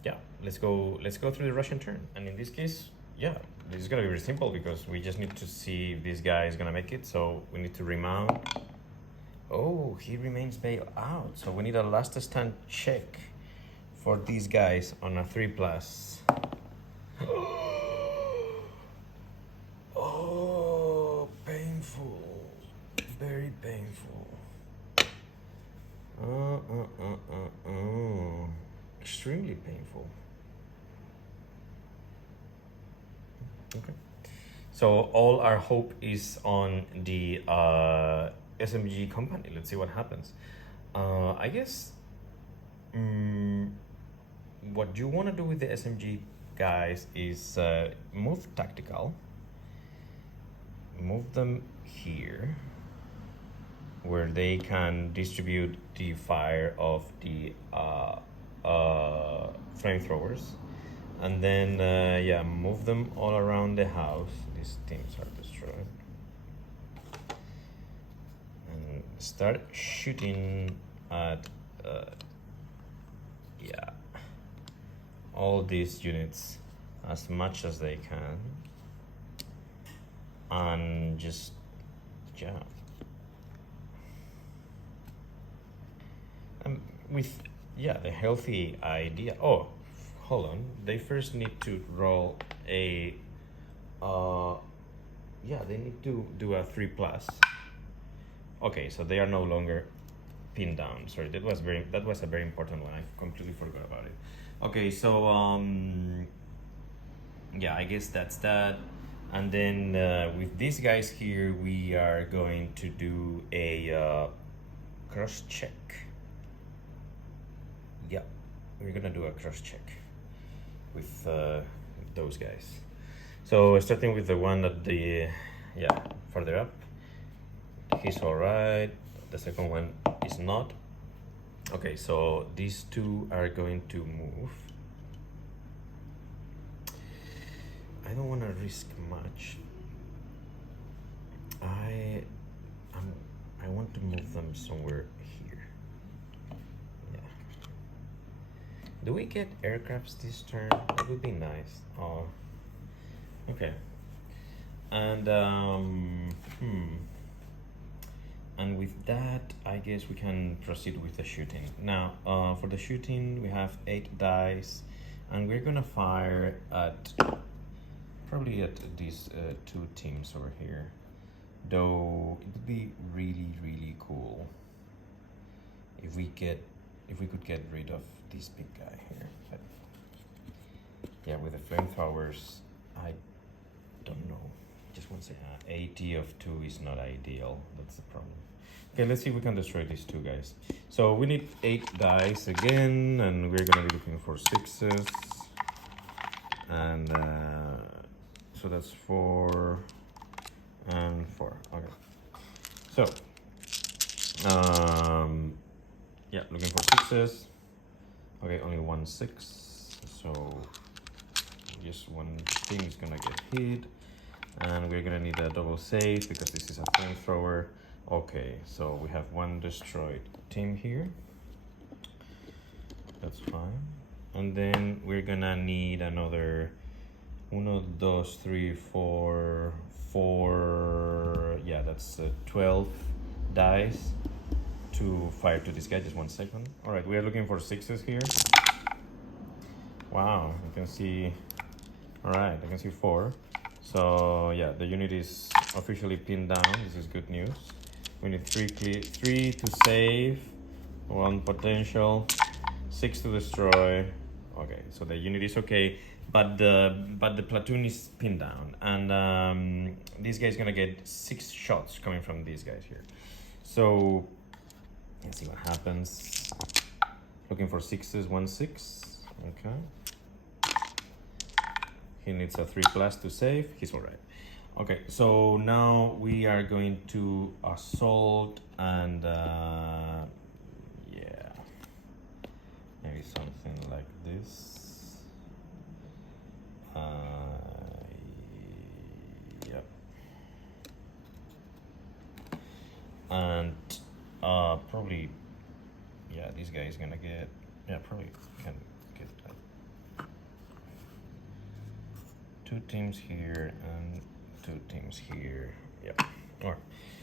yeah, let's go through the Russian turn. And in this case, yeah, this is gonna be very simple because we just need to see if this guy is gonna make it. So we need to remount. Oh, he remains bailed out. So we need a last stand check for these guys on a 3+. Oh, painful. Very painful. Extremely painful. Okay. So all our hope is on the SMG company. Let's see what happens. I guess what you want to do with the SMG guys is move tactical. Move them here, where they can distribute the fire of the flamethrowers, and then yeah, move them all around the house. These things are destroyed, and start shooting at yeah, all these units as much as they can, and just yeah. With the healthy idea. Oh, hold on. They first need to roll a. They need to do a 3+. Okay, so they are no longer pinned down. Sorry, that was a very important one. I completely forgot about it. Okay, so I guess that's that. And then with these guys here, we are going to do a cross check. Yeah, we're gonna do a cross check with those guys. So starting with the one at the further up, he's all right. The second one is not. Okay, so these two are going to move. I don't want to risk much. I want to move them somewhere here. Yeah. Do we get aircrafts this turn? That would be nice. Oh. Okay. And and with that, I guess we can proceed with the shooting. Now, for the shooting, we have 8 dice, and we're gonna fire at probably at these 2 teams over here. Though it would be really cool if we could get rid of this big guy here. But yeah, with the flamethrowers, I don't know. Just one second. 80 of 2 is not ideal. That's the problem. Okay, let's see if we can destroy these 2 guys. So we need 8 dice again, and we're gonna be looking for 6s. And so that's 4 and 4. Okay. So looking for 6s. Okay, only 1 6. So just one thing is gonna get hit, and we're gonna need a double save because this is a flamethrower. Okay, so we have 1 destroyed team here. That's fine. And then we're gonna need another 1, 2, 3, 4. Yeah, that's 12 dice to fire to this guy. Just 1 second. All right, we are looking for 6s here. Wow, you can see. All right, I can see 4. So yeah, the unit is officially pinned down. This is good news. We need 3 to save, 1 potential, 6 to destroy. Okay, so the unit is okay, but the platoon is pinned down, and this guy's gonna get 6 shots coming from these guys here. So let's see what happens. Looking for 6s, 1 6. Okay. He needs a 3+ to save. He's all right. Okay, so now we are going to assault, and maybe something like this. Yep. And probably, this guy is gonna get, probably can get 2 teams here and 2 teams here. Yep. All right.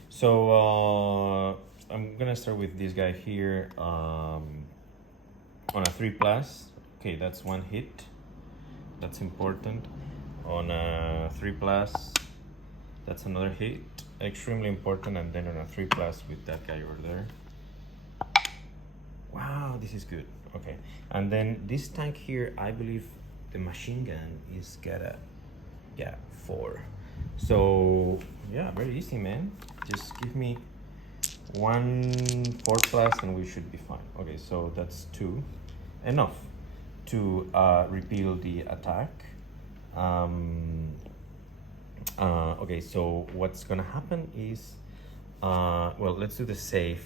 So I'm gonna start with this guy here on a 3+. Okay, that's 1 hit. That's important. On a 3+, that's another hit, extremely important. And then on a 3+ with that guy over there. Wow, this is good. Okay, and then this tank here, I believe the machine gun is got a 4. So yeah, very easy, man. Just give me 1 4+ and we should be fine. Okay, so that's 2, enough to repeal the attack. Okay, so what's gonna happen is, well, let's do the save.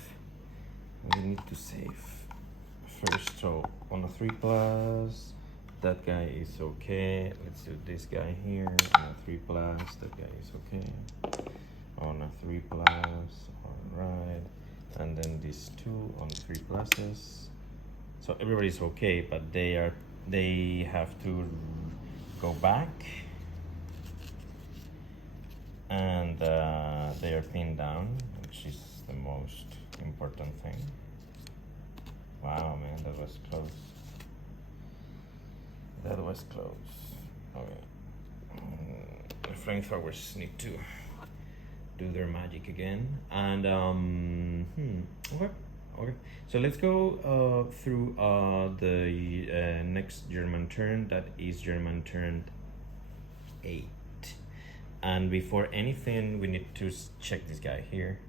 We need to save first. So on a 3+, that guy is okay. Let's do this guy here on a 3+, that guy is okay. On a 3+, all right. And then these 2 on 3+. So everybody's okay, but they have to go back, and they are pinned down, which is the most important thing. Wow, man, that was close. That was close. Okay. The flamethrowers need to do their magic again. And okay. So let's go through the next German turn. That is German turn 8. And before anything, we need to check this guy here.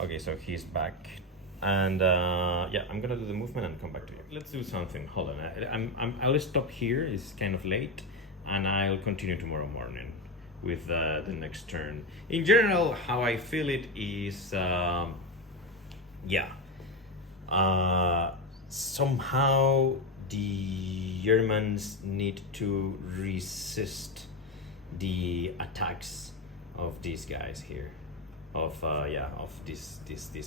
Okay, so he's back. And yeah, I'm gonna do the movement and come back to you. Let's do something. Hold on. I'll stop here. It's kind of late, and I'll continue tomorrow morning with the next turn. In general, how I feel it is, somehow the Germans need to resist the attacks of these guys here, of these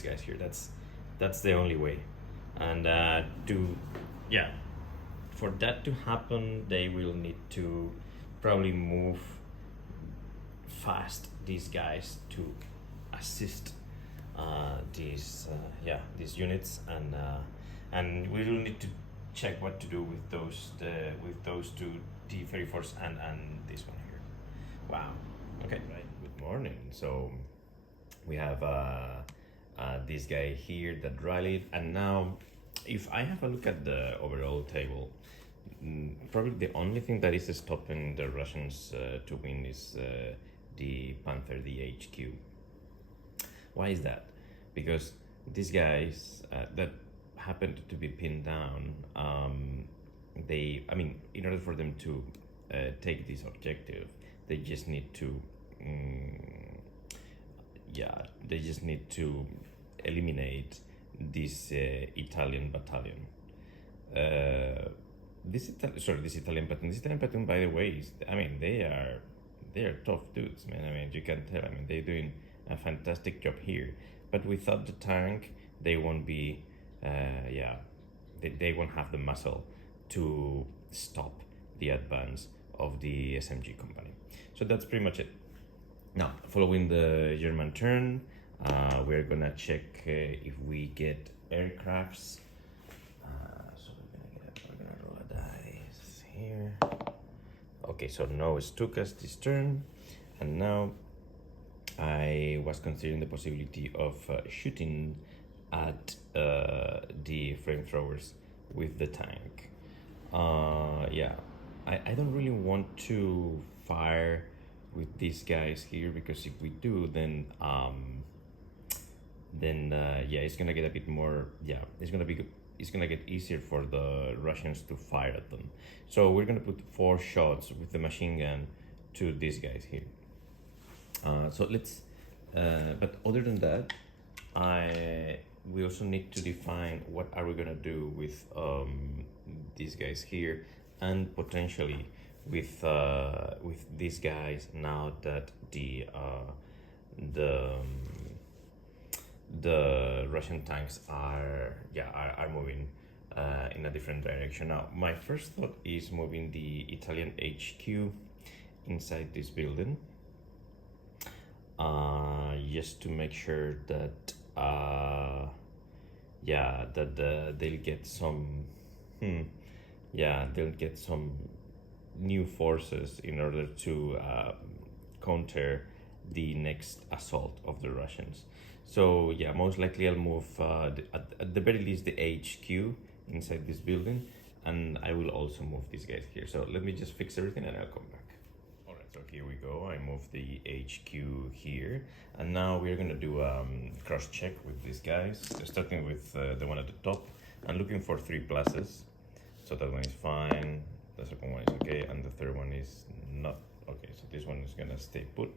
guys here. That's the only way, and for that to happen, they will need to probably move fast these guys to assist these units, and we will need to check what to do with those 2 T34s and this one here. Wow. Okay. Right. Good morning. So we have this guy here that rallied, and now if I have a look at the overall table, probably the only thing that is stopping the Russians to win is the Panther, the HQ. Why is that? Because these guys that happened to be pinned down, in order for them to take this objective, they just need to eliminate this Italian battalion. This Italian platoon, by the way, is, they are tough dudes, man. You can tell. They're doing a fantastic job here. But without the tank, they won't be. They won't have the muscle to stop the advance of the SMG company. So that's pretty much it. Now, following the German turn, we're gonna check if we get aircrafts. So we're gonna roll a dice here. Okay, so no Stukas this turn, and now I was considering the possibility of shooting at the flamethrowers with the tank. I don't really want to fire with these guys here, because if we do, then it's gonna get a bit more. It's gonna get easier for the Russians to fire at them. So we're gonna put 4 shots with the machine gun to these guys here. So let's. But other than that, we also need to define what are we gonna do with these guys here, and potentially with these guys, now that the Russian tanks are moving in a different direction. Now, my first thought is moving the Italian HQ inside this building, just to make sure that they'll get some new forces in order to counter the next assault of the Russians. So yeah, most likely I'll move at the very least the HQ inside this building, and I will also move these guys here. So let me just fix everything and I'll come back. All right, so here we go. I moved the HQ here, and now we're gonna do cross check with these guys, starting with the one at the top and looking for 3 pluses. So that one is fine, the second one is okay, and the third one is not okay. So this one is gonna stay put,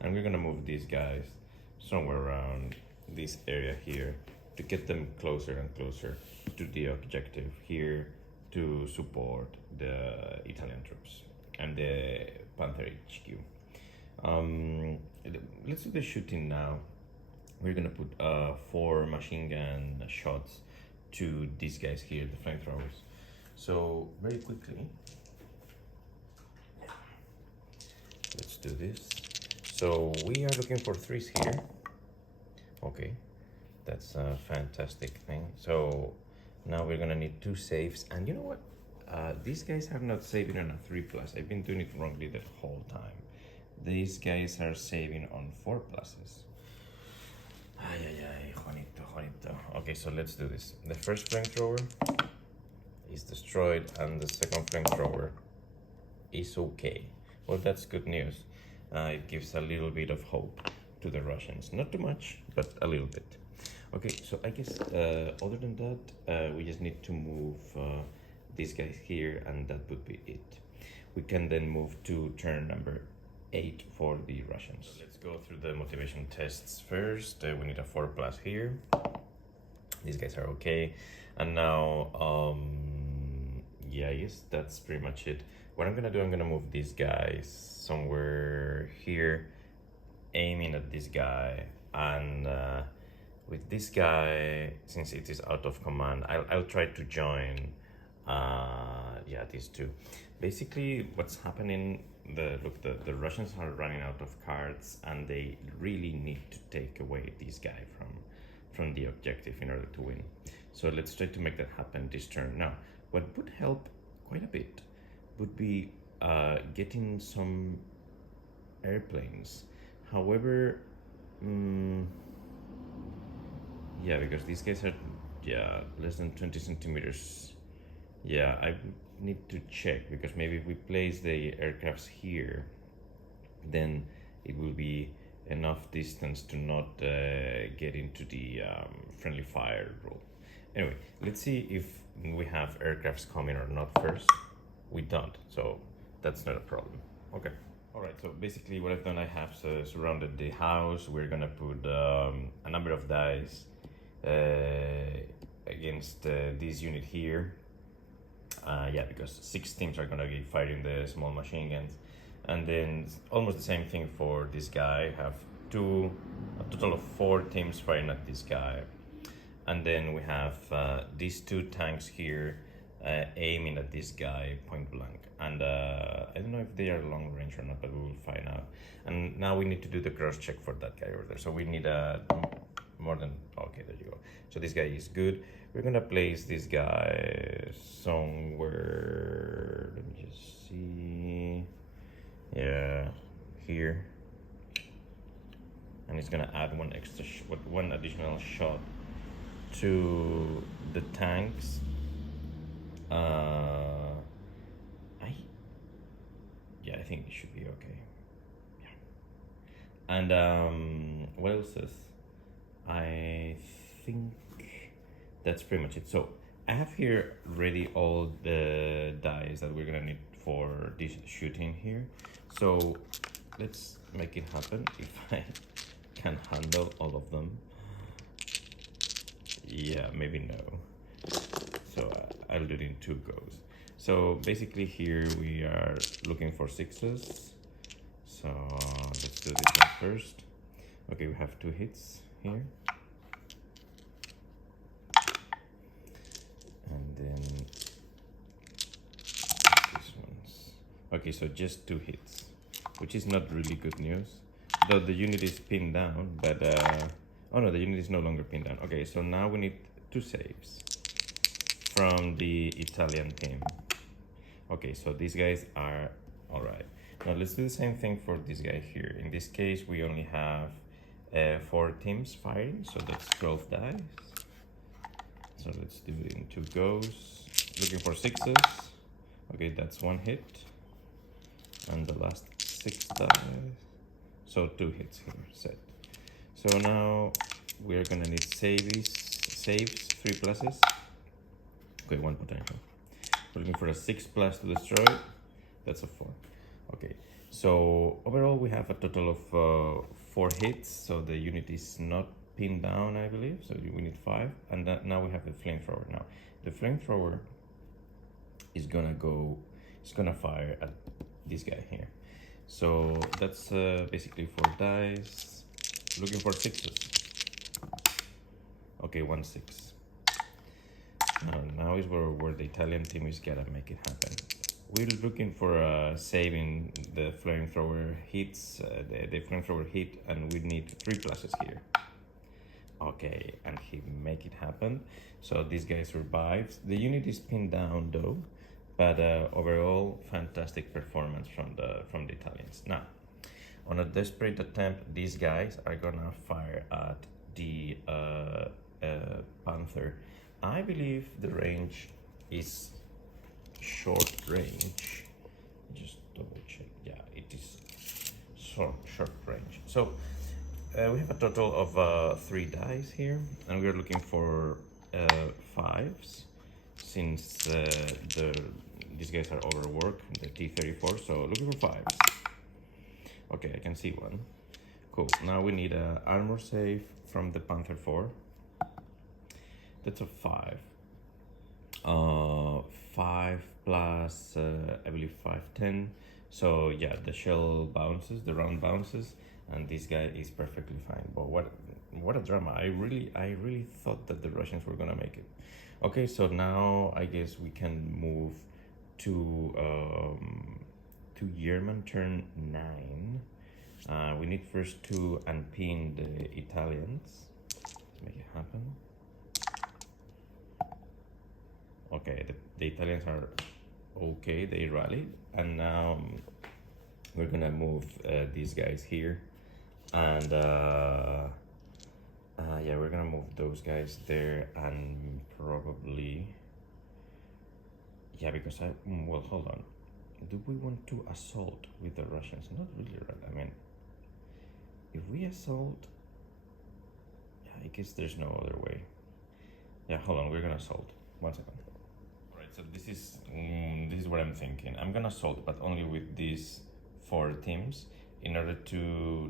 and we're gonna move these guys somewhere around this area here to get them closer and closer to the objective here to support the Italian troops and the Panther HQ. Let's do the shooting now. We're gonna put 4 machine gun shots to these guys here, the flamethrowers. So very quickly, let's do this. So we are looking for 3s here. Okay, that's a fantastic thing. So now we're gonna need 2 saves, and you know what? These guys are not saving on a 3+. I've been doing it wrongly the whole time. These guys are saving on 4 pluses. Ay, Juanito, Juanito. Okay, so let's do this. The first flamethrower is destroyed, and the second flamethrower is okay. Well, that's good news. It gives a little bit of hope to the Russians. Not too much, but a little bit. Okay, so I guess other than that, we just need to move these guys here, and that would be it. We can then move to turn number 8 for the Russians. So let's go through the motivation tests first. We need a 4+ here. These guys are okay. And now, yeah, yes, that's pretty much it. What I'm gonna do, I'm gonna move these guys somewhere here, aiming at this guy, and with this guy, since it is out of command, I'll try to join yeah, these 2. Basically what's happening, the Russians are running out of cards, and they really need to take away this guy from the objective in order to win. So let's try to make that happen this turn. Now, what would help quite a bit would be getting some airplanes. However, yeah, because these guys are less than 20 centimeters. Yeah, I need to check, because maybe if we place the aircrafts here, then it will be enough distance to not get into the friendly fire rule. Anyway, let's see if we have aircrafts coming or not first. We don't, so that's not a problem. Okay. All right, so basically what I've done, I have surrounded the house. We're gonna put a number of dice against this unit here. Yeah, because 6 teams are gonna be firing the small machine guns, and then almost the same thing for this guy. Have a total of 4 teams firing at this guy, and then we have these 2 tanks here aiming at this guy point blank. And I don't know if they are long range or not, but we will find out. And now we need to do the cross check for that guy over there. So we need more than, okay, there you go. So this guy is good. We're gonna place this guy somewhere, let me just see. Yeah, here. And it's gonna add one additional shot to the tanks. Yeah, I think it should be okay. Yeah. And what else is? I think that's pretty much it. So I have here ready all the dice that we're gonna need for this shooting here. So let's make it happen if I can handle all of them. Yeah, maybe no. So I'll do it in 2 goes. So basically here we are looking for 6s. So let's do this one first. Okay, we have 2 hits here. And then this one's. Okay, so just 2 hits, which is not really good news. Though the unit is pinned down, but oh no, the unit is no longer pinned down. Okay, so now we need 2 saves from the Italian team. Okay, so these guys are all right. Now let's do the same thing for this guy here. In this case, we only have 4 teams firing, so that's 12 dice. So let's do it in 2 goes. Looking for 6s. Okay, that's 1 hit. And the last 6 dice. So 2 hits here, set. So now we're gonna need saves, 3 pluses. Okay, 1 potential. We're looking for a 6+ to destroy. That's a 4. Okay, so overall we have a total of 4 hits. So the unit is not pinned down, I believe. So we need 5, and now we have the flamethrower. Now the flamethrower is gonna go. It's gonna fire at this guy here. So that's basically 4 dice. Looking for 6s. Okay, 1 6. Now is where the Italian team is gonna make it happen. We're looking for saving the flamethrower hits, the flamethrower hit, and we need 3 pluses here. Okay, and he make it happen. So this guy survives. The unit is pinned down though, but overall fantastic performance from the Italians. Now, on a desperate attempt, these guys are gonna fire at the Panther. I believe the range is short range. Just double check. Yeah, it is short range. So we have a total of 3 dice here, and we are looking for 5s since these guys are overworked, the T34s. So looking for 5s. Okay, I can see 1. Cool. Now we need an armor save from the Panther 4. That's a 5. 5 plus, I believe 5, 10. So yeah, the shell bounces, the round bounces, and this guy is perfectly fine. But what a drama! I really thought that the Russians were gonna make it. Okay, so now I guess we can move to German turn 9. We need first to unpin the Italians. Let's make it happen. Okay, the Italians are okay, they rallied, and now we're gonna move these guys here, and yeah, we're gonna move those guys there, and probably, yeah, because well, hold on, do we want to assault with the Russians? Not really, right? I mean, if we assault, yeah, I guess there's no other way. Yeah, hold on, we're gonna assault. 1 second. So this is what I'm thinking. I'm gonna assault, but only with these 4 teams in order to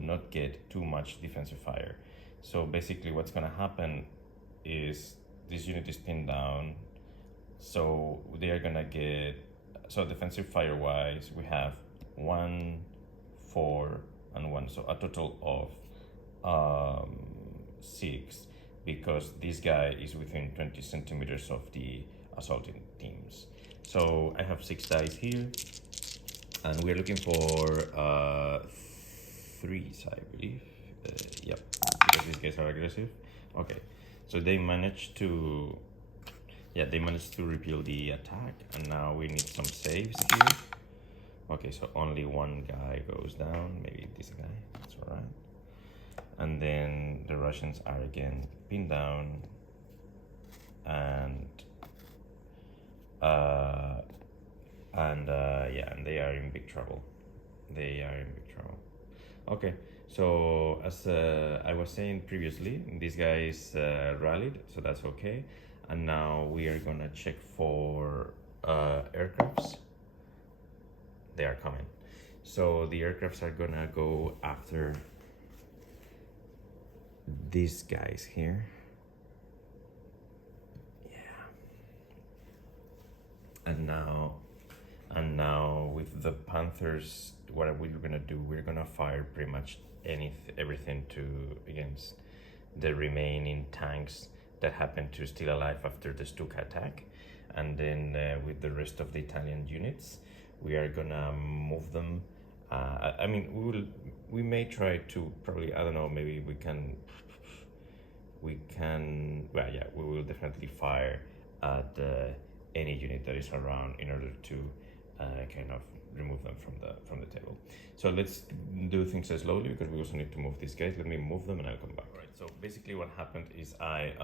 not get too much defensive fire. So basically what's gonna happen is this unit is pinned down, so they are gonna get, so defensive fire wise we have 1, 4, and 1, so a total of 6, because this guy is within 20 centimeters of the assaulting teams. So I have 6 dice here, and we're looking for 3s, I believe. Yep, because these guys are aggressive. Okay, so they managed to, yeah, they managed to repeal the attack, and now we need some saves here. Okay, so only 1 guy goes down, maybe this guy, that's all right. And then the Russians are again pinned down, and yeah, and they are in big trouble. Okay, so as I was saying previously, these guys rallied, so that's okay. And now we are gonna check for aircrafts. They are coming. So the aircrafts are gonna go after these guys here. And now with the Panthers, what we're gonna do, we're gonna fire pretty much everything against the remaining tanks that happen to still alive after the Stuka attack. And then with the rest of the Italian units, we are gonna move them. I mean, we may try to probably, I don't know, maybe we can, well, yeah, we will definitely fire at any unit that is around in order to kind of remove them from the table. So let's do things slowly because we also need to move these guys. Let me move them and I'll come back. All right, so basically what happened is I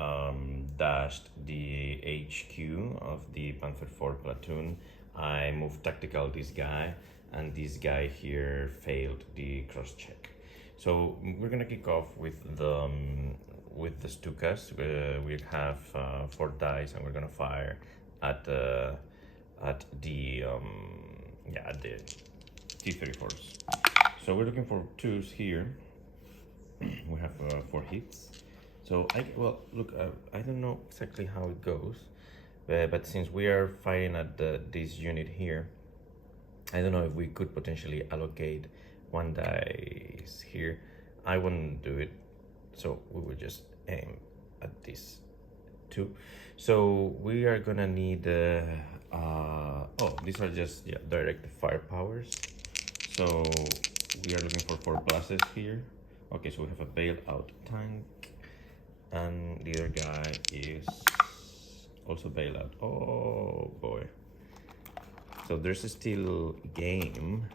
dashed the HQ of the Panther 4 platoon. I moved tactical this guy, and this guy here failed the cross check. So we're gonna kick off with the Stukas. We have 4 dice, and we're gonna fire at the T34s. So we're looking for 2s here. We have 4 hits. So I don't know exactly how it goes, but since we are firing at this unit here, I don't know if we could potentially allocate 1 dice here. I wouldn't do it, so we will just aim at this 2. So we are gonna need these are just direct fire powers. So we are looking for 4 pluses here. Okay, so we have a bailout tank, and the other guy is also bailout. Oh boy. So there's a still game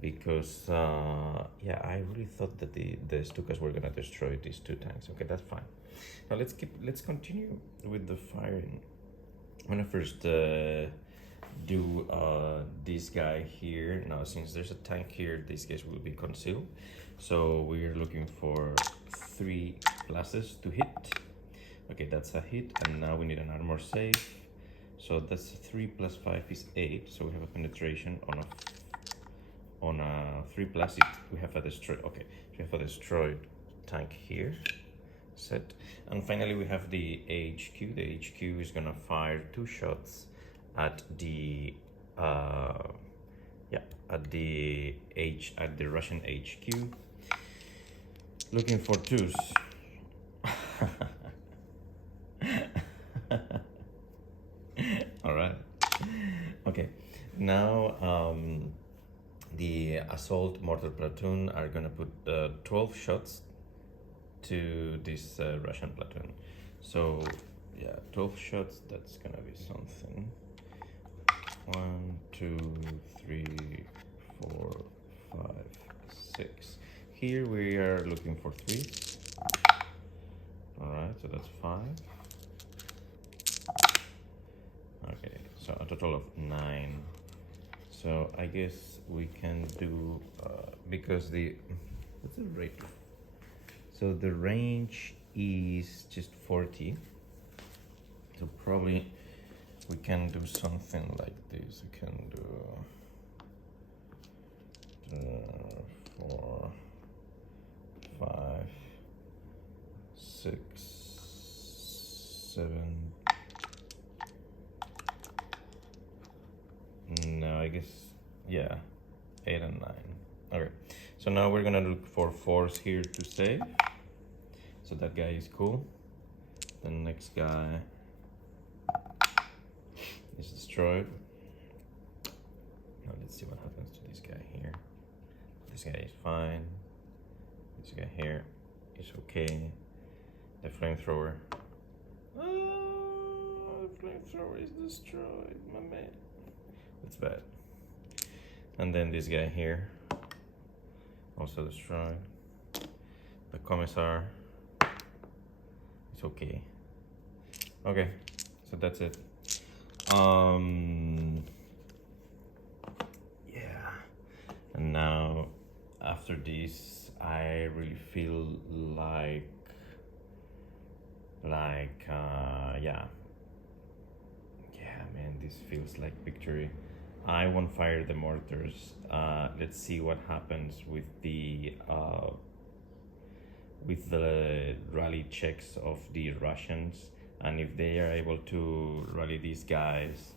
because I really thought that the Stukas were gonna destroy these 2 tanks. Okay, that's fine. Now let's continue with the firing. I'm gonna first do this guy here. Now since there's a tank here, these guys will be concealed. So we're looking for 3 pluses to hit. Okay, that's a hit, and now we need an armor save. So that's 3 plus 5 is 8. So we have a penetration on a 3 plus. We have a destroyed. Okay, we have a destroyed tank here. Set, and finally we have the HQ. The HQ is gonna fire 2 shots at the Russian HQ, looking for 2s. All right. Okay. Now the assault mortar platoon are gonna put 12 shots to this Russian platoon. So 12 shots, that's gonna be something. 1, 2, 3, 4, 5, 6. Here we are looking for 3. All right, so that's 5. Okay, so a total of 9. So I guess we can do because what's the rate? So the range is just 40. So probably we can do something like this. We can do 4, 5, 6, 7. No, I guess 8 and 9. Okay, so now we're gonna look for 4s here to save. So that guy is cool. The next guy is destroyed. Now let's see what happens to this guy here. This guy is fine. This guy here is okay. The flamethrower. Oh, the flamethrower is destroyed, my man. That's bad. And then this guy here, also destroyed. The commissar. It's okay. Okay, so that's it. And now after this, I really feel like man, this feels like victory. I won't fire the mortars. Let's see what happens with the rally checks of the Russians, and if they are able to rally these guys,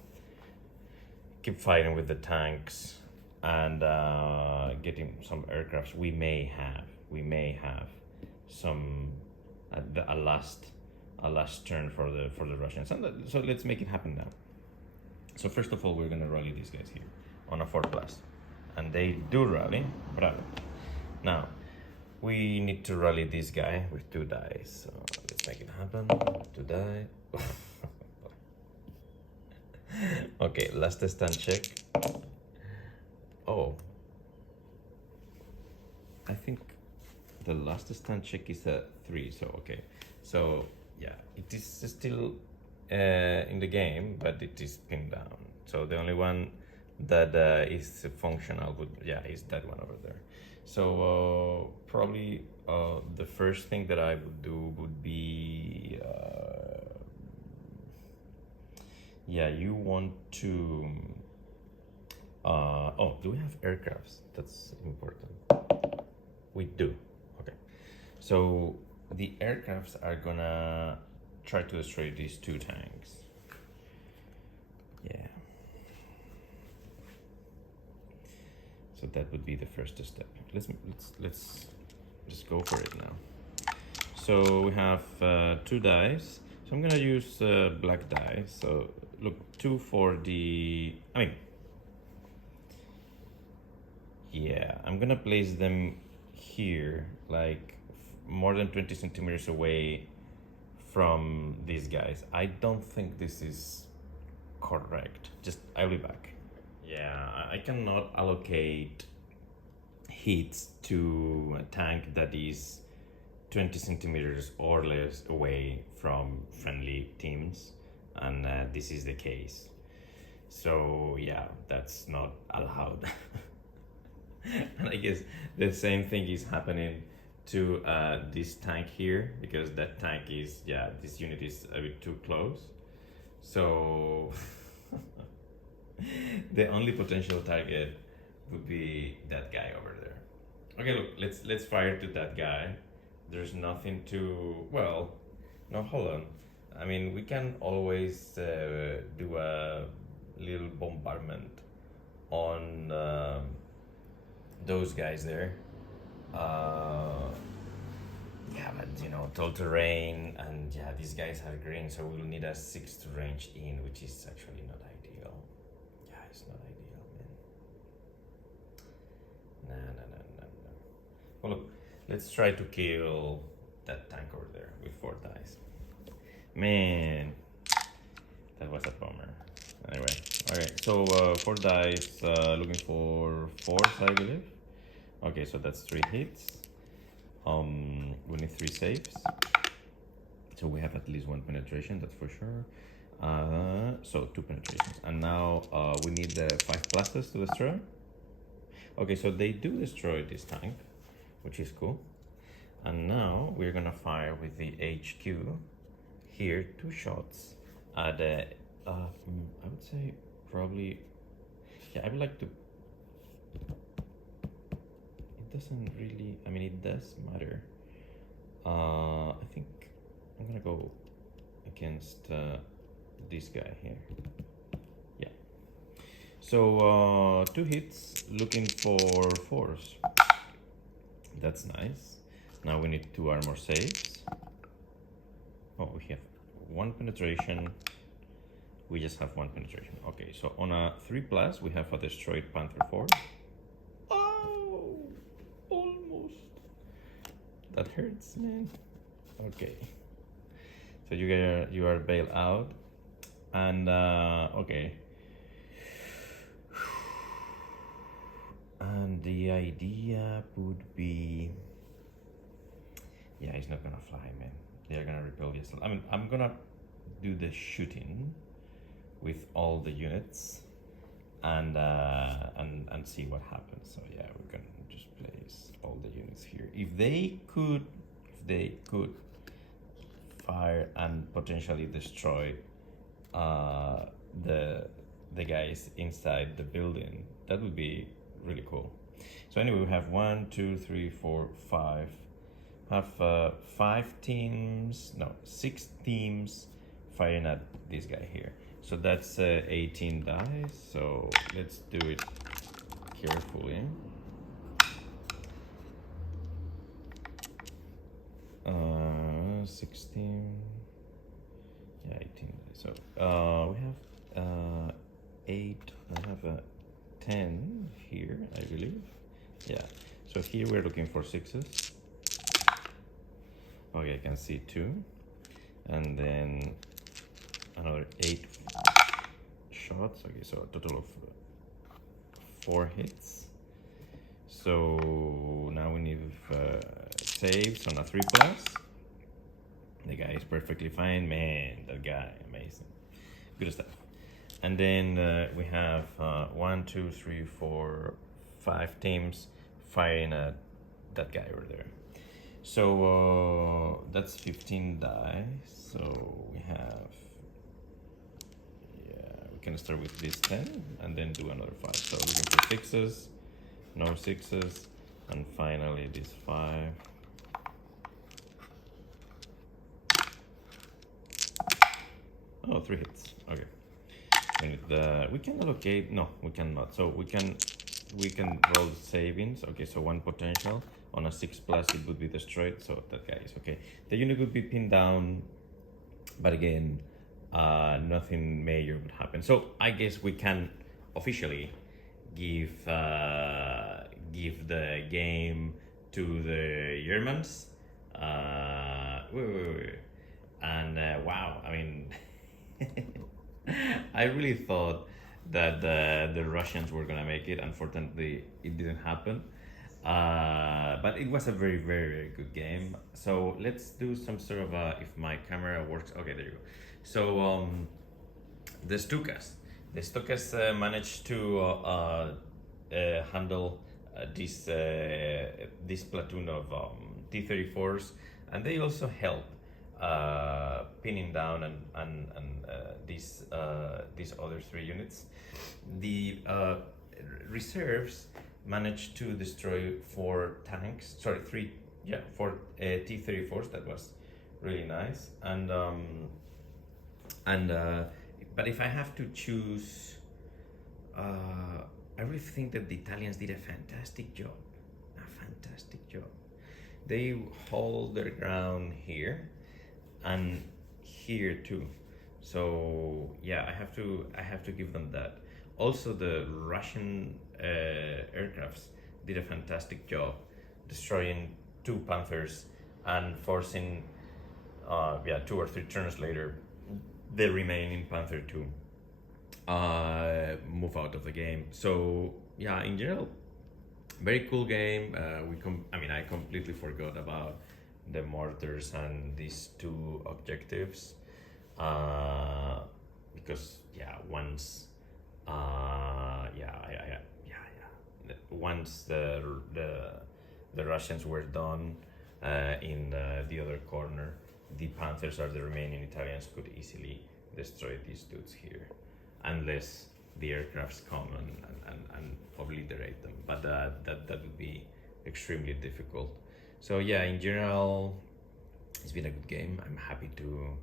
keep fighting with the tanks, and getting some aircrafts, we may have some a last turn for the Russians, and so let's make it happen now. So first of all, we're gonna rally these guys here on a 4+, and they do rally. Bravo. Now we need to rally this guy with 2 dice. So let's make it happen. 2 die. Okay, last stand check. the last stand check is a 3, so okay. So yeah, it is still in the game, but it is pinned down. So the only one that is functional is that one over there. So probably the first thing that I would do would be you want to do we have aircrafts? That's important. We do. Okay. So the aircrafts are gonna try to destroy these 2 tanks. Yeah. So that would be the first step. Let's just go for it now. So we have 2 dice. So I'm gonna use black dice. So look, 2 for the. I'm gonna place them here, like more than 20 centimeters away from these guys. I don't think this is correct. I'll be back. Yeah, I cannot allocate hits to a tank that is 20 centimeters or less away from friendly teams, and this is the case. So yeah, that's not allowed. And I guess the same thing is happening to this tank here, because that tank is, this unit is a bit too close. So the only potential target would be that guy over there. Okay, look, let's fire to that guy. There's nothing to, no, hold on. I mean, we can always do a little bombardment on those guys there. But tall terrain, and these guys have green, so we'll need a 6 to range in, which is actually not ideal. It's not ideal, man. No. Well, look, let's try to kill that tank over there with 4 dice. Man, that was a bummer. Anyway, okay, so 4 dice, looking for 4s, I believe. Okay, so that's 3 hits. We need 3 saves. So we have at least 1 penetration, that's for sure. So 2 penetrations. And now we need the 5 pluses to destroy. Okay, so they do destroy this tank, which is cool. And now we're gonna fire with the HQ here, 2 shots at the I would say probably, I would like to, it doesn't really, it does matter. I think I'm gonna go against this guy here. So 2 hits, looking for 4s. That's nice. Now we need 2 armor saves. Oh, we have 1 penetration. We just have 1 penetration. Okay, so on a 3+, we have a destroyed Panther 4. Oh, almost. That hurts, man. Okay. So you are bailed out, and okay. And the idea would be, he's not gonna fly, man. They're gonna repel this. I'm gonna do the shooting with all the units, and see what happens. So we can just place all the units here. If they could fire and potentially destroy the guys inside the building, that would be really cool. So anyway, we have 1, 2, 3, 4, 5. Have 6 teams firing at this guy here. So that's 18 dice. So let's do it carefully. 16. 18. So we have 8. I have a 10 here, I believe. So here we're looking for 6s. Okay, I can see 2, and then another 8 shots. Okay, so a total of 4 hits. So now we need saves on a 3+. The guy is perfectly fine, man. That guy, amazing, good stuff. And then we have 1, 2, 3, 4, 5 teams firing at that guy over there. So that's 15 die. So we have, we can start with this 10 and then do another 5. So looking for 6s, no 6s, and finally this 5. Oh, 3 hits. Okay. And we can allocate. No, we cannot. So we can roll savings. Okay, so 1 potential on a 6+, it would be destroyed. So that guy is okay. The unit would be pinned down, but again, nothing major would happen. So I guess we can officially give the game to the Germans. And wow, I mean. I really thought that the Russians were gonna make it. Unfortunately, it didn't happen. But it was a very, very, very good game. So let's do some sort of if my camera works. Okay, there you go. So the Stukas managed to handle this platoon of T34s, and they also help pinning down and these other 3 units. The reserves managed to destroy 4 tanks. Sorry, 3. Yeah, 4 T34s. That was really nice. But if I have to choose, I really think that the Italians did a fantastic job. They hold their ground here and here too. So yeah, I have to give them that. Also, the Russian aircrafts did a fantastic job destroying 2 Panthers and forcing 2 or 3 turns later the remaining Panther to move out of the game. So yeah, in general, very cool game. I completely forgot about the mortars and these 2 objectives because once once the Russians were done in the other corner, the Panthers or the remaining Italians could easily destroy these dudes here, unless the aircrafts come and obliterate them. But that would be extremely difficult. So yeah, in general, it's been a good game. I'm happy to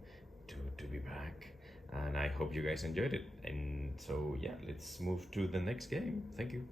be back, and I hope you guys enjoyed it. And so yeah, let's move to the next game. Thank you.